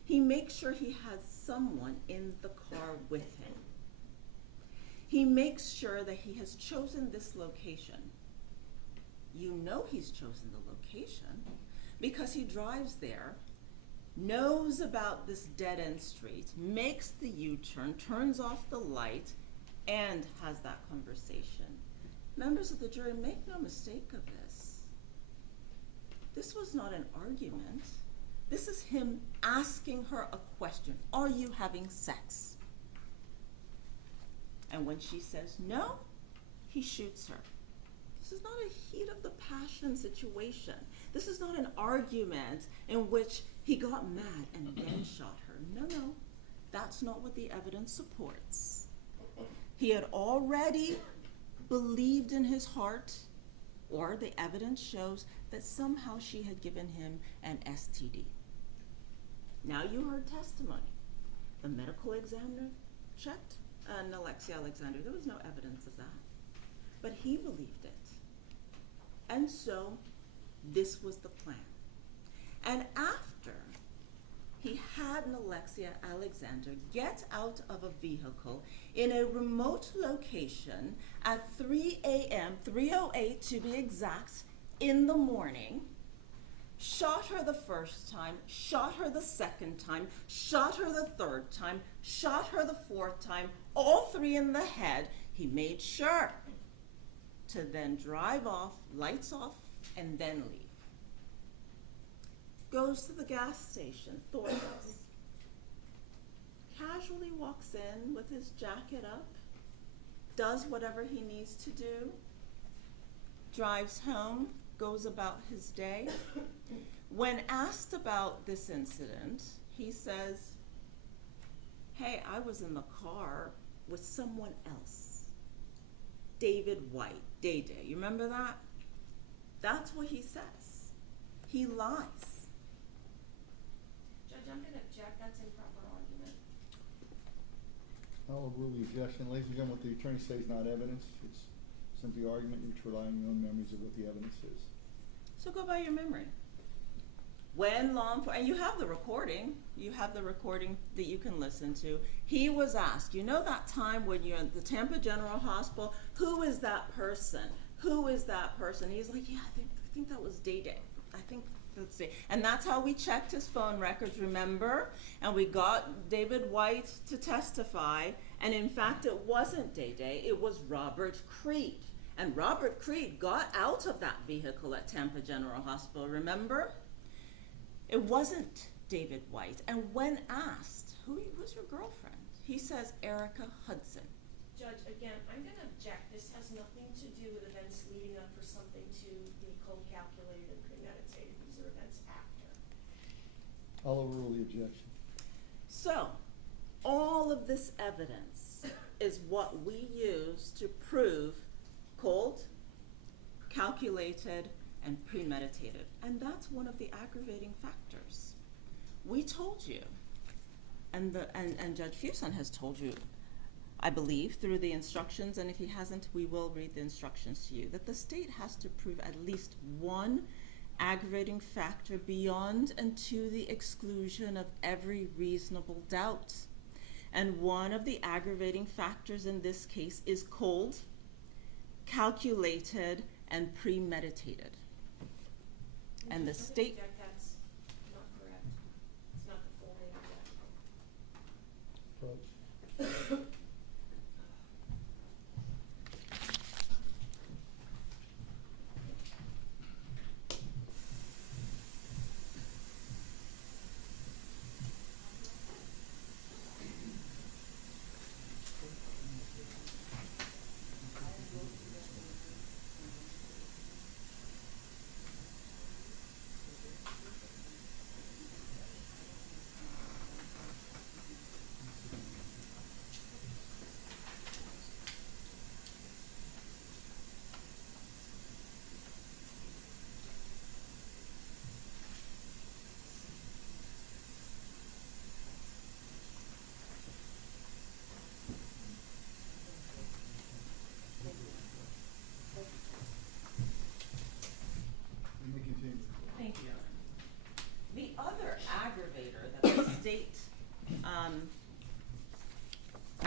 He makes sure he has someone in the car with him. He makes sure that he has chosen this location. You know he's chosen the location because he drives there, knows about this dead-end street, makes the U-turn, turns off the light, and has that conversation. Members of the jury, make no mistake of this. This was not an argument. This is him asking her a question. Are you having sex? And when she says no, he shoots her. This is not a heat of the passion situation. This is not an argument in which he got mad and then shot her. No, that's not what the evidence supports. He had already believed in his heart, or the evidence shows that somehow she had given him an STD. Now you heard testimony. The medical examiner checked Alexia Alexander. There was no evidence of that. But he believed it. And so this was the plan. And after he had Alexia Alexander get out of a vehicle in a remote location at 3 a.m., 3:08 to be exact, in the morning, shot her the first time, shot her the second time, shot her the third time, shot her the fourth time, all 3 in the head, he made sure to then drive off, lights off, and then leave. Goes to the gas station, Thornton's. Casually walks in with his jacket up, does whatever he needs to do, drives home, goes about his day. When asked about this incident, he says, hey, I was in the car with someone else. David White, Day Day, you remember that? That's what he says. He lies. Judge, I'm gonna object, that's improper argument. I'll rule the objection. Ladies and gentlemen, what the attorney says is not evidence. It's simply argument. You rely on your own memories of what the evidence is. So go by your memory. When law enforcement, and you have the recording that you can listen to. He was asked, you know that time when you're at the Tampa General Hospital, who is that person? Who is that person? He's like, yeah, I think that was Day Day. I think that's it. And that's how we checked his phone records, remember? And we got David White to testify, and in fact, it wasn't Day Day, it was Robert Creed. And Robert Creed got out of that vehicle at Tampa General Hospital, remember? It wasn't David White. And when asked, who's your girlfriend? He says, Erica Hudson. Judge, again, I'm gonna object. This has nothing to do with events leading up for something to be cold calculated and premeditated. These are events after. I'll overrule the objection. So, all of this evidence is what we use to prove cold, calculated, and premeditated. And that's one of the aggravating factors. We told you, and Judge Fuson has told you, I believe, through the instructions, and if he hasn't, we will read the instructions to you, that the state has to prove at least one aggravating factor beyond and to the exclusion of every reasonable doubt. And one of the aggravating factors in this case is cold, calculated, and premeditated. And the state... That's not correct. It's not the full name of that.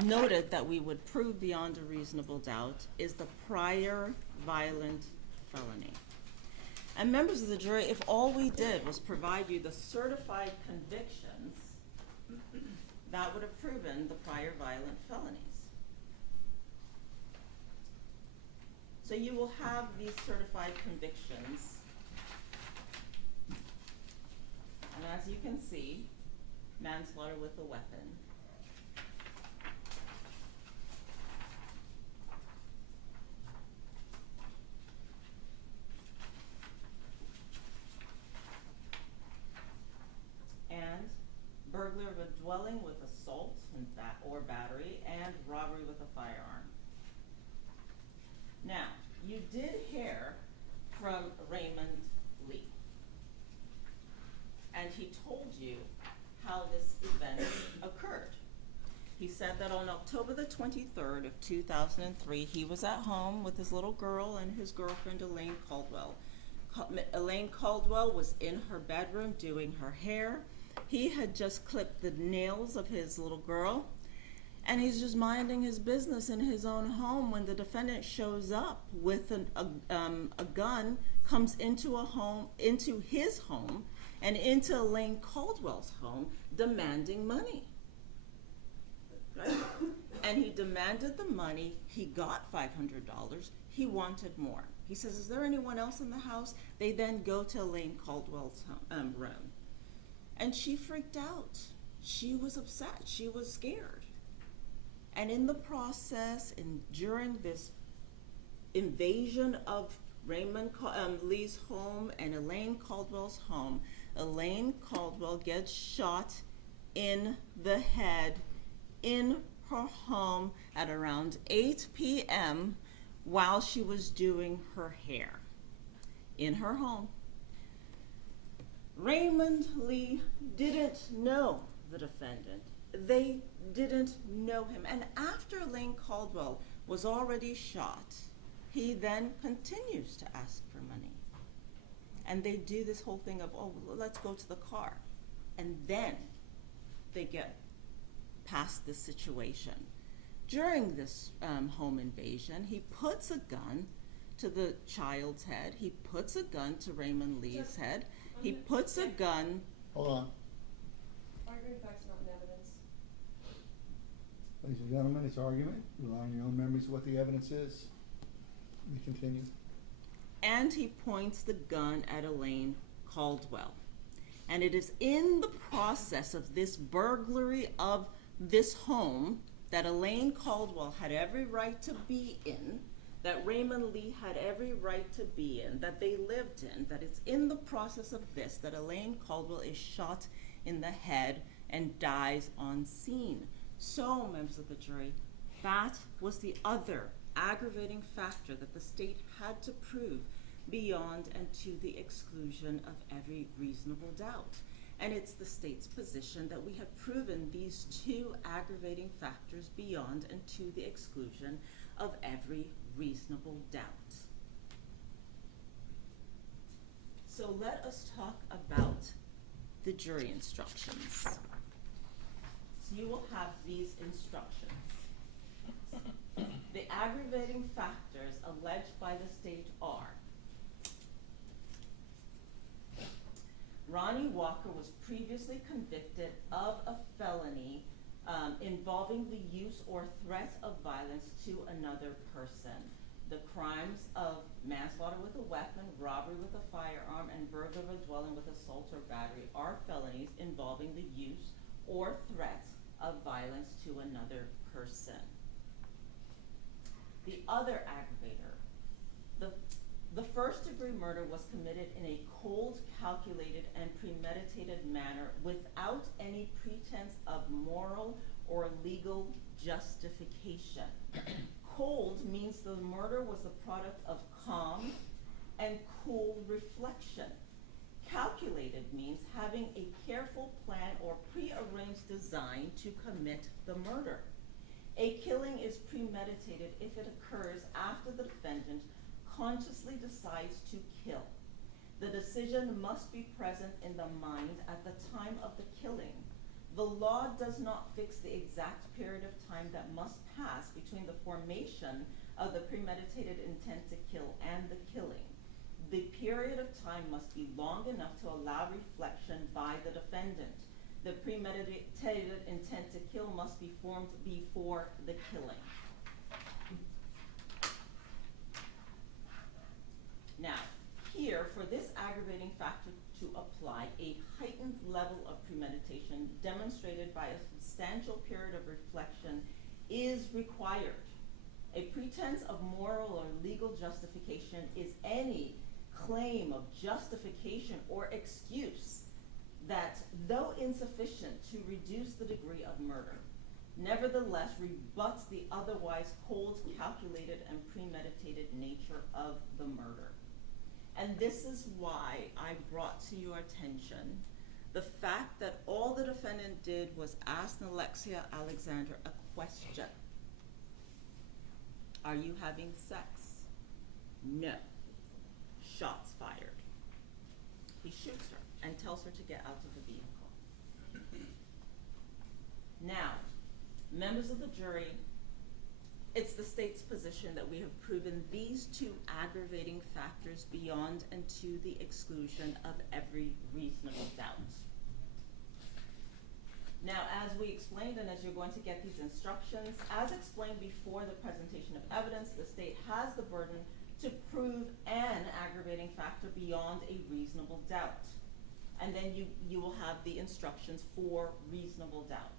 noted that we would prove beyond a reasonable doubt is the prior violent felony. And members of the jury, if all we did was provide you the certified convictions, that would have proven the prior violent felonies. So you will have these certified convictions. And as you can see, manslaughter with a weapon. And burglary of a dwelling with assault or battery, and robbery with a firearm. Now, you did hear from Raymond Lee, and he told you how this event occurred. He said that on October the 23rd of 2003, he was at home with his little girl and his girlfriend, Elaine Caldwell. Elaine Caldwell was in her bedroom doing her hair. He had just clipped the nails of his little girl, and he's just minding his business in his own home when the defendant shows up with a gun, comes into his home, and into Elaine Caldwell's home, demanding money. Right? And he demanded the money. He got $500. He wanted more. He says, "Is there anyone else in the house?" They then go to Elaine Caldwell's room. And she freaked out. She was upset. She was scared. And in the process, and during this invasion of Raymond Lee's home and Elaine Caldwell's home, Elaine Caldwell gets shot in the head in her home at around 8 p.m. while she was doing her hair in her home. Raymond Lee didn't know the defendant. They didn't know him. And after Elaine Caldwell was already shot, he then continues to ask for money. And they do this whole thing of, "Oh, let's go to the car." And then they get past this situation. During this home invasion, he puts a gun to the child's head. He puts a gun to Raymond Lee's head. He puts a gun. Hold on. Arguing facts, not in evidence. Ladies and gentlemen, it's argument. Rely on your own memories of what the evidence is. We continue. And he points the gun at Elaine Caldwell. And it is in the process of this burglary of this home that Elaine Caldwell had every right to be in, that Raymond Lee had every right to be in, that they lived in, that it's in the process of this that Elaine Caldwell is shot in the head and dies on scene. So, members of the jury, that was the other aggravating factor that the state had to prove beyond and to the exclusion of every reasonable doubt. And it's the state's position that we have proven these two aggravating factors beyond and to the exclusion of every reasonable doubt. So let us talk about the jury instructions. So you will have these instructions. The aggravating factors alleged by the state are: Ronny Walker was previously convicted of a felony involving the use or threat of violence to another person. The crimes of manslaughter with a weapon, robbery with a firearm, and burglary of a dwelling with assault or battery are felonies involving the use or threat of violence to another person. The other aggravator, the first-degree murder was committed in a cold, calculated, and premeditated manner without any pretense of moral or legal justification. Cold means the murder was the product of calm and cool reflection. Calculated means having a careful plan or prearranged design to commit the murder. A killing is premeditated if it occurs after the defendant consciously decides to kill. The decision must be present in the mind at the time of the killing. The law does not fix the exact period of time that must pass between the formation of the premeditated intent to kill and the killing. The period of time must be long enough to allow reflection by the defendant. The premeditated intent to kill must be formed before the killing. Now, here, for this aggravating factor to apply, a heightened level of premeditation demonstrated by a substantial period of reflection is required. A pretense of moral or legal justification is any claim of justification or excuse that, though insufficient to reduce the degree of murder, nevertheless rebuts the otherwise cold, calculated, and premeditated nature of the murder. And this is why I brought to your attention the fact that all the defendant did was ask Alexia Alexander a question. Are you having sex? No. Shots fired. He shoots her and tells her to get out of the vehicle. Now, members of the jury, it's the state's position that we have proven these two aggravating factors beyond and to the exclusion of every reasonable doubt. Now, as we explained, and as you're going to get these instructions, as explained before the presentation of evidence, the state has the burden to prove an aggravating factor beyond a reasonable doubt. And then you will have the instructions for reasonable doubt.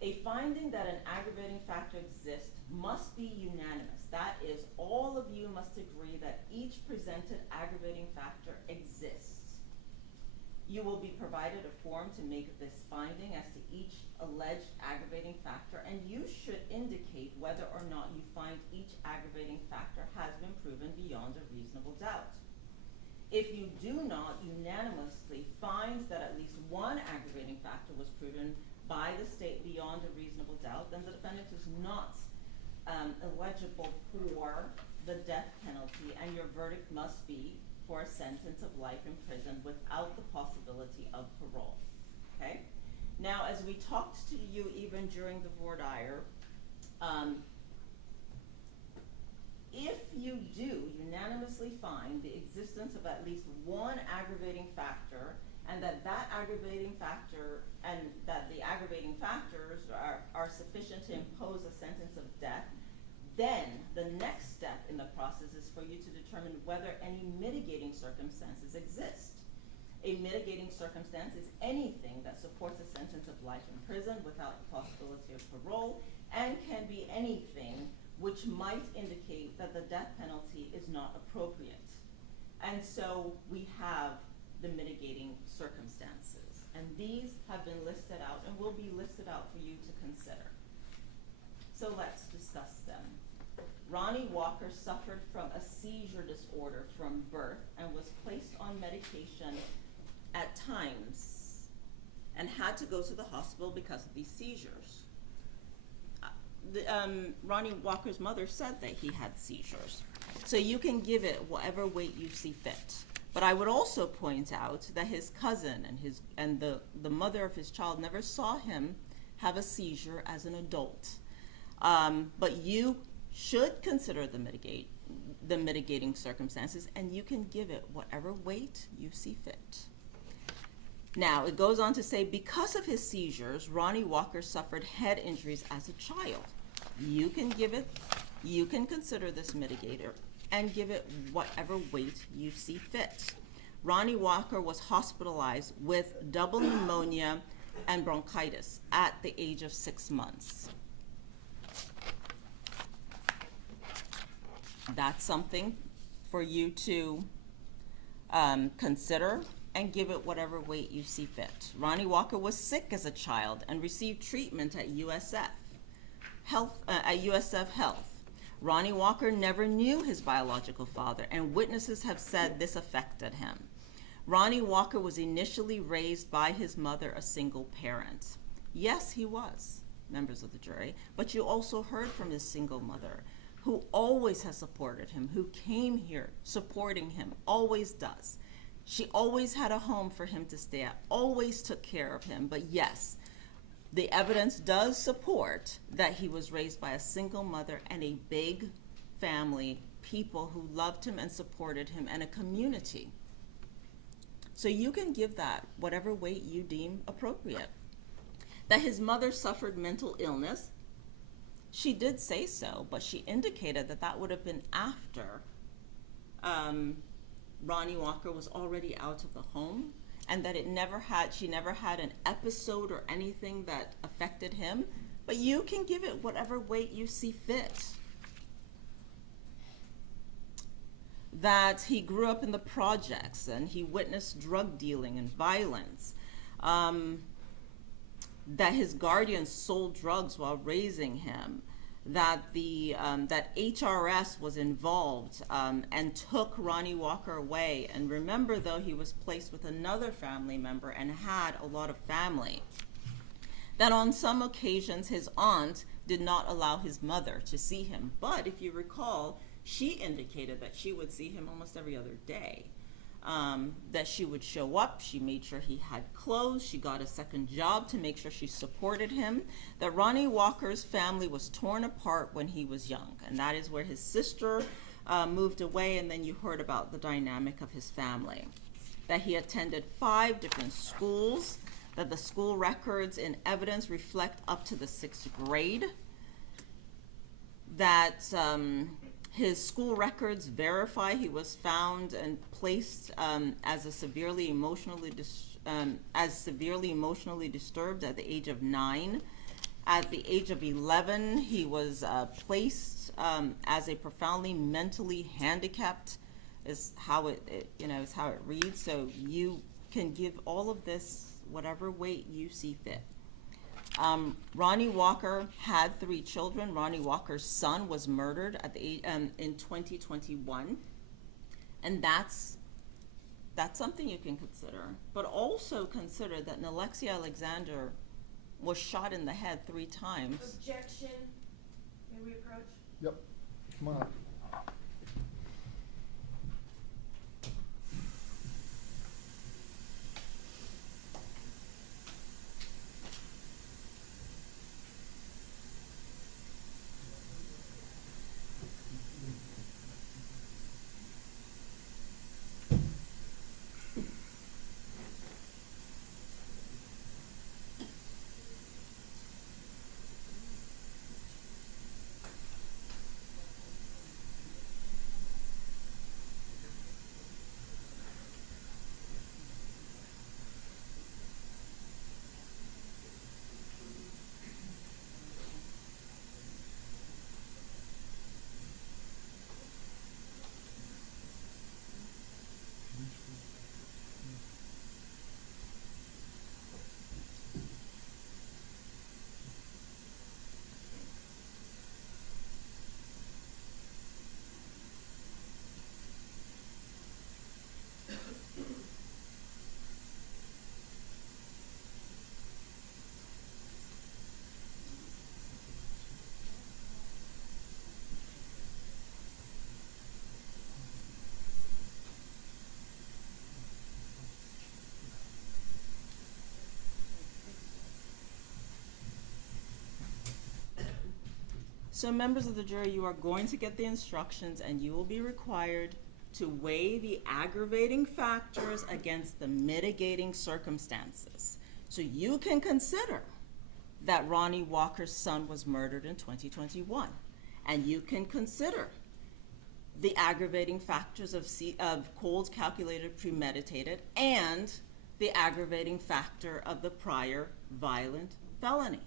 A finding that an aggravating factor exists must be unanimous. That is, all of you must agree that each presented aggravating factor exists. You will be provided a form to make this finding as to each alleged aggravating factor, and you should indicate whether or not you find each aggravating factor has been proven beyond a reasonable doubt. If you do not unanimously find that at least one aggravating factor was proven by the state beyond a reasonable doubt, then the defendant is not eligible for the death penalty, and your verdict must be for a sentence of life in prison without the possibility of parole. Okay? Now, as we talked to you even during the voir dire, if you do unanimously find the existence of at least one aggravating factor, and that aggravating factor, and that the aggravating factors are sufficient to impose a sentence of death, then the next step in the process is for you to determine whether any mitigating circumstances exist. A mitigating circumstance is anything that supports a sentence of life in prison without the possibility of parole, and can be anything which might indicate that the death penalty is not appropriate. And so we have the mitigating circumstances, and these have been listed out and will be listed out for you to consider. So let's discuss them. Ronny Walker suffered from a seizure disorder from birth and was placed on medication at times and had to go to the hospital because of these seizures. Ronny Walker's mother said that he had seizures. So you can give it whatever weight you see fit. But I would also point out that his cousin and the mother of his child never saw him have a seizure as an adult. But you should consider the mitigating circumstances, and you can give it whatever weight you see fit. Now, it goes on to say, because of his seizures, Ronny Walker suffered head injuries as a child. You can consider this mitigator and give it whatever weight you see fit. Ronny Walker was hospitalized with double pneumonia and bronchitis at the age of 6 months. That's something for you to consider and give it whatever weight you see fit. Ronny Walker was sick as a child and received treatment at USF Health. Ronny Walker never knew his biological father, and witnesses have said this affected him. Ronny Walker was initially raised by his mother, a single parent. Yes, he was, members of the jury, but you also heard from his single mother, who always has supported him, who came here supporting him, always does. She always had a home for him to stay at, always took care of him. But yes, the evidence does support that he was raised by a single mother and a big family, people who loved him and supported him, and a community. So you can give that whatever weight you deem appropriate. That his mother suffered mental illness, she did say so, but she indicated that that would have been after Ronny Walker was already out of the home, and that she never had an episode or anything that affected him. But you can give it whatever weight you see fit. That he grew up in the projects and he witnessed drug dealing and violence. That his guardians sold drugs while raising him. That that HRS was involved and took Ronny Walker away. And remember, though, he was placed with another family member and had a lot of family. That on some occasions his aunt did not allow his mother to see him. But if you recall, she indicated that she would see him almost every other day. That she would show up, she made sure he had clothes, she got a second job to make sure she supported him. That Ronny Walker's family was torn apart when he was young, and that is where his sister moved away, and then you heard about the dynamic of his family. That he attended 5 different schools, that the school records and evidence reflect up to the 6th grade. That his school records verify he was found and placed as severely emotionally disturbed at the age of 9. At the age of 11, he was placed as a profoundly mentally handicapped. Is how it reads. So you can give all of this whatever weight you see fit. Ronny Walker had 3 children. Ronny Walker's son was murdered at the in 2021, and that's something you can consider. But also consider that Alexia Alexander was shot in the head 3 times. Objection. May we approach? Yep, come on. So members of the jury, you are going to get the instructions, and you will be required to weigh the aggravating factors against the mitigating circumstances. So you can consider that Ronny Walker's son was murdered in 2021, and you can consider the aggravating factors of cold, calculated, premeditated, and the aggravating factor of the prior violent felony.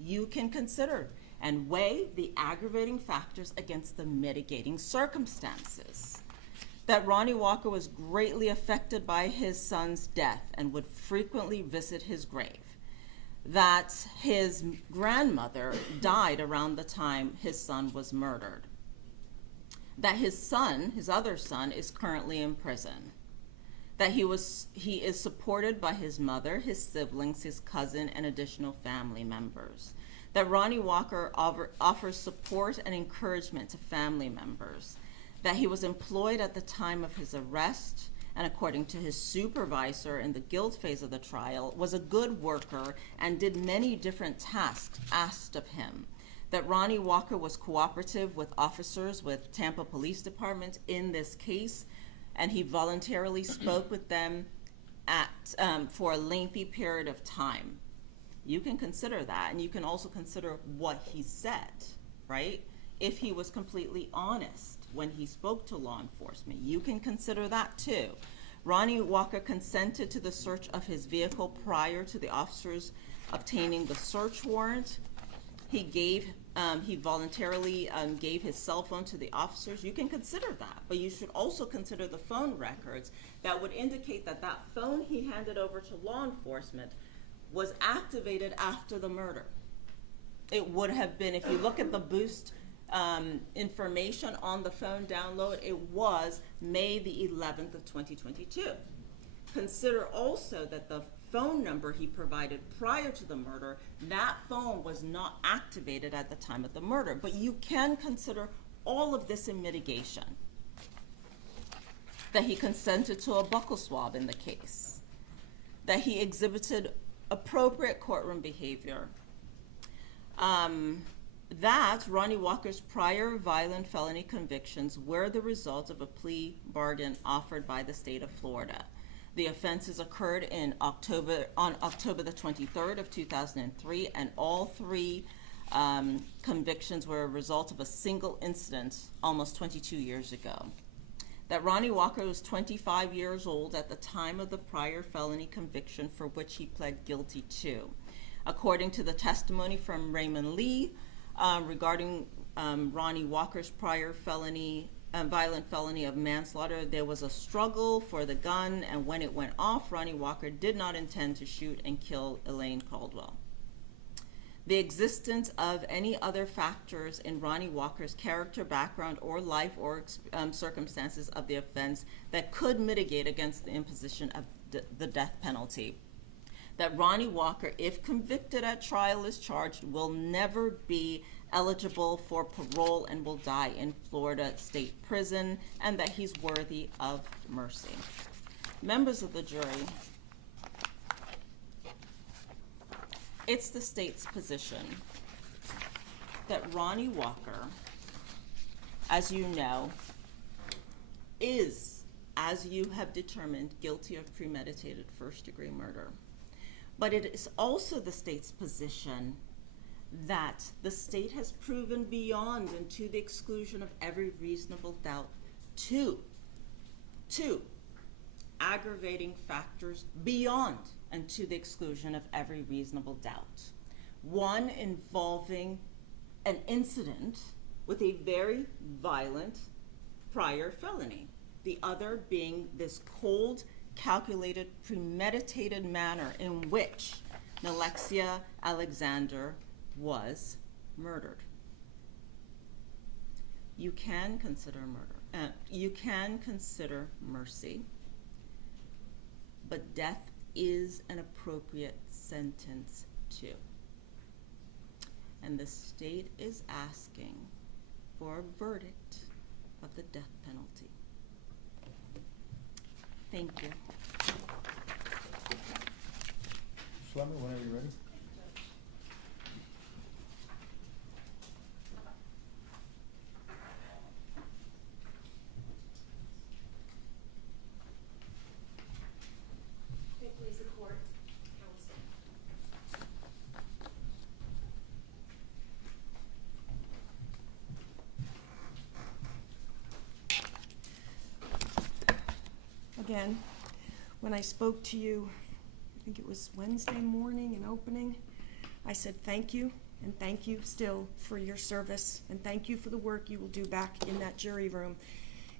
You can consider and weigh the aggravating factors against the mitigating circumstances. That Ronny Walker was greatly affected by his son's death and would frequently visit his grave. That his grandmother died around the time his son was murdered. That his other son, is currently in prison. That he is supported by his mother, his siblings, his cousin, and additional family members. That Ronny Walker offers support and encouragement to family members. That he was employed at the time of his arrest, and according to his supervisor in the guilt phase of the trial, was a good worker and did many different tasks asked of him. That Ronny Walker was cooperative with officers with Tampa Police Department in this case, and he voluntarily spoke with them for a lengthy period of time. You can consider that, and you can also consider what he said, right? If he was completely honest when he spoke to law enforcement, you can consider that too. Ronny Walker consented to the search of his vehicle prior to the officers obtaining the search warrant. He voluntarily gave his cell phone to the officers. You can consider that, but you should also consider the phone records that would indicate that that phone he handed over to law enforcement was activated after the murder. It would have been, if you look at the boost information on the phone download, it was May the 11th of 2022. Consider also that the phone number he provided prior to the murder, that phone was not activated at the time of the murder. But you can consider all of this in mitigation. That he consented to a buccal swab in the case. That he exhibited appropriate courtroom behavior. That Ronny Walker's prior violent felony convictions were the result of a plea bargain offered by the state of Florida. The offenses occurred on October the 23rd of 2003, and all three convictions were a result of a single incident almost 22 years ago. That Ronny Walker was 25 years old at the time of the prior felony conviction for which he pled guilty to. According to the testimony from Raymond Lee regarding Ronny Walker's prior violent felony of manslaughter, there was a struggle for the gun, and when it went off, Ronny Walker did not intend to shoot and kill Elaine Caldwell. The existence of any other factors in Ronny Walker's character, background, or life or circumstances of the offense that could mitigate against the imposition of the death penalty. That Ronny Walker, if convicted at trial as charged, will never be eligible for parole and will die in Florida State Prison, and that he's worthy of mercy. Members of the jury, it's the state's position that Ronny Walker, as you know, is, as you have determined, guilty of premeditated first-degree murder. But it is also the state's position that the state has proven beyond and to the exclusion of every reasonable doubt two aggravating factors beyond and to the exclusion of every reasonable doubt. One involving an incident with a very violent prior felony. The other being this cold, calculated, premeditated manner in which Alexia Alexander was murdered. You can consider murder. You can consider mercy, but death is an appropriate sentence too. And the state is asking for a verdict of the death penalty. Thank you. Schlemmer, whenever you're ready. Please, the court, counsel. Again, when I spoke to you, I think it was Wednesday morning in opening, I said thank you, and thank you still for your service, and thank you for the work you will do back in that jury room.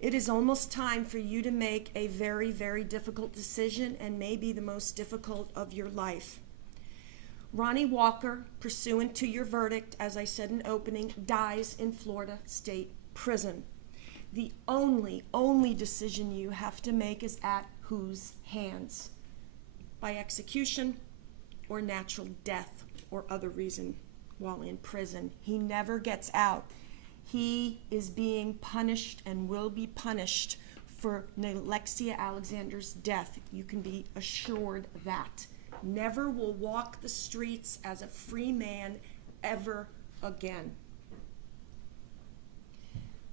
It is almost time for you to make a very, very difficult decision, and maybe the most difficult of your life. Ronny Walker, pursuant to your verdict, as I said in opening, dies in Florida State Prison. The only decision you have to make is at whose hands? By execution or natural death or other reason while in prison. He never gets out. He is being punished and will be punished for Alexia Alexander's death. You can be assured that. Never will walk the streets as a free man ever again.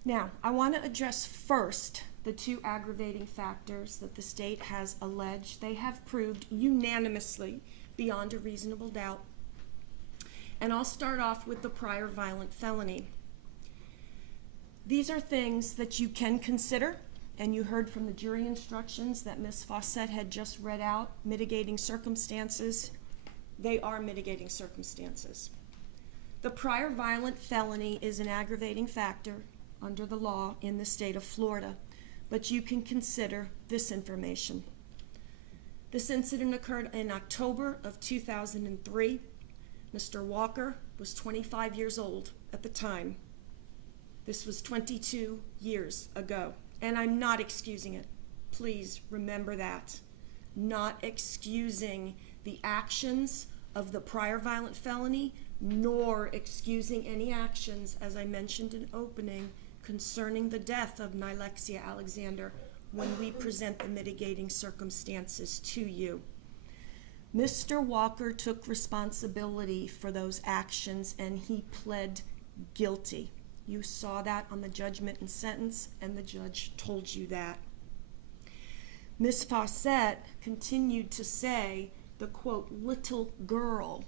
Now, I want to address first the two aggravating factors that the state has alleged they have proved unanimously beyond a reasonable doubt. And I'll start off with the prior violent felony. These are things that you can consider, and you heard from the jury instructions that Ms. Fawcett had just read out, mitigating circumstances. They are mitigating circumstances. The prior violent felony is an aggravating factor under the law in the state of Florida, but you can consider this information. This incident occurred in October of 2003. Mr. Walker was 25 years old at the time. This was 22 years ago, and I'm not excusing it. Please remember that. Not excusing the actions of the prior violent felony, nor excusing any actions, as I mentioned in opening, concerning the death of Alexia Alexander when we present the mitigating circumstances to you. Mr. Walker took responsibility for those actions and he pled guilty. You saw that on the judgment and sentence, and the judge told you that. Ms. Fawcett continued to say the quote, little girl.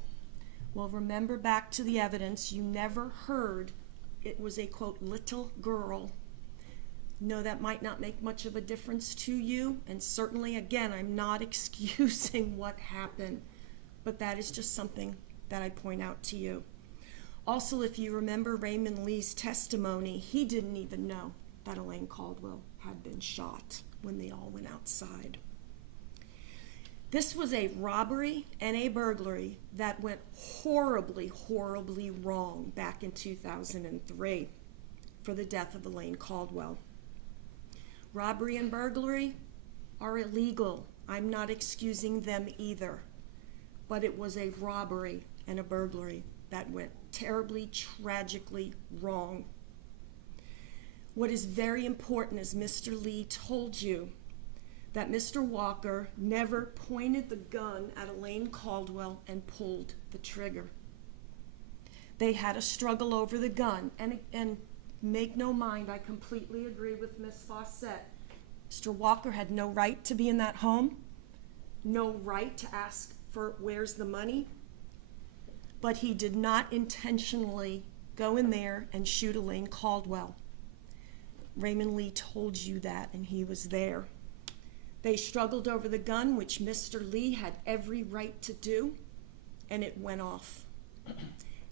Well, remember back to the evidence, you never heard it was a quote, little girl. No, that might not make much of a difference to you, and certainly, again, I'm not excusing what happened, but that is just something that I point out to you. Also, if you remember Raymond Lee's testimony, he didn't even know that Elaine Caldwell had been shot when they all went outside. This was a robbery and a burglary that went horribly, horribly wrong back in 2003 for the death of Elaine Caldwell. Robbery and burglary are illegal. I'm not excusing them either. But it was a robbery and a burglary that went terribly, tragically wrong. What is very important is Mr. Lee told you that Mr. Walker never pointed the gun at Elaine Caldwell and pulled the trigger. They had a struggle over the gun, and make no mind, I completely agree with Ms. Fawcett. Mr. Walker had no right to be in that home, no right to ask for where's the money, but he did not intentionally go in there and shoot Elaine Caldwell. Raymond Lee told you that, and he was there. They struggled over the gun, which Mr. Lee had every right to do, and it went off.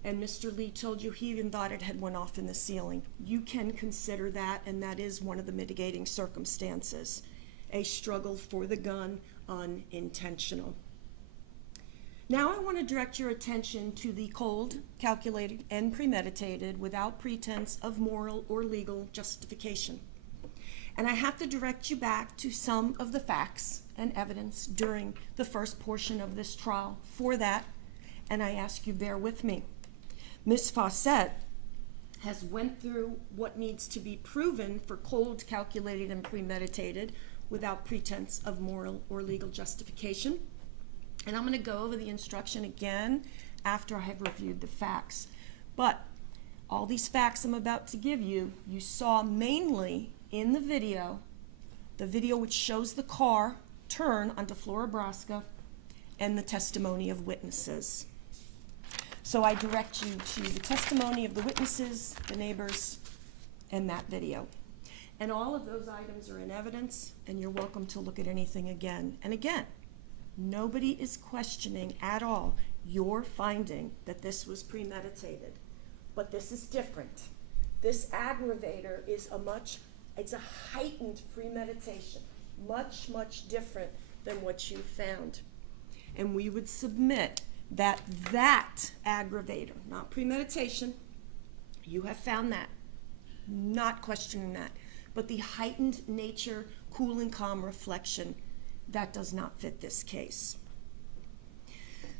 And Mr. Lee told you he even thought it had went off in the ceiling. You can consider that, and that is one of the mitigating circumstances. A struggle for the gun, unintentional. Now I want to direct your attention to the cold, calculated, and premeditated without pretense of moral or legal justification. And I have to direct you back to some of the facts and evidence during the first portion of this trial for that, and I ask you bear with me. Ms. Fawcett has went through what needs to be proven for cold, calculated, and premeditated without pretense of moral or legal justification. And I'm going to go over the instruction again after I have reviewed the facts. But all these facts I'm about to give you, you saw mainly in the video which shows the car turn onto Florabrasca, and the testimony of witnesses. So I direct you to the testimony of the witnesses, the neighbors, and that video. And all of those items are in evidence, and you're welcome to look at anything again. And again, nobody is questioning at all your finding that this was premeditated. But this is different. This aggravator is it's a heightened premeditation, much, much different than what you found. And we would submit that aggravator, not premeditation, you have found that, not questioning that, but the heightened nature, cool and calm reflection, that does not fit this case.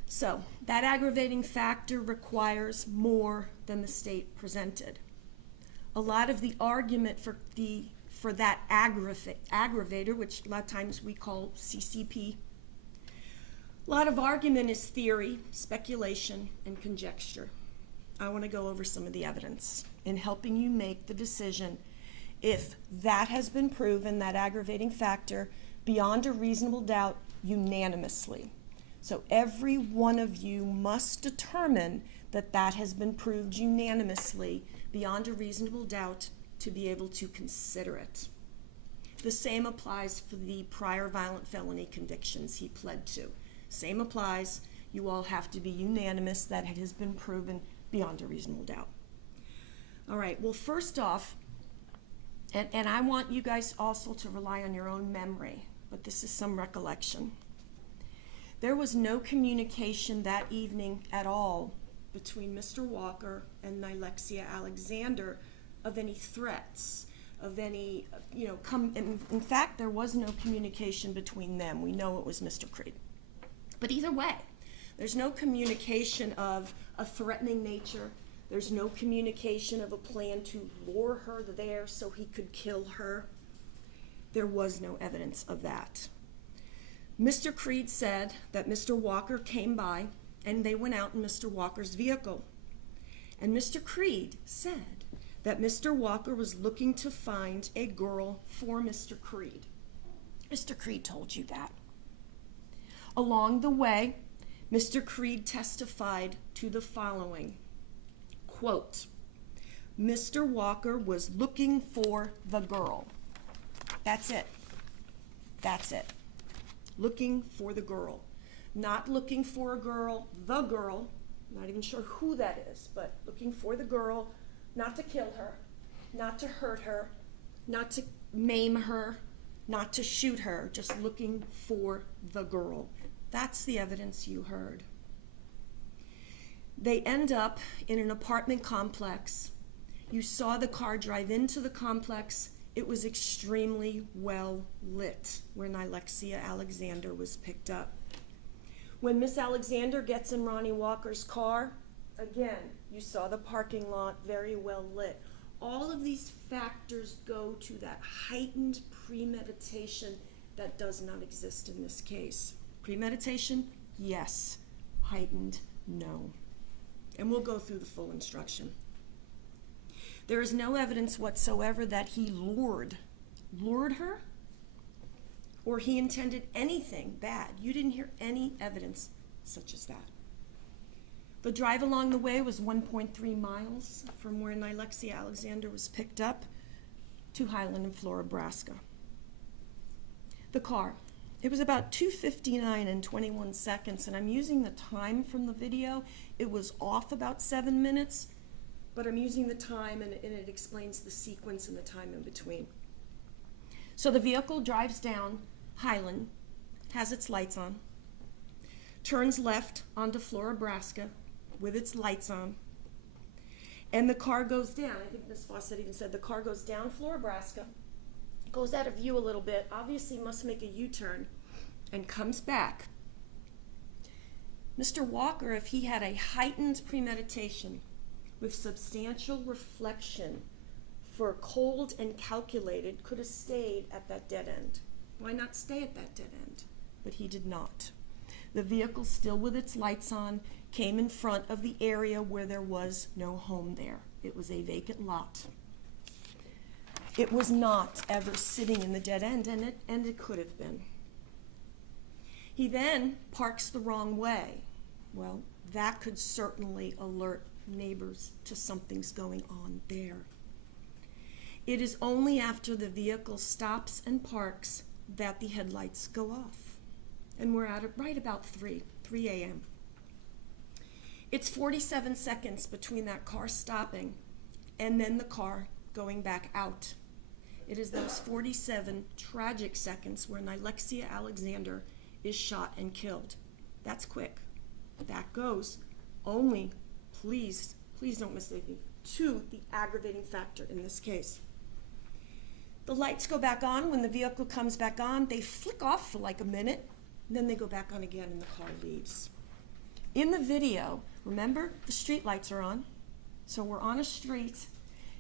So that aggravating factor requires more than the state presented. A lot of the argument for the for that aggravator, which a lot of times we call CCP. A lot of argument is theory, speculation, and conjecture. I want to go over some of the evidence in helping you make the decision if that has been proven, that aggravating factor, beyond a reasonable doubt, unanimously. So every one of you must determine that that has been proved unanimously, beyond a reasonable doubt, to be able to consider it. The same applies for the prior violent felony convictions he pled to. Same applies. You all have to be unanimous that it has been proven beyond a reasonable doubt. All right, well, first off, and I want you guys also to rely on your own memory, but this is some recollection. There was no communication that evening at all between Mr. Walker and Nylexia Alexander of any threats, of any, in fact, there was no communication between them. We know it was Mr. Creed. But either way, there's no communication of a threatening nature. There's no communication of a plan to lure her there so he could kill her. There was no evidence of that. Mr. Creed said that Mr. Walker came by and they went out in Mr. Walker's vehicle. And Mr. Creed said that Mr. Walker was looking to find a girl for Mr. Creed. Mr. Creed told you that. Along the way, Mr. Creed testified to the following, quote, Mr. Walker was looking for the girl. That's it. That's it. Looking for the girl. Not looking for a girl, the girl, not even sure who that is, but looking for the girl, not to kill her, not to hurt her, not to maim her, not to shoot her, just looking for the girl. That's the evidence you heard. They end up in an apartment complex. You saw the car drive into the complex. It was extremely well lit where Nylexia Alexander was picked up. When Miss Alexander gets in Ronny Walker's car, again, you saw the parking lot very well lit. All of these factors go to that heightened premeditation that does not exist in this case. Premeditation, yes. Heightened, no. And we'll go through the full instruction. There is no evidence whatsoever that he lured her, or he intended anything bad. You didn't hear any evidence such as that. The drive along the way was 1.3 miles from where Nylexia Alexander was picked up to Highland and Flora, Nebraska. The car, it was about 2:59 and 21 seconds, and I'm using the time from the video. It was off about 7 minutes, but I'm using the time and it explains the sequence and the time in between. So the vehicle drives down Highland, has its lights on, turns left onto Flora, Nebraska with its lights on, and the car goes down. I think Ms. Fawcett even said the car goes down Flora, Nebraska, goes out of view a little bit, obviously must make a U-turn, and comes back. Mr. Walker, if he had a heightened premeditation with substantial reflection for cold and calculated, could have stayed at that dead end. Why not stay at that dead end? But he did not. The vehicle, still with its lights on, came in front of the area where there was no home there. It was a vacant lot. It was not ever sitting in the dead end, and it could have been. He then parks the wrong way. Well, that could certainly alert neighbors to something's going on there. It is only after the vehicle stops and parks that the headlights go off. And we're at it right about 3 a.m. It's 47 seconds between that car stopping and then the car going back out. It is those 47 tragic seconds where Nylexia Alexander is shot and killed. That's quick. That goes only, please don't mistake me, to the aggravating factor in this case. The lights go back on. When the vehicle comes back on, they flick off for like a minute, then they go back on again and the car leaves. In the video, remember, the street lights are on. So we're on a street,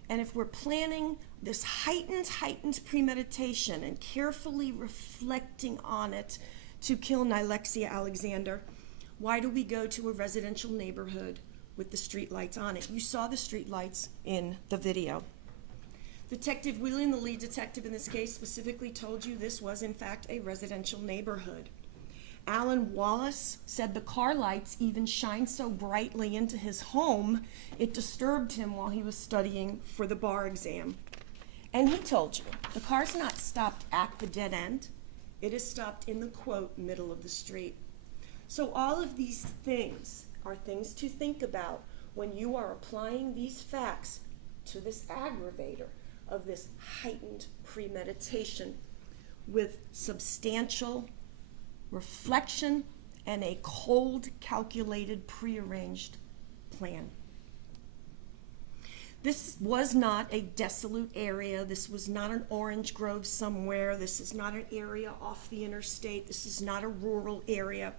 And if we're planning this heightened premeditation and carefully reflecting on it to kill Nylexia Alexander, why do we go to a residential neighborhood with the street lights on it? You saw the street lights in the video. Detective Whelan, the lead detective in this case, specifically told you this was in fact a residential neighborhood. Alan Wallace said the car lights even shined so brightly into his home, it disturbed him while he was studying for the bar exam. And he told you, the car's not stopped at the dead end, it is stopped in the, quote, middle of the street. So all of these things are things to think about when you are applying these facts to this aggravator of this heightened premeditation with substantial reflection and a cold, calculated, prearranged plan. This was not a desolate area. This was not an orange grove somewhere. This is not an area off the interstate. This is not a rural area.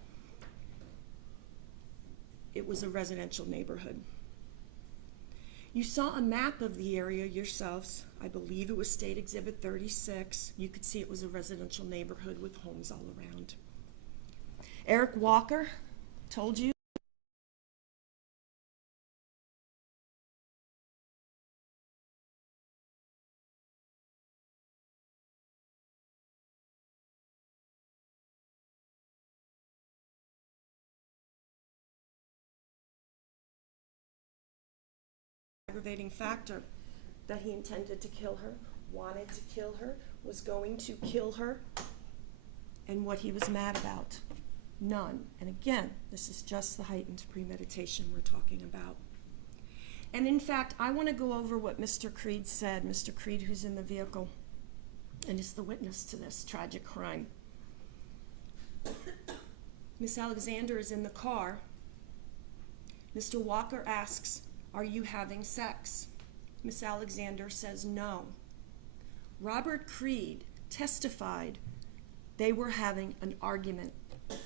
It was a residential neighborhood. You saw a map of the area yourselves. I believe it was State Exhibit 36. You could see it was a residential neighborhood with homes all around. Eric Walker told you aggravating factor that he intended to kill her, wanted to kill her, was going to kill her, and what he was mad about. None. And again, this is just the heightened premeditation we're talking about. And in fact, I want to go over what Mr. Creed said, Mr. Creed who's in the vehicle and is the witness to this tragic crime. Miss Alexander is in the car. Mr. Walker asks, "Are you having sex?" Miss Alexander says no. Robert Creed testified they were having an argument.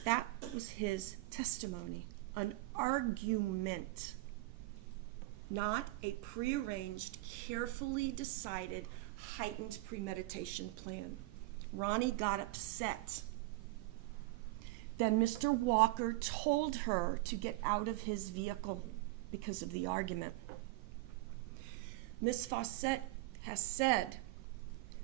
That was his testimony, an argument, not a prearranged, carefully decided, heightened premeditation plan. Ronnie got upset. Then Mr. Walker told her to get out of his vehicle because of the argument. Miss Fawcett has said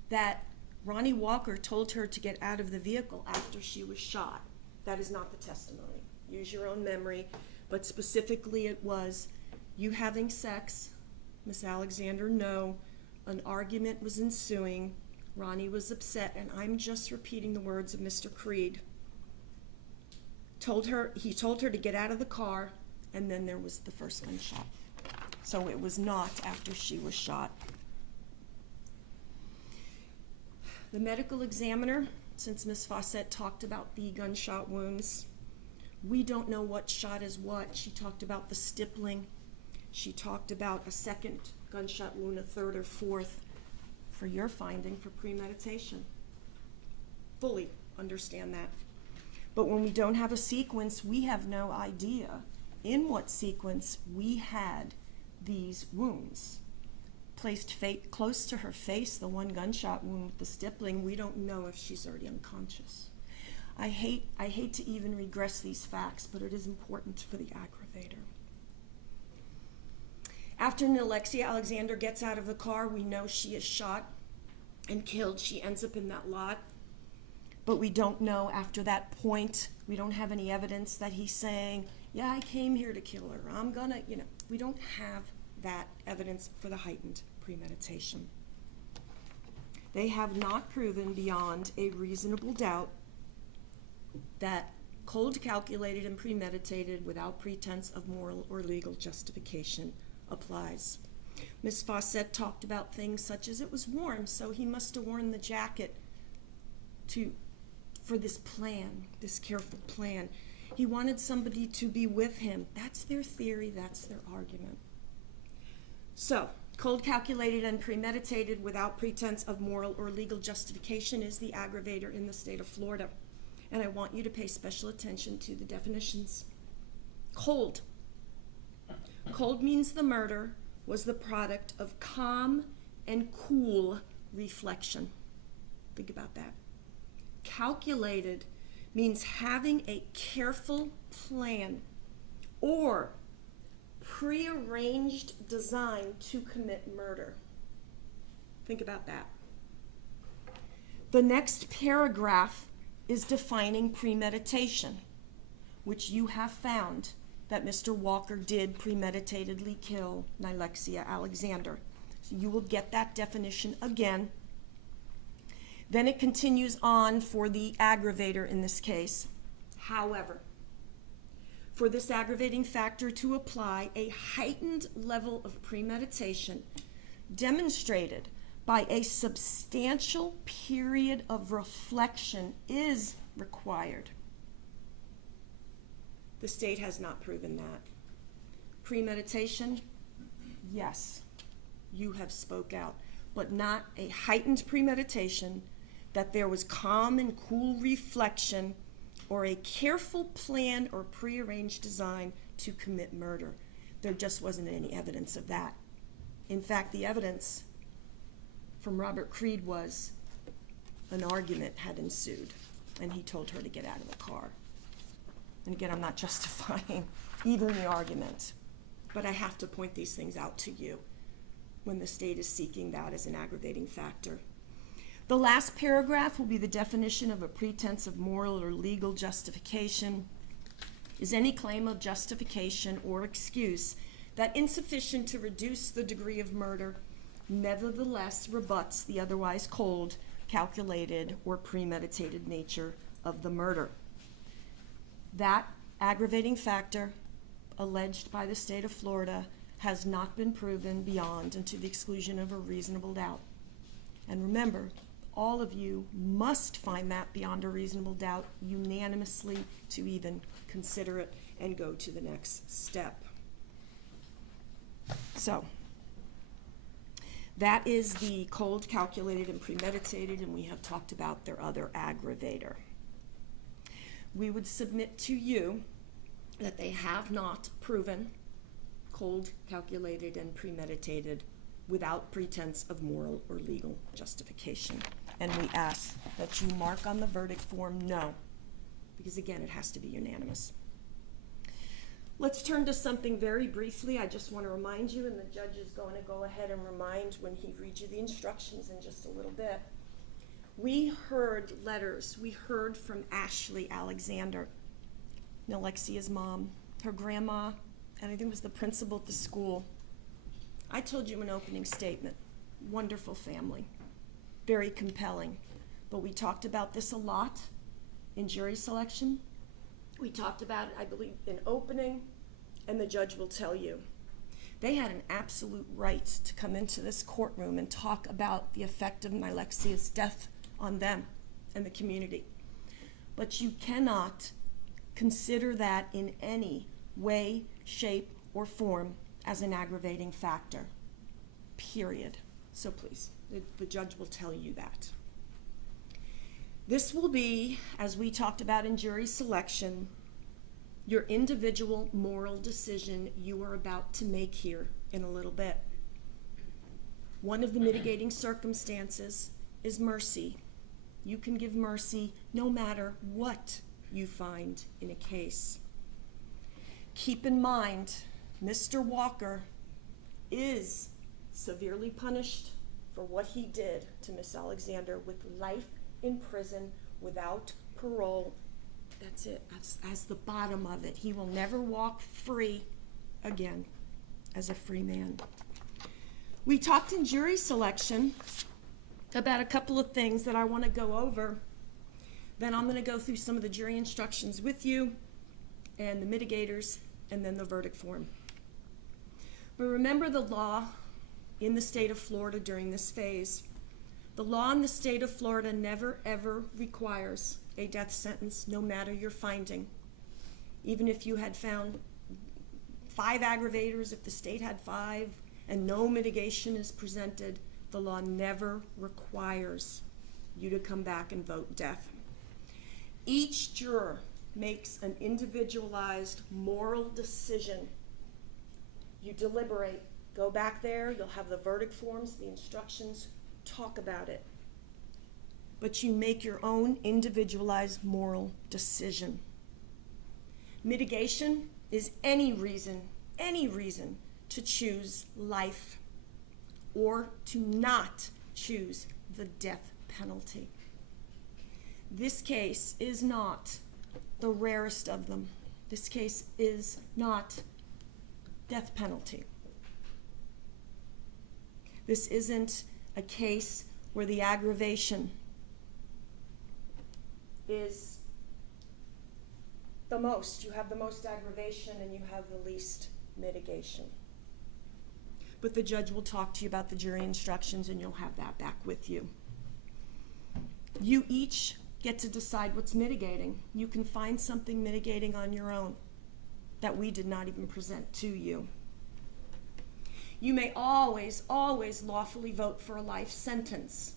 that Ronnie Walker told her to get out of the vehicle after she was shot. That is not the testimony. Use your own memory, but specifically it was you having sex, Miss Alexander, no. An argument was ensuing. Ronnie was upset, and I'm just repeating the words of Mr. Creed. He told her to get out of the car, and then there was the first gunshot. So it was not after she was shot. The medical examiner, since Ms. Fawcett talked about the gunshot wounds, we don't know what shot is what. She talked about the stippling. She talked about a second gunshot wound, a third or fourth, for your finding for premeditation. Fully understand that. But when we don't have a sequence, we have no idea in what sequence we had these wounds. Placed close to her face, the one gunshot wound with the stippling, we don't know if she's already unconscious. I hate to even regress these facts, but it is important for the aggravator. After Nylexia Alexander gets out of the car, we know she is shot and killed. She ends up in that lot. But we don't know after that point, we don't have any evidence that he's saying, yeah, I came here to kill her. I'm gonna, we don't have that evidence for the heightened premeditation. They have not proven beyond a reasonable doubt that cold, calculated, and premeditated without pretense of moral or legal justification applies. Ms. Fawcett talked about things such as it was warm, so he must have worn the jacket for this plan, this careful plan. He wanted somebody to be with him. That's their theory, that's their argument. So, cold, calculated, and premeditated without pretense of moral or legal justification is the aggravator in the state of Florida. And I want you to pay special attention to the definitions. Cold. Cold means the murder was the product of calm and cool reflection. Think about that. Calculated means having a careful plan or prearranged design to commit murder. Think about that. The next paragraph is defining premeditation, which you have found that Mr. Walker did premeditatedly kill Nylexia Alexander. So you will get that definition again. Then it continues on for the aggravator in this case. However, for this aggravating factor to apply, a heightened level of premeditation demonstrated by a substantial period of reflection is required. The state has not proven that. Premeditation, yes, you have spoke out, but not a heightened premeditation, that there was calm and cool reflection or a careful plan or prearranged design to commit murder. There just wasn't any evidence of that. In fact, the evidence from Robert Creed was an argument had ensued, and he told her to get out of the car. And again, I'm not justifying even the argument, but I have to point these things out to you when the state is seeking that as an aggravating factor. The last paragraph will be the definition of a pretense of moral or legal justification. Is any claim of justification or excuse that insufficient to reduce the degree of murder nevertheless rebuts the otherwise cold, calculated, or premeditated nature of the murder. That aggravating factor alleged by the state of Florida has not been proven beyond and to the exclusion of a reasonable doubt. And remember, all of you must find that beyond a reasonable doubt unanimously to even consider it and go to the next step. So, that is the cold, calculated, and premeditated, and we have talked about their other aggravator. We would submit to you that they have not proven cold, calculated, and premeditated without pretense of moral or legal justification. And we ask that you mark on the verdict form no, because again, it has to be unanimous. Let's turn to something very briefly. I just want to remind you, and the judge is going to go ahead and remind when he reads you the instructions in just a little bit. We heard letters. We heard from Ashley Alexander, Nylexia's mom, her grandma, and I think it was the principal at the school. I told you an opening statement. Wonderful family. Very compelling. But we talked about this a lot in jury selection. We talked about it, I believe, in opening, and the judge will tell you. They had an absolute right to come into this courtroom and talk about the effect of Nylexia's death on them and the community. But you cannot consider that in any way, shape, or form as an aggravating factor, period. So please, the judge will tell you that. This will be, as we talked about in jury selection, your individual moral decision you are about to make here in a little bit. One of the mitigating circumstances is mercy. You can give mercy no matter what you find in a case. Keep in mind, Mr. Walker is severely punished for what he did to Miss Alexander with life in prison without parole. That's it. That's the bottom of it. He will never walk free again as a free man. We talked in jury selection about a couple of things that I want to go over. Then I'm going to go through some of the jury instructions with you and the mitigators and then the verdict form. But remember the law in the state of Florida during this phase. The law in the state of Florida never ever requires a death sentence, no matter your finding. Even if you had found 5 aggravators, if the state had 5, and no mitigation is presented, the law never requires you to come back and vote death. Each juror makes an individualized moral decision. You deliberate Go back there, you'll have the verdict forms, the instructions, talk about it. But you make your own individualized moral decision. Mitigation is any reason to choose life or to not choose the death penalty. This case is not the rarest of them. This case is not death penalty. This isn't a case where the aggravation is the most. You have the most aggravation and you have the least mitigation. But the judge will talk to you about the jury instructions and you'll have that back with you. You each get to decide what's mitigating. You can find something mitigating on your own that we did not even present to you. You may always lawfully vote for a life sentence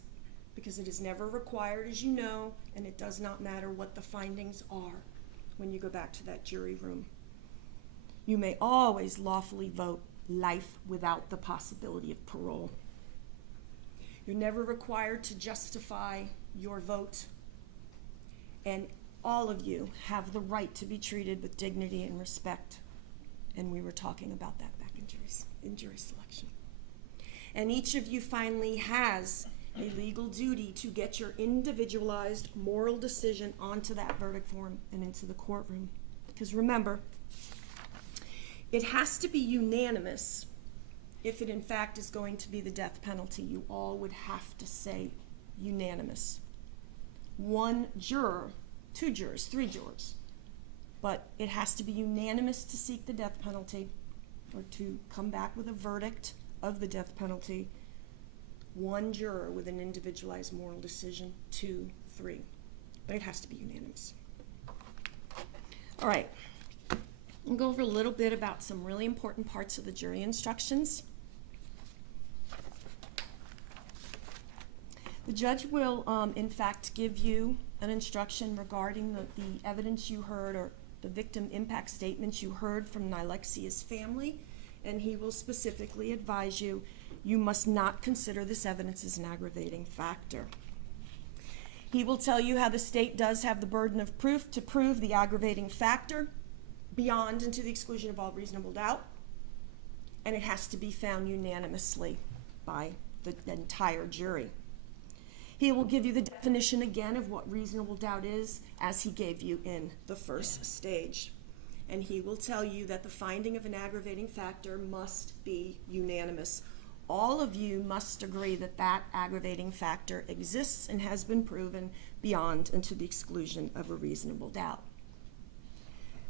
because it is never required, as you know, and it does not matter what the findings are when you go back to that jury room. You may always lawfully vote life without the possibility of parole. You're never required to justify your vote, and all of you have the right to be treated with dignity and respect. And we were talking about that back in jury selection. And each of you finally has a legal duty to get your individualized moral decision onto that verdict form and into the courtroom. Because remember, it has to be unanimous if it in fact is going to be the death penalty. You all would have to say unanimous. One juror, 2 jurors, 3 jurors. But it has to be unanimous to seek the death penalty or to come back with a verdict of the death penalty. 1 juror with an individualized moral decision, 2, 3. But it has to be unanimous. All right. We'll go over a little bit about some really important parts of the jury instructions. The judge will, in fact, give you an instruction regarding the evidence you heard or the victim impact statements you heard from Nylexia's family, and he will specifically advise you, you must not consider this evidence as an aggravating factor. He will tell you how the state does have the burden of proof to prove the aggravating factor beyond and to the exclusion of all reasonable doubt, and it has to be found unanimously by the entire jury. He will give you the definition again of what reasonable doubt is, as he gave you in the first stage. And he will tell you that the finding of an aggravating factor must be unanimous. All of you must agree that that aggravating factor exists and has been proven beyond and to the exclusion of a reasonable doubt.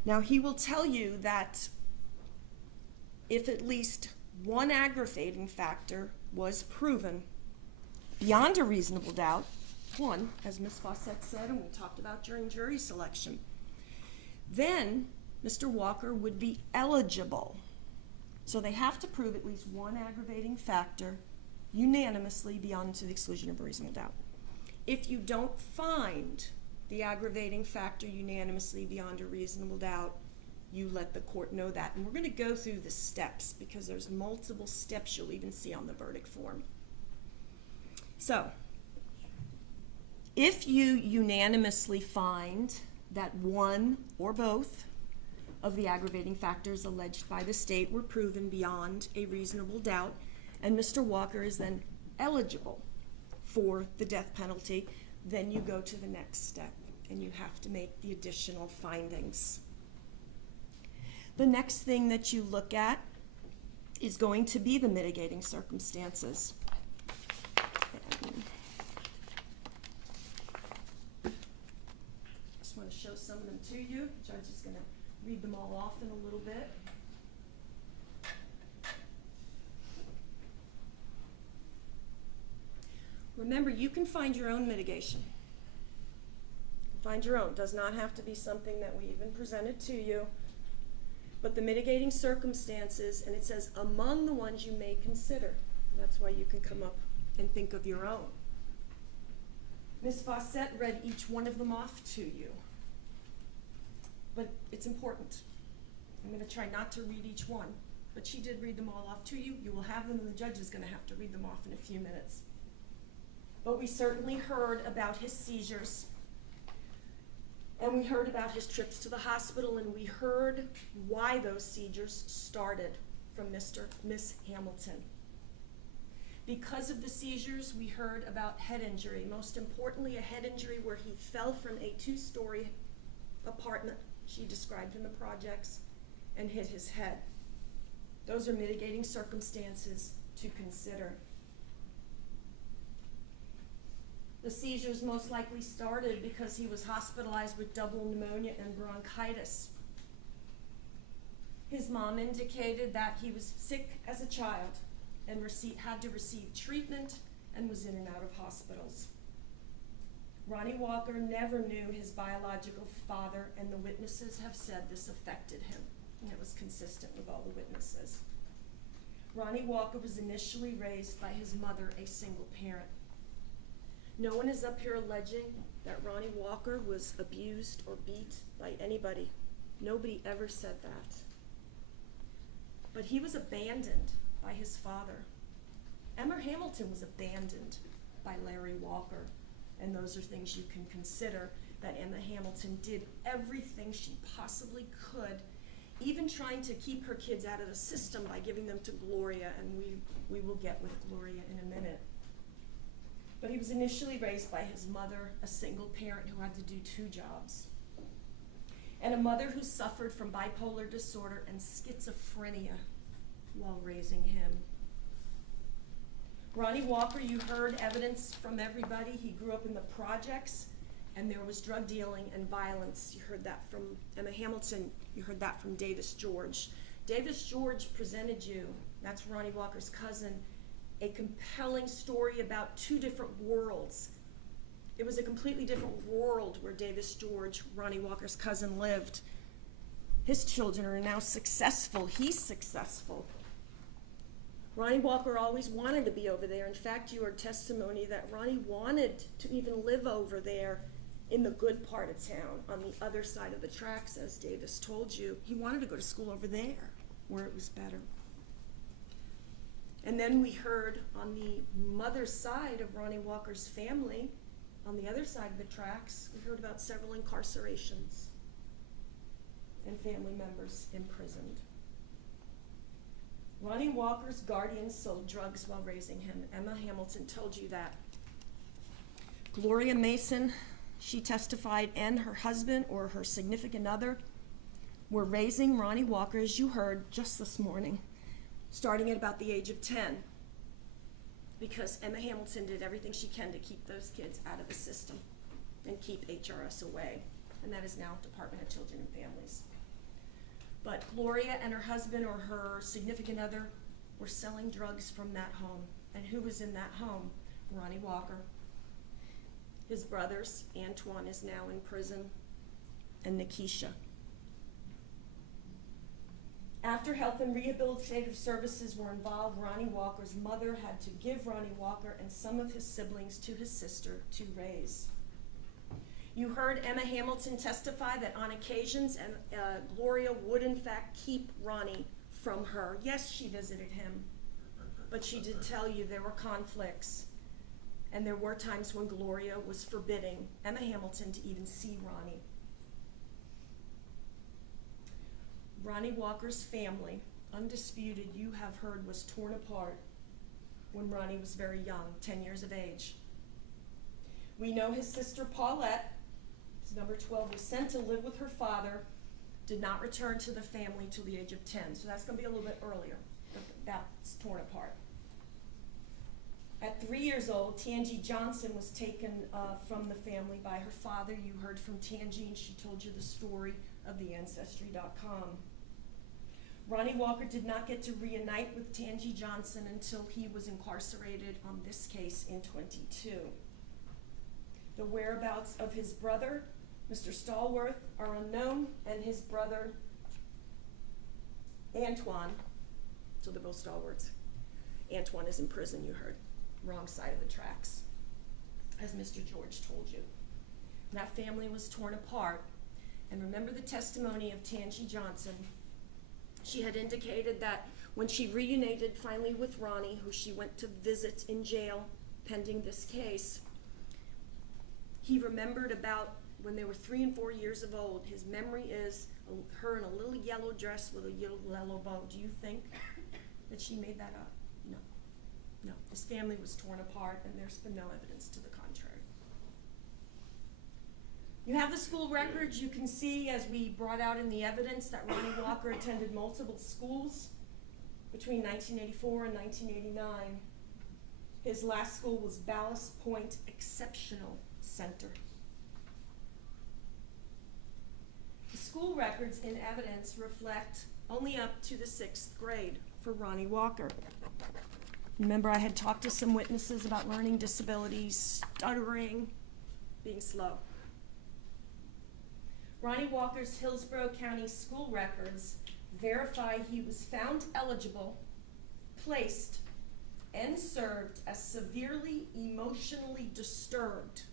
Now, he will tell you that if at least one aggravating factor was proven beyond a reasonable doubt, one, as Ms. Fawcett said, and we talked about during jury selection, then Mr. Walker would be eligible. So they have to prove at least one aggravating factor unanimously beyond to the exclusion of a reasonable doubt. If you don't find the aggravating factor unanimously beyond a reasonable doubt, you let the court know that. And we're going to go through the steps because there's multiple steps you'll even see on the verdict form. So, if you unanimously find that one or both of the aggravating factors alleged by the state were proven beyond a reasonable doubt, and Mr. Walker is then eligible for the death penalty, then you go to the next step and you have to make the additional findings. The next thing that you look at is going to be the mitigating circumstances. Just want to show some of them to you. The judge is going to read them all off in a little bit. Remember, you can find your own mitigation. Find your own. It does not have to be something that we even presented to you. But the mitigating circumstances, and it says among the ones you may consider. And that's why you can come up and think of your own. Ms. Fawcett read each one of them off to you. But it's important. I'm going to try not to read each one. but she did read them all off to you. You will have them, and the judge is gonna have to read them off in a few minutes. But we certainly heard about his seizures, and we heard about his trips to the hospital, and we heard why those seizures started from Miss Hamilton. Because of the seizures, we heard about head injury, most importantly a head injury where he fell from a 2-story apartment, she described in the projects, and hit his head. Those are mitigating circumstances to consider. The seizures most likely started because he was hospitalized with double pneumonia and bronchitis. His mom indicated that he was sick as a child and had to receive treatment and was in and out of hospitals. Ronny Walker never knew his biological father, and the witnesses have said this affected him, and it was consistent with all the witnesses. Ronny Walker was initially raised by his mother, a single parent. No one is up here alleging that Ronny Walker was abused or beat by anybody. Nobody ever said that. But he was abandoned by his father. Emma Hamilton was abandoned by Larry Walker. And those are things you can consider, that Emma Hamilton did everything she possibly could, even trying to keep her kids out of the system by giving them to Gloria, and we will get with Gloria in a minute. But he was initially raised by his mother, a single parent who had to do 2 jobs, and a mother who suffered from bipolar disorder and schizophrenia while raising him. Ronny Walker, you heard evidence from everybody. He grew up in the projects, and there was drug dealing and violence. You heard that from Emma Hamilton. You heard that from Davis George. Davis George presented you, that's Ronny Walker's cousin, a compelling story about 2 different worlds. It was a completely different world where Davis George, Ronny Walker's cousin, lived. His children are now successful. He's successful. Ronny Walker always wanted to be over there. In fact, you heard testimony that Ronny wanted to even live over there in the good part of town, on the other side of the tracks, as Davis told you. He wanted to go to school over there, where it was better. And then we heard on the mother's side of Ronny Walker's family, on the other side of the tracks, we heard about several incarcerations and family members imprisoned. Ronny Walker's guardian sold drugs while raising him. Emma Hamilton told you that. Gloria Mason, she testified, and her husband or her significant other were raising Ronny Walker, as you heard just this morning, starting at about the age of 10, because Emma Hamilton did everything she can to keep those kids out of the system and keep HRS away, and that is now Department of Children and Families. But Gloria and her husband or her significant other were selling drugs from that home. And who was in that home? Ronny Walker. His brothers, Antoine is now in prison, and Nikisha. After health and rehabilitative services were involved, Ronny Walker's mother had to give Ronny Walker and some of his siblings to his sister to raise. You heard Emma Hamilton testify that on occasions, Gloria would in fact keep Ronny from her. Yes, she visited him, but she did tell you there were conflicts, and there were times when Gloria was forbidding Emma Hamilton to even see Ronny. Ronny Walker's family, undisputed, you have heard, was torn apart when Ronny was very young, 10 years of age. We know his sister Paulette, number 12, was sent to live with her father, did not return to the family till the age of 10. So that's going to be a little bit earlier, but that's torn apart. At 3 years old, Tangi Johnson was taken from the family by her father. You heard from Tangi, and she told you the story of the Ancestry.com. Ronny Walker did not get to reunite with Tangi Johnson until he was incarcerated on this case in 22. The whereabouts of his brother, Mr. Stallworth, are unknown, and his brother, Antoine, so they're both Stallworths. Antoine is in prison, you heard. Wrong side of the tracks, as Mr. George told you. And that family was torn apart. And remember the testimony of Tangi Johnson. She had indicated that When she reunited finally with Ronnie, who she went to visit in jail pending this case, he remembered about when they were 3 and 4 years of old. His memory is her in a little yellow dress with a yellow bow. Do you think that she made that up? No. No. His family was torn apart, and there's been no evidence to the contrary. You have the school records. You can see, as we brought out in the evidence, that Ronny Walker attended multiple schools between 1984 and 1989. His last school was Ballast Point Exceptional Center. The school records in evidence reflect only up to the 6th grade for Ronny Walker. Remember, I had talked to some witnesses about learning disabilities, stuttering, being slow. Ronny Walker's Hillsborough County school records verify he was found eligible, placed, and served as severely emotionally disturbed,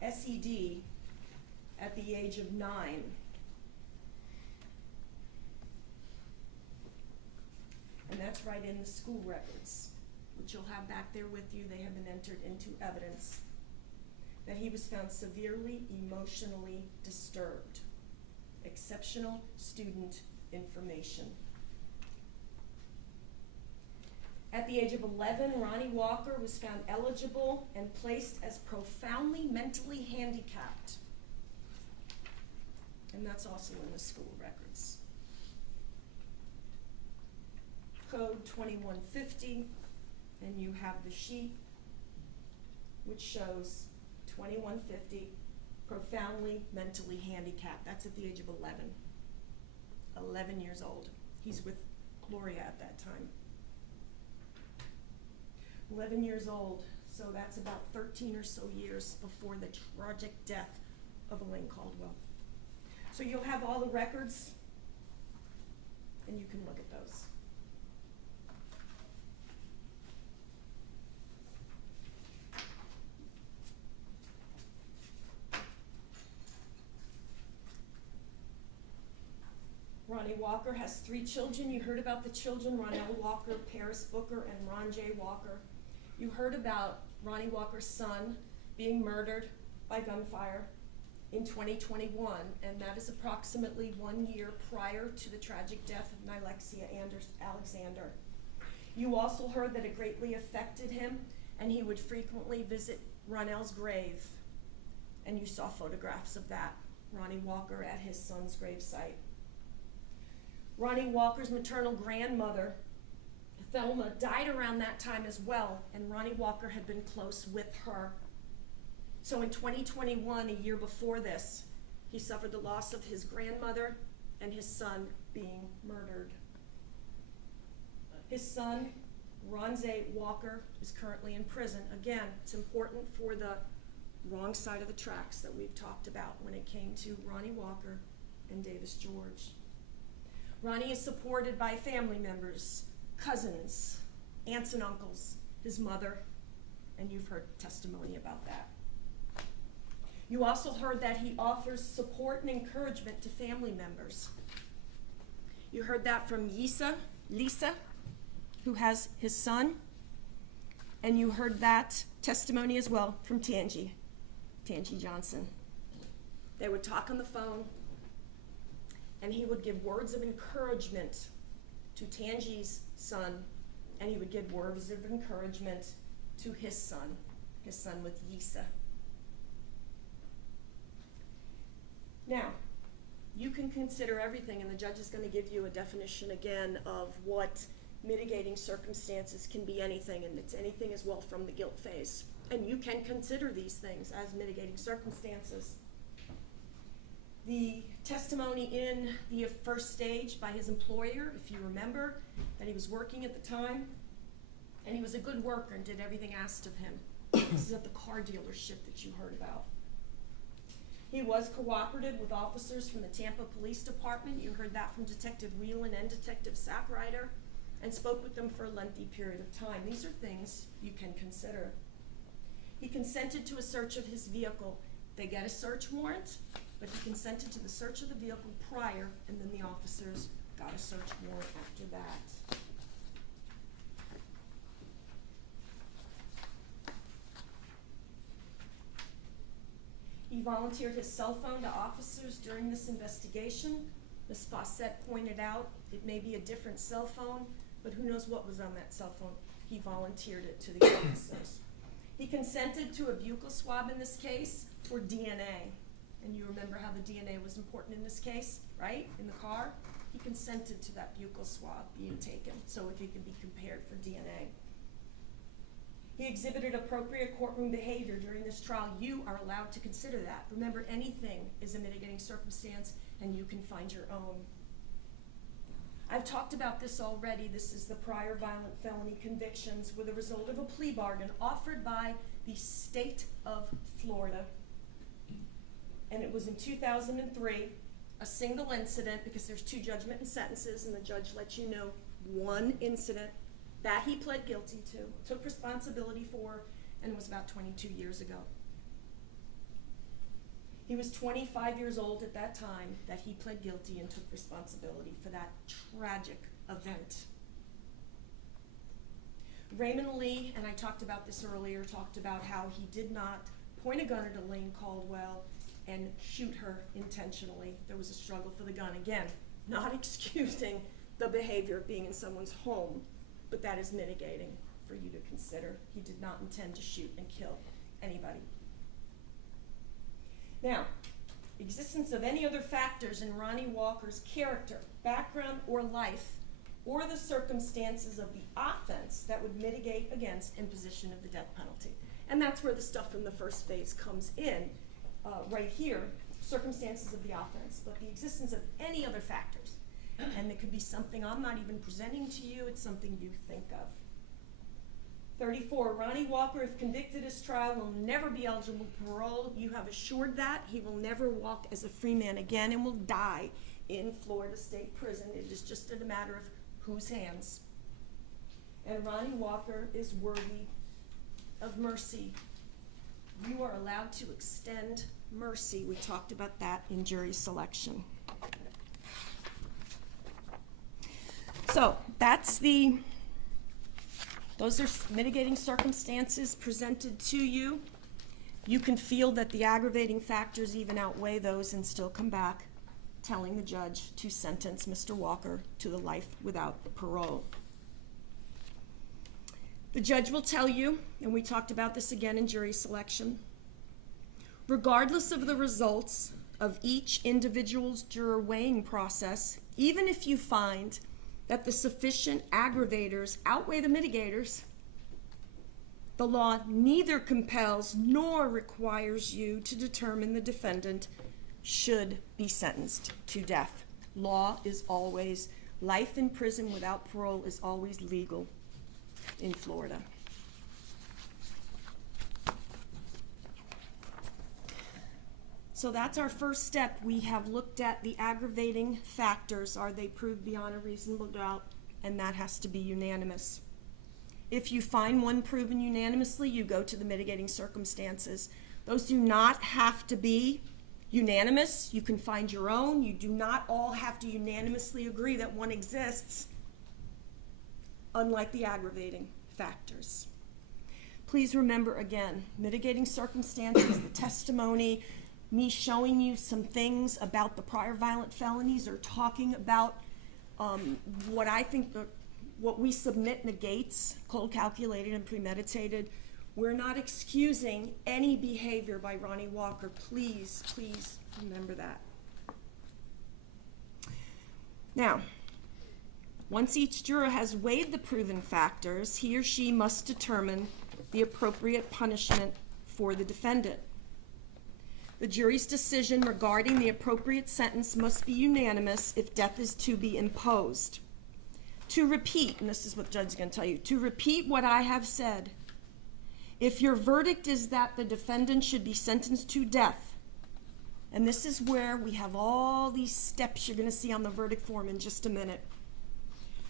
SED, at the age of 9. And that's right in the school records, which you'll have back there with you. They have been entered into evidence that he was found severely emotionally disturbed. Exceptional student information. At the age of 11, Ronny Walker was found eligible and placed as profoundly mentally handicapped. And that's also in the school records. Code 2150, and you have the sheet which shows 2150, profoundly mentally handicapped. That's at the age of 11. 11 years old. He's with Gloria at that time. 11 years old, so that's about 13 or so years before the tragic death of Elaine Caldwell. So you'll have all the records, and you can look at those. Ronny Walker has 3 children. You heard about the children, Ronell Walker, Paris Booker, and Ron J. Walker. You heard about Ronny Walker's son being murdered by gunfire in 2021, and that is approximately 1 year prior to the tragic death of Nylexia Alexander. You also heard that it greatly affected him, and he would frequently visit Ronell's grave, and you saw photographs of that, Ronny Walker at his son's gravesite. Ronny Walker's maternal grandmother, Thelma, died around that time as well, and Ronny Walker had been close with her. So in 2021, a year before this, he suffered the loss of his grandmother and his son being murdered. His son, Ronze Walker, is currently in prison. Again, it's important for the wrong side of the tracks that we've talked about when it came to Ronny Walker and Davis George. Ronny is supported by family members, cousins, aunts and uncles, his mother, and you've heard testimony about that. You also heard that he offers support and encouragement to family members. You heard that from Yissa, Lisa, who has his son, and you heard that testimony as well from Tangi Johnson. They would talk on the phone, and he would give words of encouragement to Tangi's son, and he would give words of encouragement to his son with Yissa. Now, you can consider everything, and the judge is going to give you a definition again of what mitigating circumstances can be. Anything, and it's anything as well from the guilt phase. And you can consider these things as mitigating circumstances. The testimony in the first stage by his employer, if you remember, that he was working at the time, and he was a good worker and did everything asked of him. This is at the car dealership that you heard about. He was cooperative with officers from the Tampa Police Department. You heard that from Detective Whelan and Detective Sackrider, and spoke with them for a lengthy period of time. These are things you can consider. He consented to a search of his vehicle. They get a search warrant, but he consented to the search of the vehicle prior, and then the officers got a search warrant after that. He volunteered his cell phone to officers during this investigation. Ms. Fawcett pointed out it may be a different cell phone, but who knows what was on that cell phone. He volunteered it to the officers. He consented to a buccal swab in this case for DNA. And you remember how the DNA was important in this case, right? In the car? He consented to that buccal swab being taken so it could be compared for DNA. He exhibited appropriate courtroom behavior during this trial. You are allowed to consider that. Remember, anything is a mitigating circumstance, and you can find your own. I've talked about this already. This is the prior violent felony convictions were the result of a plea bargain offered by the state of Florida. And it was in 2003, a single incident, because there's 2 judgment and sentences, and the judge lets you know one incident that he pled guilty to, took responsibility for, and it was about 22 years ago. He was 25 years old at that time that he pled guilty and took responsibility for that tragic event. Raymond Lee, and I talked about this earlier, talked about how he did not point a gun at Elaine Caldwell and shoot her intentionally. There was a struggle for the gun. Again, not excusing the behavior of being in someone's home, but that is mitigating for you to consider. He did not intend to shoot and kill anybody. Now, existence of any other factors in Ronny Walker's character, background, or life, or the circumstances of the offense that would mitigate against imposition of the death penalty. And that's where the stuff from the first phase comes in, right here, circumstances of the offense, but the existence of any other factors. And it could be something I'm not even presenting to you, it's something you think of. 34, Ronny Walker, if convicted as trial, will never be eligible for parole. You have assured that. He will never walk as a free man again and will die in Florida State Prison. It is just a matter of whose hands. And Ronny Walker is worthy of mercy. You are allowed to extend mercy. We talked about that in jury selection. So those are mitigating circumstances presented to you. You can feel that the aggravating factors even outweigh those and still come back telling the judge to sentence Mr. Walker to the life without parole. The judge will tell you, and we talked about this again in jury selection, regardless of the results of each individual's juror weighing process, even if you find that the sufficient aggravators outweigh the mitigators, the law neither compels nor requires you to determine the defendant should be sentenced to death. Law is always, life in prison without parole is always legal in Florida. So that's our first step. We have looked at the aggravating factors. Are they proved beyond a reasonable doubt? And that has to be unanimous. If you find one proven unanimously, you go to the mitigating circumstances. Those do not have to be unanimous. You can find your own. You do not all have to unanimously agree that one exists, unlike the aggravating factors. Please remember again, mitigating circumstances, the testimony, me showing you some things about the prior violent felonies or talking about what I think what we submit negates, cold calculated and premeditated. We're not excusing any behavior by Ronny Walker. Please, please remember that. Now, once each juror has weighed the proven factors, he or she must determine the appropriate punishment for the defendant. The jury's decision regarding the appropriate sentence must be unanimous if death is to be imposed. To repeat, and this is what the judge is going to tell you, to repeat what I have said, if your verdict is that the defendant should be sentenced to death, and this is where we have all these steps you're going to see on the verdict form in just a minute,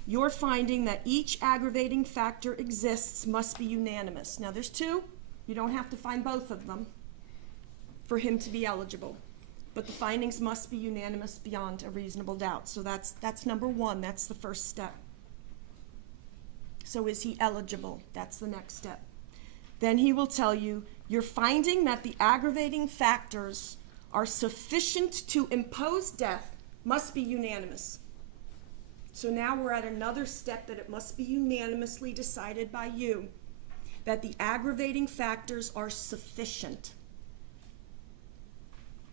your finding that each aggravating factor exists must be unanimous. Now there's two, you don't have to find both of them for him to be eligible. but the findings must be unanimous beyond a reasonable doubt. So that's number one. That's the first step. So is he eligible? That's the next step. Then he will tell you, you're finding that the aggravating factors are sufficient to impose death must be unanimous. So now we're at another step that it must be unanimously decided by you that the aggravating factors are sufficient.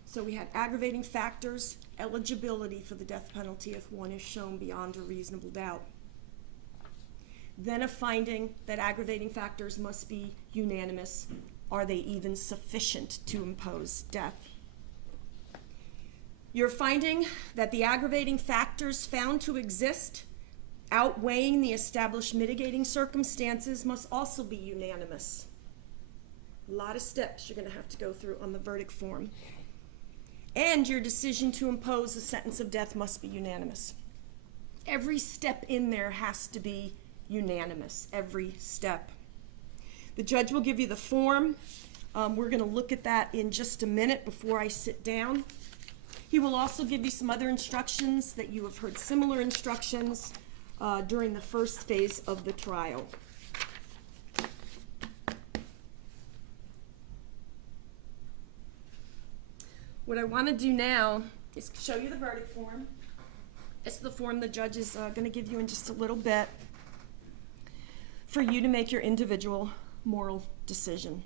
So we had aggravating factors, eligibility for the death penalty if one is shown beyond a reasonable doubt. Then a finding that aggravating factors must be unanimous. Are they even sufficient to impose death? You're finding that the aggravating factors found to exist outweighing the established mitigating circumstances must also be unanimous. A lot of steps you're going to have to go through on the verdict form. And your decision to impose a sentence of death must be unanimous. Every step in there has to be unanimous, every step. The judge will give you the form. We're going to look at that in just a minute before I sit down. He will also give you some other instructions that you have heard similar instructions during the first phase of the trial. What I want to do now is show you the verdict form. It's the form the judge is going to give you in just a little bit for you to make your individual moral decision.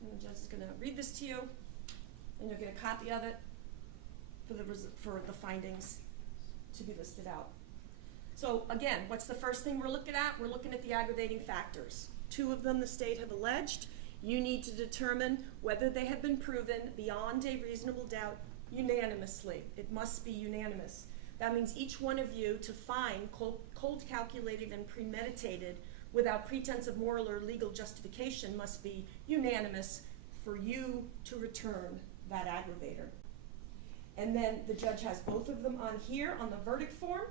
And the judge is going to read this to you, and you'll get a copy of it for the findings to be listed out. So again, what's the first thing we're looking at? We're looking at the aggravating factors. 2 of them the state have alleged. You need to determine whether they have been proven beyond a reasonable doubt unanimously. It must be unanimous. That means each one of you to find cold calculated and premeditated without pretense of moral or legal justification must be unanimous for you to return that aggravator. And then the judge has both of them on here on the verdict form,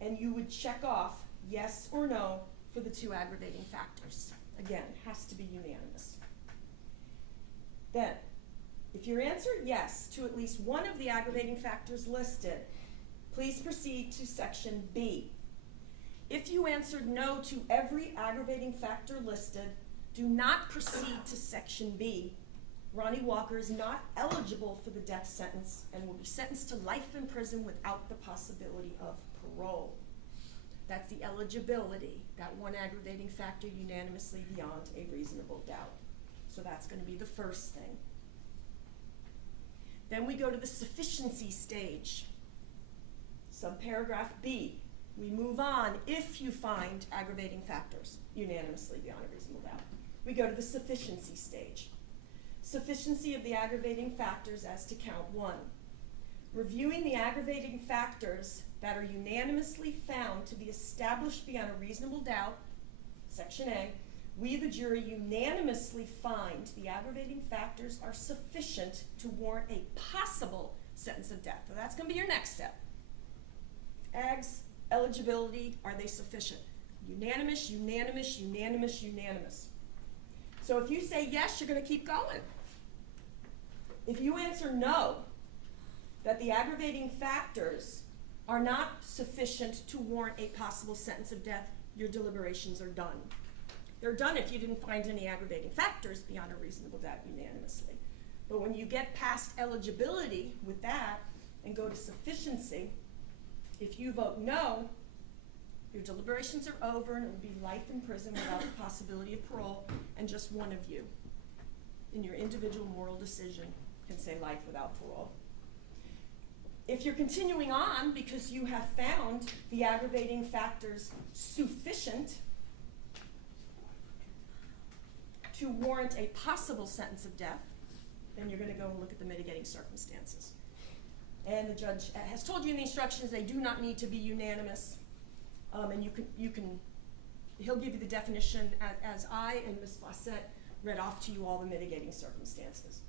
and you would check off yes or no for the 2 aggravating factors. Again, has to be unanimous. Then, if your answer yes to at least one of the aggravating factors listed, please proceed to section B. If you answered no to every aggravating factor listed, do not proceed to section B. Ronny Walker is not eligible for the death sentence and will be sentenced to life in prison without the possibility of parole. That's the eligibility, that one aggravating factor unanimously beyond a reasonable doubt. So that's going to be the first thing. Then we go to the sufficiency stage. Subparagraph B. We move on if you find aggravating factors unanimously beyond a reasonable doubt. We go to the sufficiency stage. Sufficiency of the aggravating factors as to count 1. Reviewing the aggravating factors that are unanimously found to be established beyond a reasonable doubt, section A, we, the jury, unanimously find the aggravating factors are sufficient to warrant a possible sentence of death. So that's going to be your next step. Ags, eligibility, are they sufficient? Unanimous, unanimous, unanimous, unanimous. So if you say yes, you're going to keep going. If you answer no, that the aggravating factors are not sufficient to warrant a possible sentence of death, your deliberations are done. They're done if you didn't find any aggravating factors beyond a reasonable doubt unanimously. But when you get past eligibility with that and go to sufficiency, if you vote no, your deliberations are over and it will be life in prison without the possibility of parole, and just one of you in your individual moral decision can say life without parole. If you're continuing on because you have found the aggravating factors sufficient to warrant a possible sentence of death, then you're going to go and look at the mitigating circumstances. And the judge has told you in the instructions they do not need to be unanimous. And he'll give you the definition as I and Ms. Fawcett read off to you all the mitigating circumstances.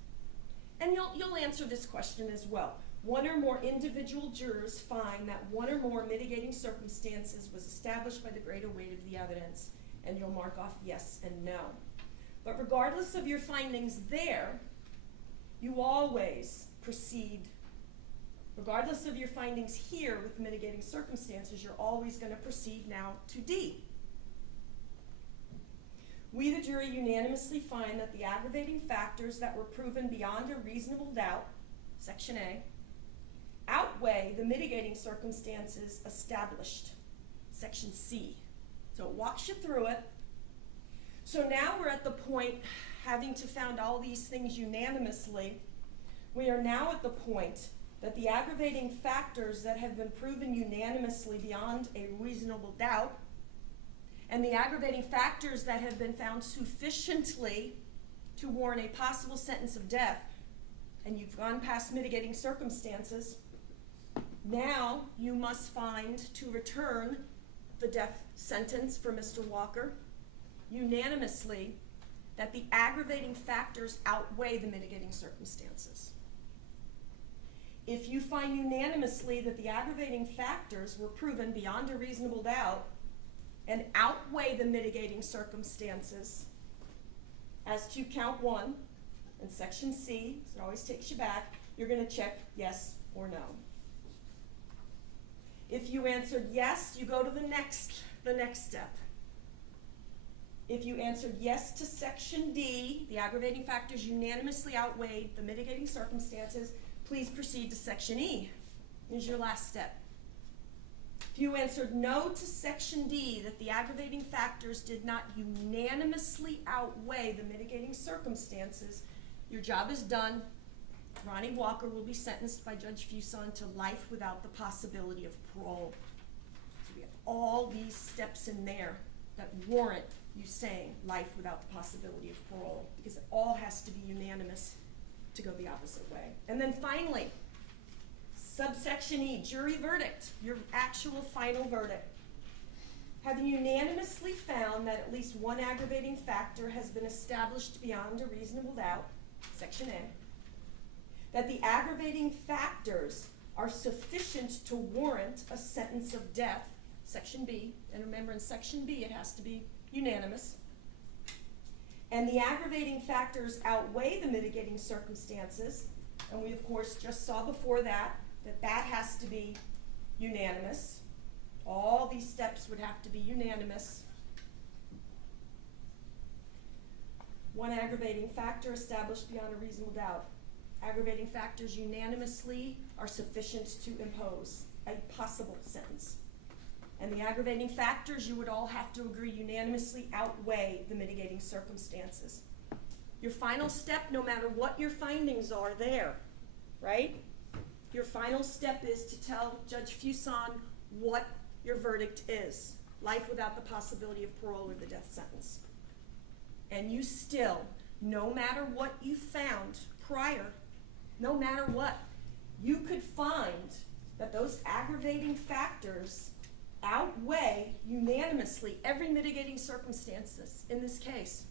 And you'll answer this question as well. one or more individual jurors find that one or more mitigating circumstances was established by the greater weight of the evidence, and you'll mark off yes and no. But regardless of your findings there, you always proceed. Regardless of your findings here with mitigating circumstances, you're always going to proceed now to D. We, the jury, unanimously find that the aggravating factors that were proven beyond a reasonable doubt, Section A, outweigh the mitigating circumstances established, Section C. So it walks you through it. So now we're at the point, having to found all these things unanimously, we are now at the point that the aggravating factors that have been proven unanimously beyond a reasonable doubt, and the aggravating factors that have been found sufficiently to warrant a possible sentence of death, and you've gone past mitigating circumstances, now you must find to return the death sentence for Mr. Walker unanimously, that the aggravating factors outweigh the mitigating circumstances. If you find unanimously that the aggravating factors were proven beyond a reasonable doubt and outweigh the mitigating circumstances as to count 1 and Section C, so it always takes you back, you're going to check yes or no. If you answered yes, you go to the next step. If you answered yes to Section D, the aggravating factors unanimously outweighed the mitigating circumstances, please proceed to Section E. Here's your last step. If you answered no to Section D, that the aggravating factors did not unanimously outweigh the mitigating circumstances, your job is done. Ronny Walker will be sentenced by Judge Fuson to life without the possibility of parole. So we have all these steps in there that warrant you saying life without the possibility of parole, because it all has to be unanimous to go the opposite way. And then finally, subsection E, jury verdict, your actual final verdict. Having unanimously found that at least one aggravating factor has been established beyond a reasonable doubt, Section A, that the aggravating factors are sufficient to warrant a sentence of death, Section B, and remember in Section B it has to be unanimous, and the aggravating factors outweigh the mitigating circumstances, and we of course just saw before that that has to be unanimous. All these steps would have to be unanimous. One aggravating factor established beyond a reasonable doubt. Aggravating factors unanimously are sufficient to impose a possible sentence. And the aggravating factors, you would all have to agree unanimously outweigh the mitigating circumstances. Your final step, no matter what your findings are there, right? Your final step is to tell Judge Fuson what your verdict is. Life without the possibility of parole or the death sentence. And you still, no matter what you found prior, no matter what, you could find that those aggravating factors outweigh unanimously every mitigating circumstances in this case.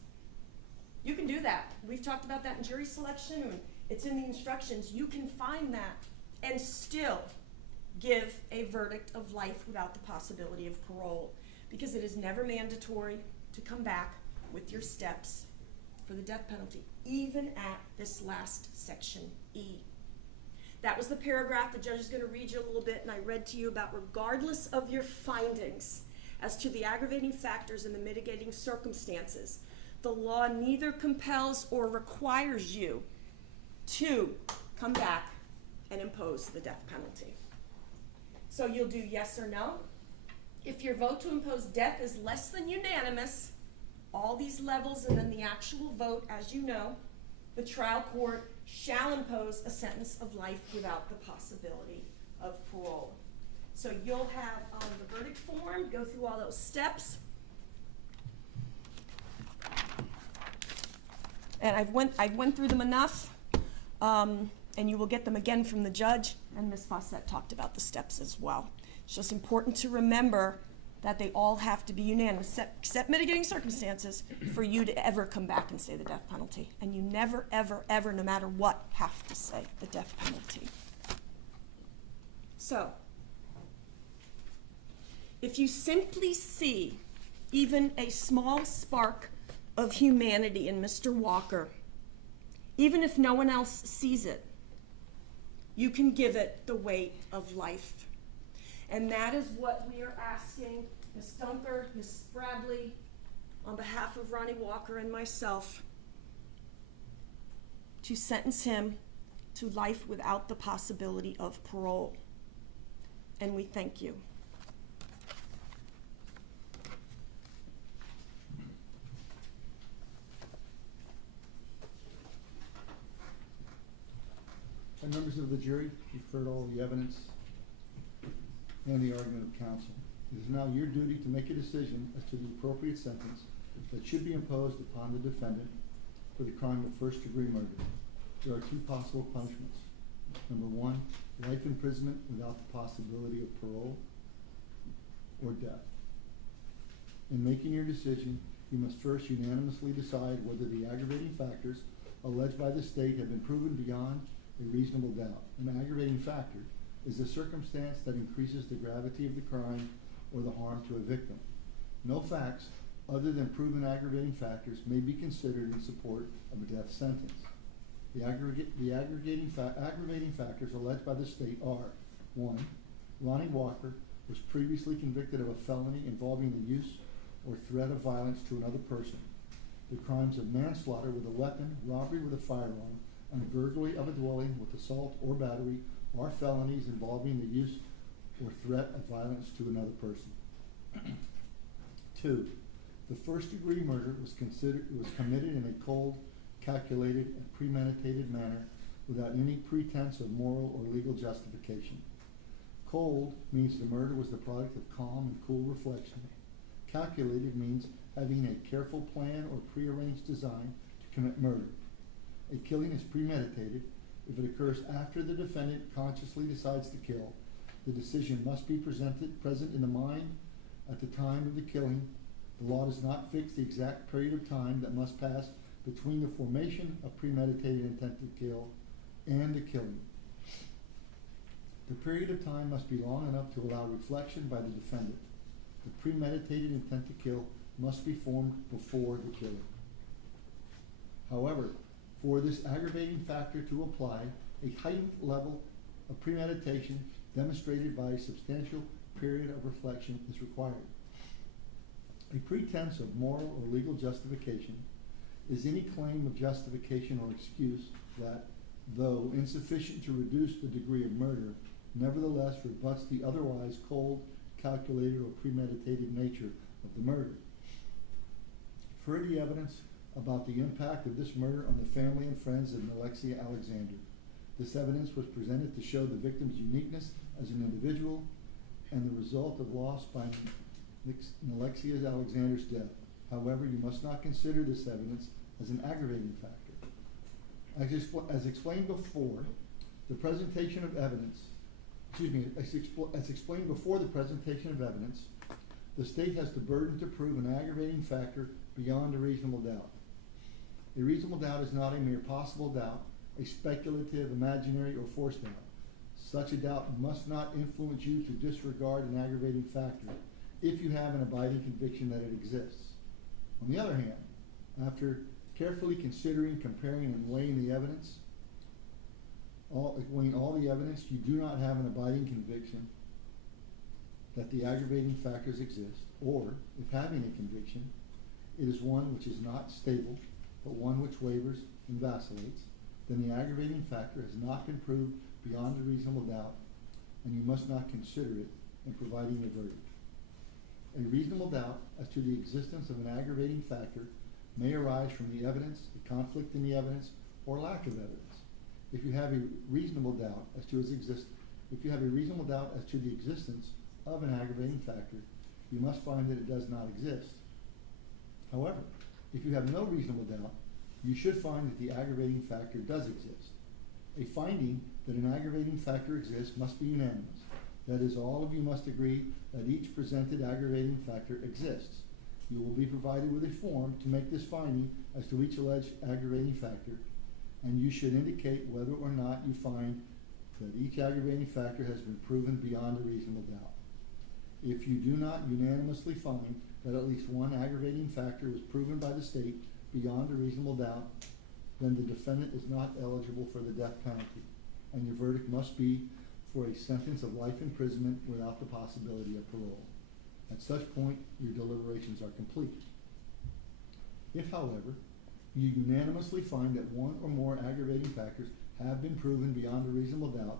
You can do that. We've talked about that in jury selection, and it's in the instructions. You can find that and still give a verdict of life without the possibility of parole, because it is never mandatory to come back with your steps for the death penalty, even at this last Section E. That was the paragraph the judge is going to read you a little bit, and I read to you about regardless of your findings as to the aggravating factors and the mitigating circumstances, the law neither compels or requires you to come back and impose the death penalty. So you'll do yes or no. If your vote to impose death is less than unanimous, all these levels and then the actual vote, as you know, the trial court shall impose a sentence of life without the possibility of parole. So you'll have on the verdict form, go through all those steps. And I went through them enough, and you will get them again from the judge, and Ms. Fawcett talked about the steps as well. It's just important to remember that they all have to be unanimous, except mitigating circumstances, for you to ever come back and say the death penalty. And you never, ever, ever, no matter what, have to say the death penalty. So, if you simply see even a small spark of humanity in Mr. Walker, even if no one else sees it, you can give it the weight of life. And that is what we are asking Ms. Dunker, Ms. Bradley, on behalf of Ronny Walker and myself, to sentence him to life without the possibility of parole. And we thank you. And members of the jury, you've heard all the evidence and the argument of counsel. It is now your duty to make a decision as to the appropriate sentence that should be imposed upon the defendant for the crime of first-degree murder. There are two possible punishments. Number one, life imprisonment without the possibility of parole or death. In making your decision, you must first unanimously decide whether the aggravating factors alleged by the state have been proven beyond a reasonable doubt. An aggravating factor is a circumstance that increases the gravity of the crime or the harm to a victim. No facts other than proven aggravating factors may be considered in support of a death sentence. The aggravating factors alleged by the state are: 1. Ronny Walker was previously convicted of a felony involving the use or threat of violence to another person. The crimes of manslaughter with a weapon, robbery with a firearm, and burglary of a dwelling with assault or battery are felonies involving the use or threat of violence to another person. 2. The first-degree murder was committed in a cold, calculated, and premeditated manner without any pretense of moral or legal justification. Cold means the murder was the product of calm and cool reflection. Calculated means having a careful plan or prearranged design to commit murder. A killing is premeditated if it occurs after the defendant consciously decides to kill. The decision must be present in the mind at the time of the killing. The law does not fix the exact period of time that must pass between the formation of premeditated intent to kill and the killing. The period of time must be long enough to allow reflection by the defendant. The premeditated intent to kill must be formed before the killing. However, for this aggravating factor to apply, a heightened level of premeditation demonstrated by a substantial period of reflection is required. A pretense of moral or legal justification is any claim of justification or excuse that, though insufficient to reduce the degree of murder, nevertheless rebuts the otherwise cold, calculated, or premeditated nature of the murder. Further evidence about the impact of this murder on the family and friends of Alexia Alexander. This evidence was presented to show the victim's uniqueness as an individual and the result of loss by Alexia Alexander's death. However, you must not consider this evidence as an aggravating factor. As explained before, the presentation of evidence, as explained before the presentation of evidence, the state has the burden to prove an aggravating factor beyond a reasonable doubt. A reasonable doubt is not a mere possible doubt, a speculative, imaginary, or forced doubt. Such a doubt must not influence you to disregard an aggravating factor if you have an abiding conviction that it exists. On the other hand, after carefully considering, comparing, and weighing the evidence, weighing all the evidence, you do not have an abiding conviction that the aggravating factors exist, or, if having a conviction, it is one which is not stable, but one which wavers and vacillates, then the aggravating factor has not been proved beyond a reasonable doubt, and you must not consider it in providing a verdict. A reasonable doubt as to the existence of an aggravating factor may arise from the evidence, a conflict in the evidence, or lack of evidence. If you have a reasonable doubt as to the existence of an aggravating factor, you must find that it does not exist. However, if you have no reasonable doubt, you should find that the aggravating factor does exist. A finding that an aggravating factor exists must be unanimous. That is, all of you must agree that each presented aggravating factor exists. You will be provided with a form to make this finding as to each alleged aggravating factor, and you should indicate whether or not you find that each aggravating factor has been proven beyond a reasonable doubt. If you do not unanimously find that at least one aggravating factor was proven by the state beyond a reasonable doubt, then the defendant is not eligible for the death penalty, and your verdict must be for a sentence of life imprisonment without the possibility of parole. At such point, your deliberations are complete. If, however, you unanimously find that one or more aggravating factors have been proven beyond a reasonable doubt,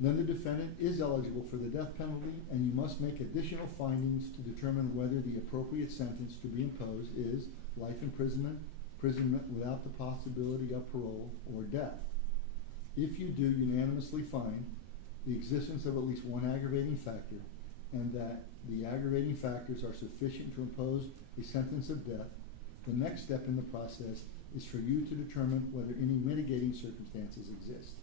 then the defendant is eligible for the death penalty, and you must make additional findings to determine whether the appropriate sentence to be imposed is life imprisonment, imprisonment without the possibility of parole, or death. If you do unanimously find the existence of at least one aggravating factor, and that the aggravating factors are sufficient to impose a sentence of death, the next step in the process is for you to determine whether any mitigating circumstances exist.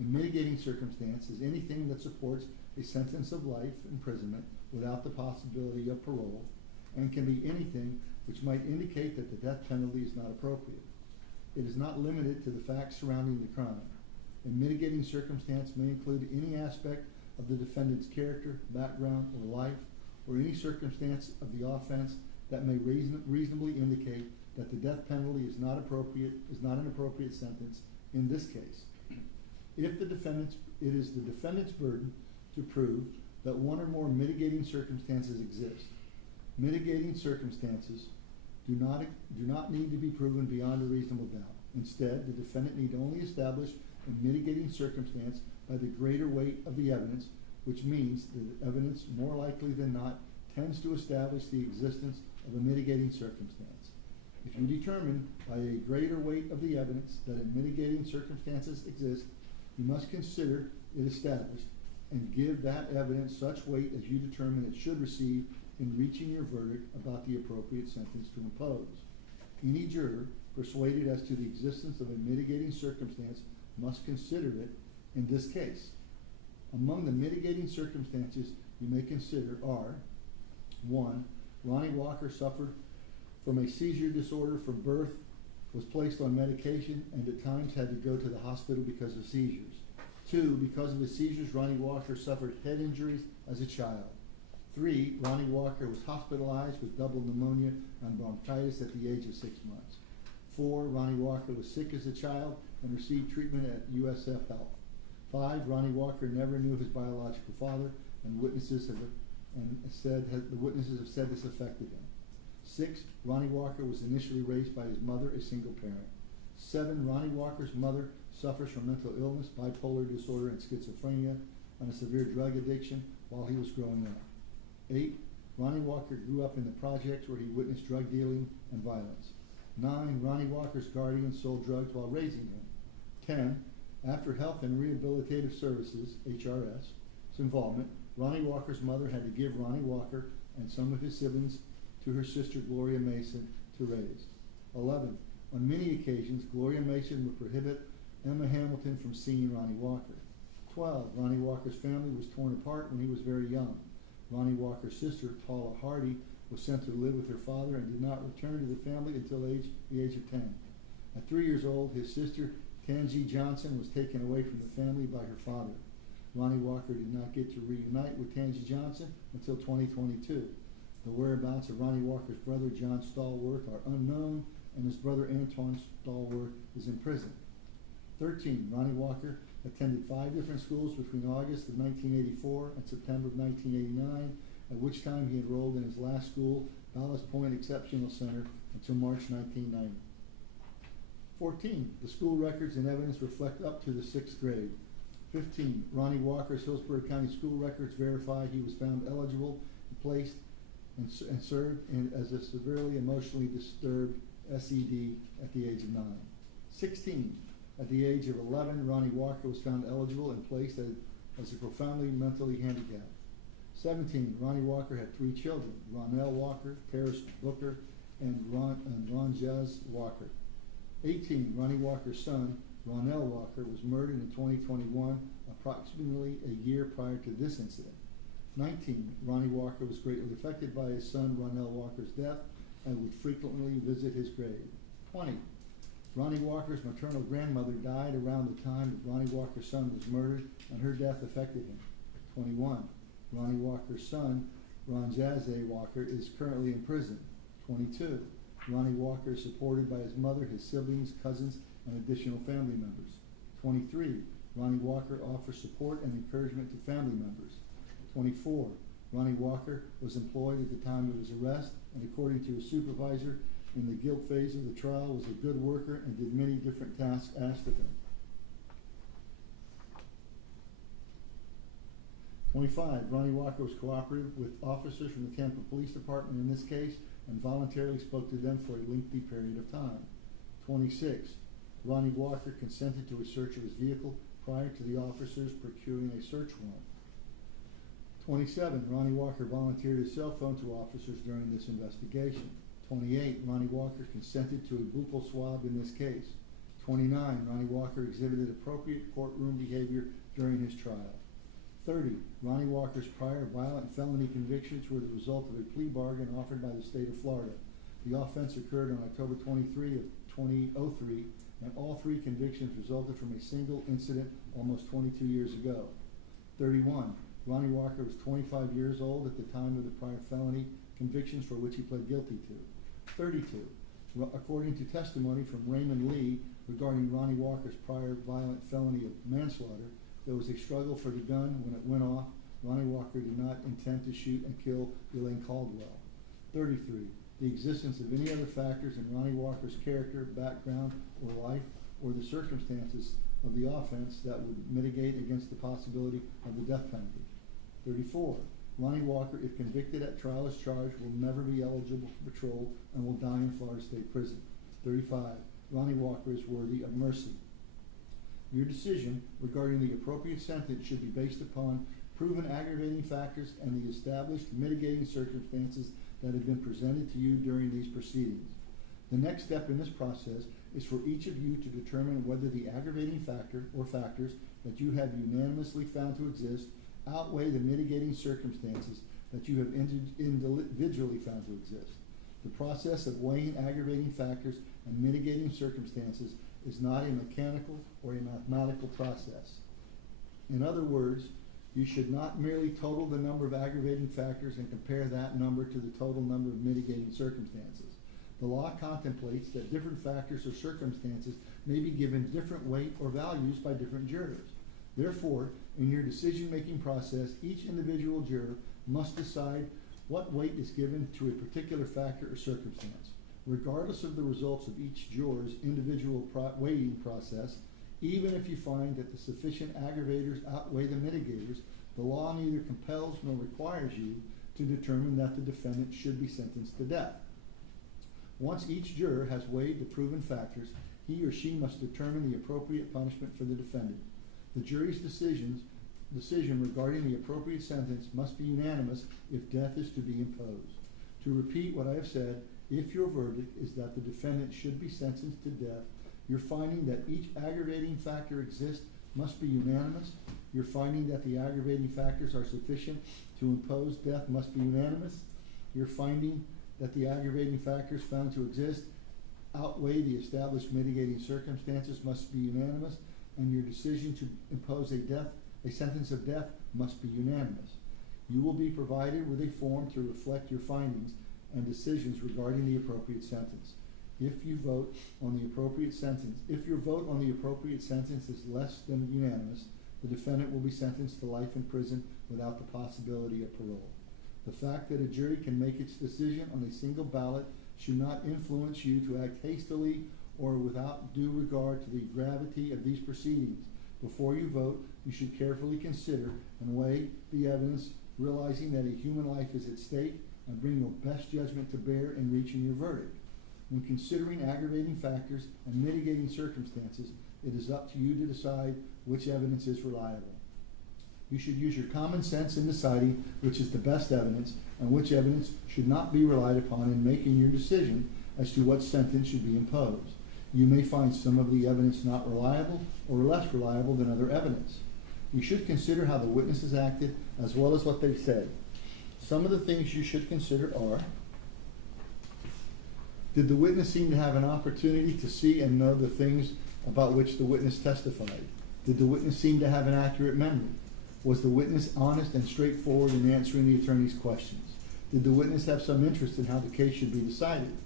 A mitigating circumstance is anything that supports a sentence of life imprisonment without the possibility of parole, and can be anything which might indicate that the death penalty is not appropriate. It is not limited to the facts surrounding the crime. A mitigating circumstance may include any aspect of the defendant's character, background, or life, or any circumstance of the offense that may reasonably indicate that the death penalty is not an appropriate sentence in this case. If it is the defendant's burden to prove that one or more mitigating circumstances exist. Mitigating circumstances do not need to be proven beyond a reasonable doubt. Instead, the defendant need only establish a mitigating circumstance by the greater weight of the evidence, which means the evidence more likely than not tends to establish the existence of a mitigating circumstance. If you determine by a greater weight of the evidence that a mitigating circumstances exist, you must consider it established and give that evidence such weight as you determine it should receive in reaching your verdict about the appropriate sentence to impose. Any juror persuaded as to the existence of a mitigating circumstance must consider it in this case. Among the mitigating circumstances you may consider are: 1. Ronny Walker suffered from a seizure disorder from birth, was placed on medication, and at times had to go to the hospital because of seizures. 2. Because of his seizures, Ronny Walker suffered head injuries as a child. 3. Ronny Walker was hospitalized with double pneumonia and bronchitis at the age of 6 months. 4. Ronny Walker was sick as a child and received treatment at USF Health. 5. Ronny Walker never knew his biological father, and the witnesses have said this affected him. 6. Ronny Walker was initially raised by his mother, a single parent. 7. Ronny Walker's mother suffers from mental illness, bipolar disorder, and schizophrenia, and a severe drug addiction while he was growing up. 8. Ronny Walker grew up in the projects where he witnessed drug dealing and violence. 9. Ronny Walker's guardian sold drugs while raising him. 10. After Health and Rehabilitative Services, HRS, involvement, Ronny Walker's mother had to give Ronny Walker and some of his siblings to her sister Gloria Mason to raise. 11. On many occasions, Gloria Mason would prohibit Emma Hamilton from seeing Ronny Walker. 12. Ronny Walker's family was torn apart when he was very young. Ronny Walker's sister, Paula Hardy, was sent to live with her father and did not return to the family until the age of 10. At 3 years old, his sister, Tangi Johnson, was taken away from the family by her father. Ronny Walker did not get to reunite with Tangi Johnson until 2022. The whereabouts of Ronny Walker's brother, John Stallworth, are unknown, and his brother, Antoine Stallworth, is in prison. 13. Ronny Walker attended 5 different schools between August of 1984 and September of 1989, at which time he enrolled in his last school, Ballast Point Exceptional Center, until March 1990. 14. The school records and evidence reflect up to the 6th grade. 15. Ronny Walker's Hillsborough County school records verify he was found eligible and placed and served as a severely emotionally disturbed SED at the age of 9. 16. At the age of 11, Ronny Walker was found eligible and placed as a profoundly mentally handicapped. 17. Ronny Walker had 3 children: Ronell Walker, Paris Booker, and Ron Jazz Walker. 18. Ronny Walker's son, Ronell Walker, was murdered in 2021, approximately a year prior to this incident. 19. Ronny Walker was greatly affected by his son Ronell Walker's death and would frequently visit his grave. 20. Ronny Walker's maternal grandmother died around the time that Ronny Walker's son was murdered, and her death affected him. 21. Ronny Walker's son, Ronjaze Walker, is currently in prison. 22. Ronny Walker is supported by his mother, his siblings, cousins, and additional family members. 23. Ronny Walker offers support and encouragement to family members. 24. Ronny Walker was employed at the time of his arrest, and according to his supervisor, in the guilt phase of the trial, was a good worker and did many different tasks asked of him. 25. Ronny Walker was cooperative with officers from the Tampa Police Department in this case and voluntarily spoke to them for a lengthy period of time. 26. Ronny Walker consented to a search of his vehicle prior to the officers procuring a search warrant. 27. Ronny Walker volunteered his cell phone to officers during this investigation. 28. Ronny Walker consented to a buccal swab in this case. 29. Ronny Walker exhibited appropriate courtroom behavior during his trial. 30. Ronny Walker's prior violent felony convictions were the result of a plea bargain offered by the state of Florida. The offense occurred on October 23 of 2003, and all three convictions resulted from a single incident almost 22 years ago. 31. Ronny Walker was 25 years old at the time of the prior felony convictions for which he pled guilty to. 32. According to testimony from Raymond Lee regarding Ronny Walker's prior violent felony of manslaughter, there was a struggle for the gun. When it went off, Ronny Walker did not intend to shoot and kill Elaine Caldwell. 33. The existence of any other factors in Ronny Walker's character, background, or life, or the circumstances of the offense that would mitigate against the possibility of the death penalty. 34. Ronny Walker, if convicted at trial as charged, will never be eligible for parole and will die in Florida State Prison. 35. Ronny Walker is worthy of mercy. Your decision regarding the appropriate sentence should be based upon proven aggravating factors and the established mitigating circumstances that have been presented to you during these proceedings. The next step in this process is for each of you to determine whether the aggravating factor or factors that you have unanimously found to exist outweigh the mitigating circumstances that you have individually found to exist. The process of weighing aggravating factors and mitigating circumstances is not a mechanical or a mathematical process. In other words, you should not merely total the number of aggravating factors and compare that number to the total number of mitigating circumstances. The law contemplates that different factors or circumstances may be given different weight or values by different jurors. Therefore, in your decision-making process, each individual juror must decide what weight is given to a particular factor or circumstance. Regardless of the results of each juror's individual weighting process, even if you find that the sufficient aggravators outweigh the mitigators, the law neither compels nor requires you to determine that the defendant should be sentenced to death. Once each juror has weighed the proven factors, he or she must determine the appropriate punishment for the defendant. The jury's decision regarding the appropriate sentence must be unanimous if death is to be imposed. To repeat what I have said, if your verdict is that the defendant should be sentenced to death, your finding that each aggravating factor exists must be unanimous. Your finding that the aggravating factors are sufficient to impose death must be unanimous. Your finding that the aggravating factors found to exist outweigh the established mitigating circumstances must be unanimous, and your decision to impose a sentence of death must be unanimous. You will be provided with a form to reflect your findings and decisions regarding the appropriate sentence. If your vote on the appropriate sentence is less than unanimous, the defendant will be sentenced to life in prison without the possibility of parole. The fact that a jury can make its decision on a single ballot should not influence you to act hastily or without due regard to the gravity of these proceedings. Before you vote, you should carefully consider and weigh the evidence, realizing that a human life is at stake, and bring your best judgment to bear in reaching your verdict. When considering aggravating factors and mitigating circumstances, it is up to you to decide which evidence is reliable. You should use your common sense in deciding which is the best evidence and which evidence should not be relied upon in making your decision as to what sentence should be imposed. You may find some of the evidence not reliable or less reliable than other evidence. You should consider how the witnesses acted as well as what they said. Some of the things you should consider are Did the witness seem to have an opportunity to see and know the things about which the witness testified? Did the witness seem to have an accurate memory? Was the witness honest and straightforward in answering the attorney's questions? Did the witness have some interest in how the case should be decided?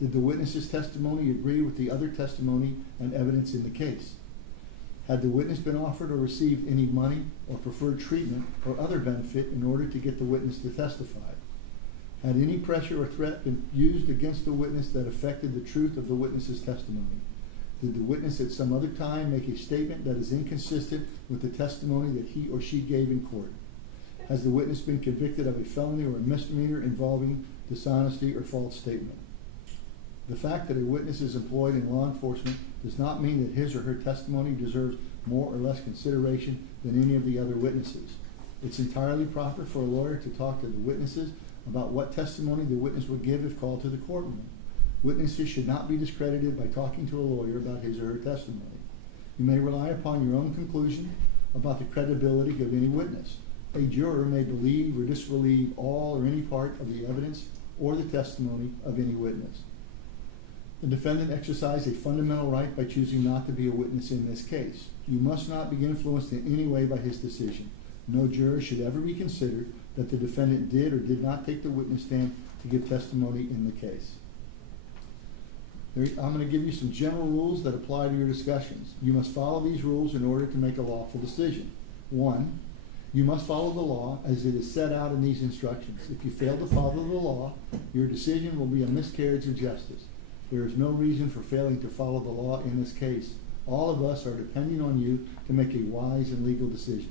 Did the witness's testimony agree with the other testimony and evidence in the case? Had the witness been offered or received any money or preferred treatment or other benefit in order to get the witness to testify? Had any pressure or threat been used against the witness that affected the truth of the witness's testimony? Did the witness at some other time make a statement that is inconsistent with the testimony that he or she gave in court? Has the witness been convicted of a felony or a misdemeanor involving dishonesty or false statement? The fact that a witness is employed in law enforcement does not mean that his or her testimony deserves more or less consideration than any of the other witnesses. It's entirely proper for a lawyer to talk to the witnesses about what testimony the witness would give if called to the courtroom. Witnesses should not be discredited by talking to a lawyer about his or her testimony. You may rely upon your own conclusion about the credibility of any witness. A juror may believe or disbelieve all or any part of the evidence or the testimony of any witness. The defendant exercised a fundamental right by choosing not to be a witness in this case. You must not be influenced in any way by his decision. No juror should ever be considered that the defendant did or did not take the witness stand to give testimony in the case. I'm going to give you some general rules that apply to your discussions. You must follow these rules in order to make a lawful decision. 1, you must follow the law as it is set out in these instructions. If you fail to follow the law, your decision will be a miscarriage of justice. There is no reason for failing to follow the law in this case. All of us are depending on you to make a wise and legal decision.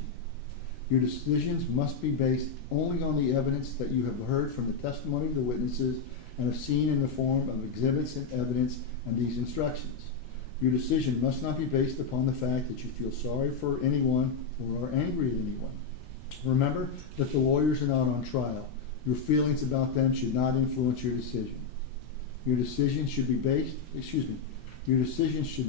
Your decisions must be based only on the evidence that you have heard from the testimony of the witnesses and have seen in the form of exhibits and evidence and these instructions. Your decision must not be based upon the fact that you feel sorry for anyone or are angry at anyone. Remember that the lawyers are not on trial. Your feelings about them should not influence your decision. Your decision should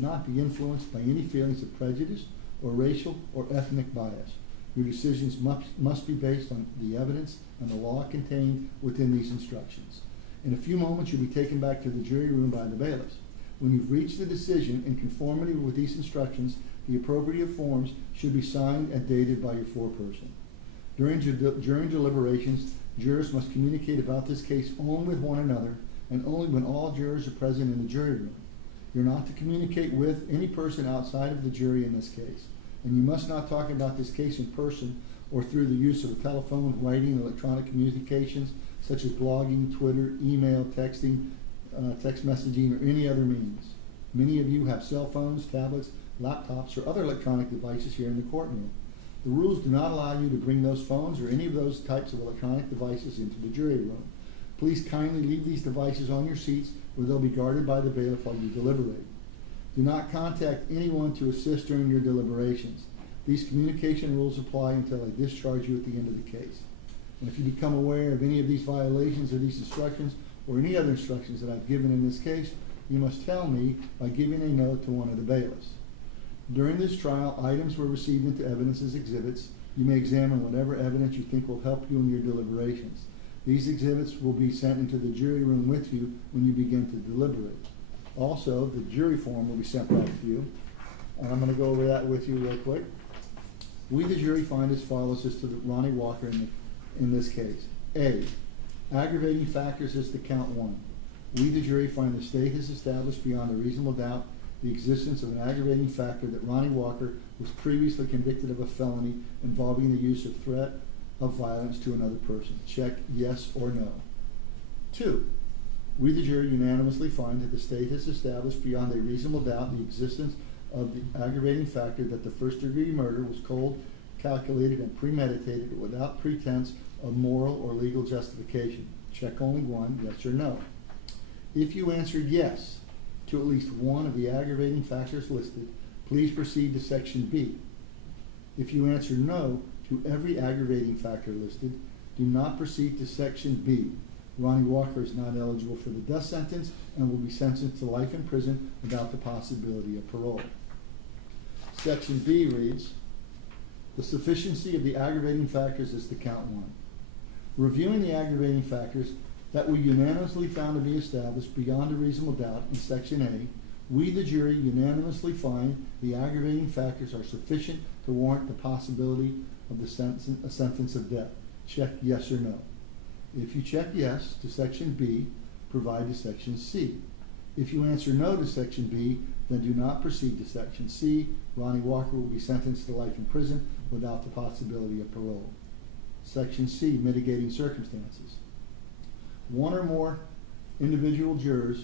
not be influenced by any feelings of prejudice or racial or ethnic bias. Your decisions must be based on the evidence and the law contained within these instructions. In a few moments, you'll be taken back to the jury room by the bailiffs. When you've reached the decision in conformity with these instructions, the appropriate forms should be signed and dated by your foreperson. During deliberations, jurors must communicate about this case only with one another and only when all jurors are present in the jury room. You're not to communicate with any person outside of the jury in this case, and you must not talk about this case in person or through the use of a telephone, writing, electronic communications, such as blogging, Twitter, email, texting, text messaging, or any other means. Many of you have cell phones, tablets, laptops, or other electronic devices here in the courtroom. The rules do not allow you to bring those phones or any of those types of electronic devices into the jury room. Please kindly leave these devices on your seats where they'll be guarded by the bailiff while you deliberate. Do not contact anyone to assist during your deliberations. These communication rules apply until I discharge you at the end of the case. And if you become aware of any of these violations of these instructions or any other instructions that I've given in this case, you must tell me by giving a note to one of the bailiffs. During this trial, items were received into evidence as exhibits. You may examine whatever evidence you think will help you in your deliberations. These exhibits will be sent into the jury room with you when you begin to deliberate. Also, the jury form will be sent back to you, and I'm going to go over that with you real quick. We, the jury, find as follows as to Ronny Walker in this case. A, aggravating factors as to count 1. We, the jury, find the state has established beyond a reasonable doubt the existence of an aggravating factor that Ronny Walker was previously convicted of a felony involving the use of threat of violence to another person. Check yes or no. 2, we, the jury, unanimously find that the state has established beyond a reasonable doubt the existence of the aggravating factor that the first-degree murder was cold, calculated, and premeditated without pretense of moral or legal justification. Check only 1, yes or no. If you answer yes to at least one of the aggravating factors listed, please proceed to Section B. If you answer no to every aggravating factor listed, do not proceed to Section B. Ronny Walker is not eligible for the death sentence and will be sentenced to life in prison without the possibility of parole. Section B reads, the sufficiency of the aggravating factors is to count 1. Reviewing the aggravating factors that we unanimously found to be established beyond a reasonable doubt in Section A, we, the jury, unanimously find the aggravating factors are sufficient to warrant the possibility of a sentence of death. Check yes or no. If you check yes to Section B, provide to Section C. If you answer no to Section B, then do not proceed to Section C. Ronny Walker will be sentenced to life in prison without the possibility of parole. Section C, mitigating circumstances. One or more individual jurors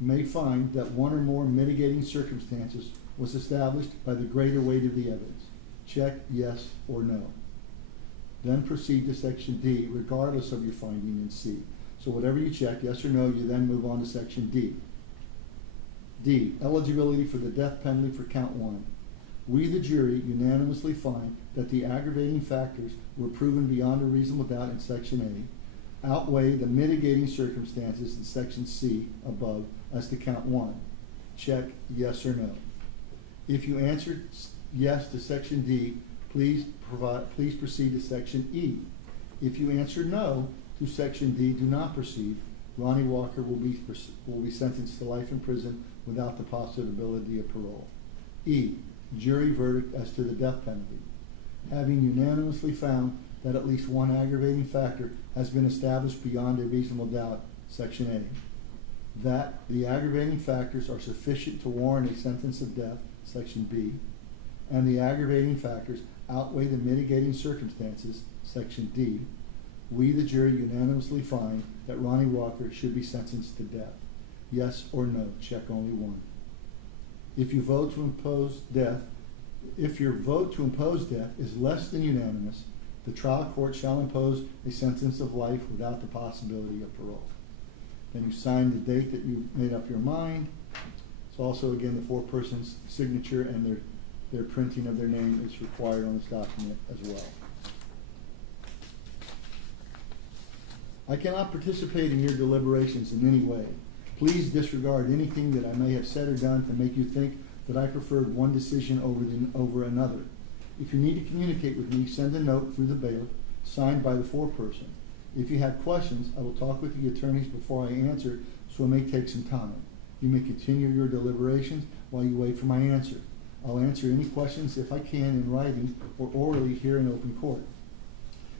may find that one or more mitigating circumstances was established by the greater weight of the evidence. Check yes or no. Then proceed to Section D, regardless of your finding in C. So whatever you check, yes or no, you then move on to Section D. D, eligibility for the death penalty for count 1. We, the jury, unanimously find that the aggravating factors were proven beyond a reasonable doubt in Section A, outweigh the mitigating circumstances in Section C above as to count 1. Check yes or no. If you answered yes to Section D, please proceed to Section E. If you answer no to Section D, do not proceed. Ronny Walker will be sentenced to life in prison without the possibility of parole. E, jury verdict as to the death penalty. Having unanimously found that at least one aggravating factor has been established beyond a reasonable doubt, Section A. That the aggravating factors are sufficient to warrant a sentence of death, Section B. And the aggravating factors outweigh the mitigating circumstances, Section D. We, the jury, unanimously find that Ronny Walker should be sentenced to death. Yes or no, check only one. If your vote to impose death is less than unanimous, the trial court shall impose a sentence of life without the possibility of parole. Then you sign the date that you made up your mind. So also, again, the foreperson's signature and their printing of their name is required on this document as well. I cannot participate in your deliberations in any way. Please disregard anything that I may have said or done to make you think that I preferred one decision over another. If you need to communicate with me, send a note through the bailiff, signed by the foreperson. If you have questions, I will talk with the attorneys before I answer, so it may take some time. You may continue your deliberations while you wait for my answer. I'll answer any questions if I can in writing or orally here in open court.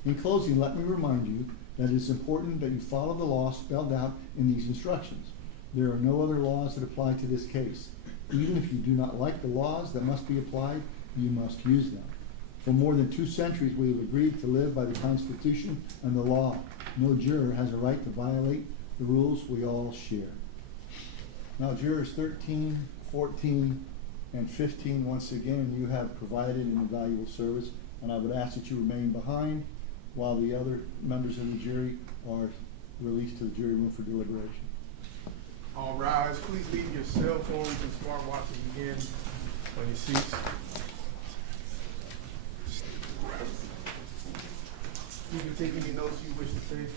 In closing, let me remind you that it is important that you follow the law spelled out in these instructions. There are no other laws that apply to this case. Even if you do not like the laws that must be applied, you must use them. For more than 2 centuries, we have agreed to live by the Constitution and the law. No juror has a right to violate the rules we all share. Now, jurors 13, 14, and 15, once again, you have provided an invaluable service, and I would ask that you remain behind while the other members of the jury are released to the jury room for deliberation. All rise. Please leave your cell phones and smartwatches again on your seats. You can take any notes you wish to take.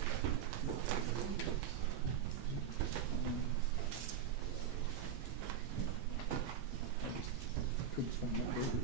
Couldn't find that over.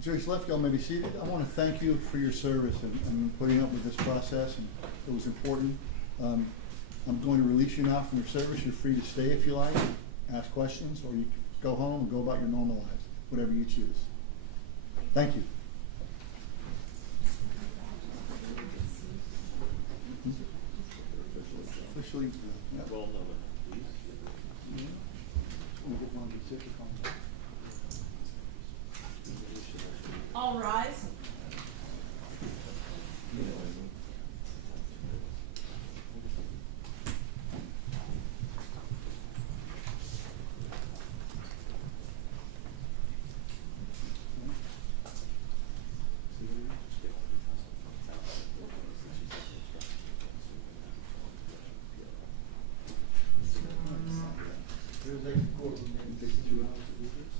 Jury's left, y'all may be seated. I want to thank you for your service and putting up with this process, and it was important. I'm going to release you now from your service. You're free to stay if you like, ask questions, or you can go home and go about your normal lives, whatever you choose. Thank you. Officially, yeah. Roll number, please. All rise. Take the courtroom and 52 hours.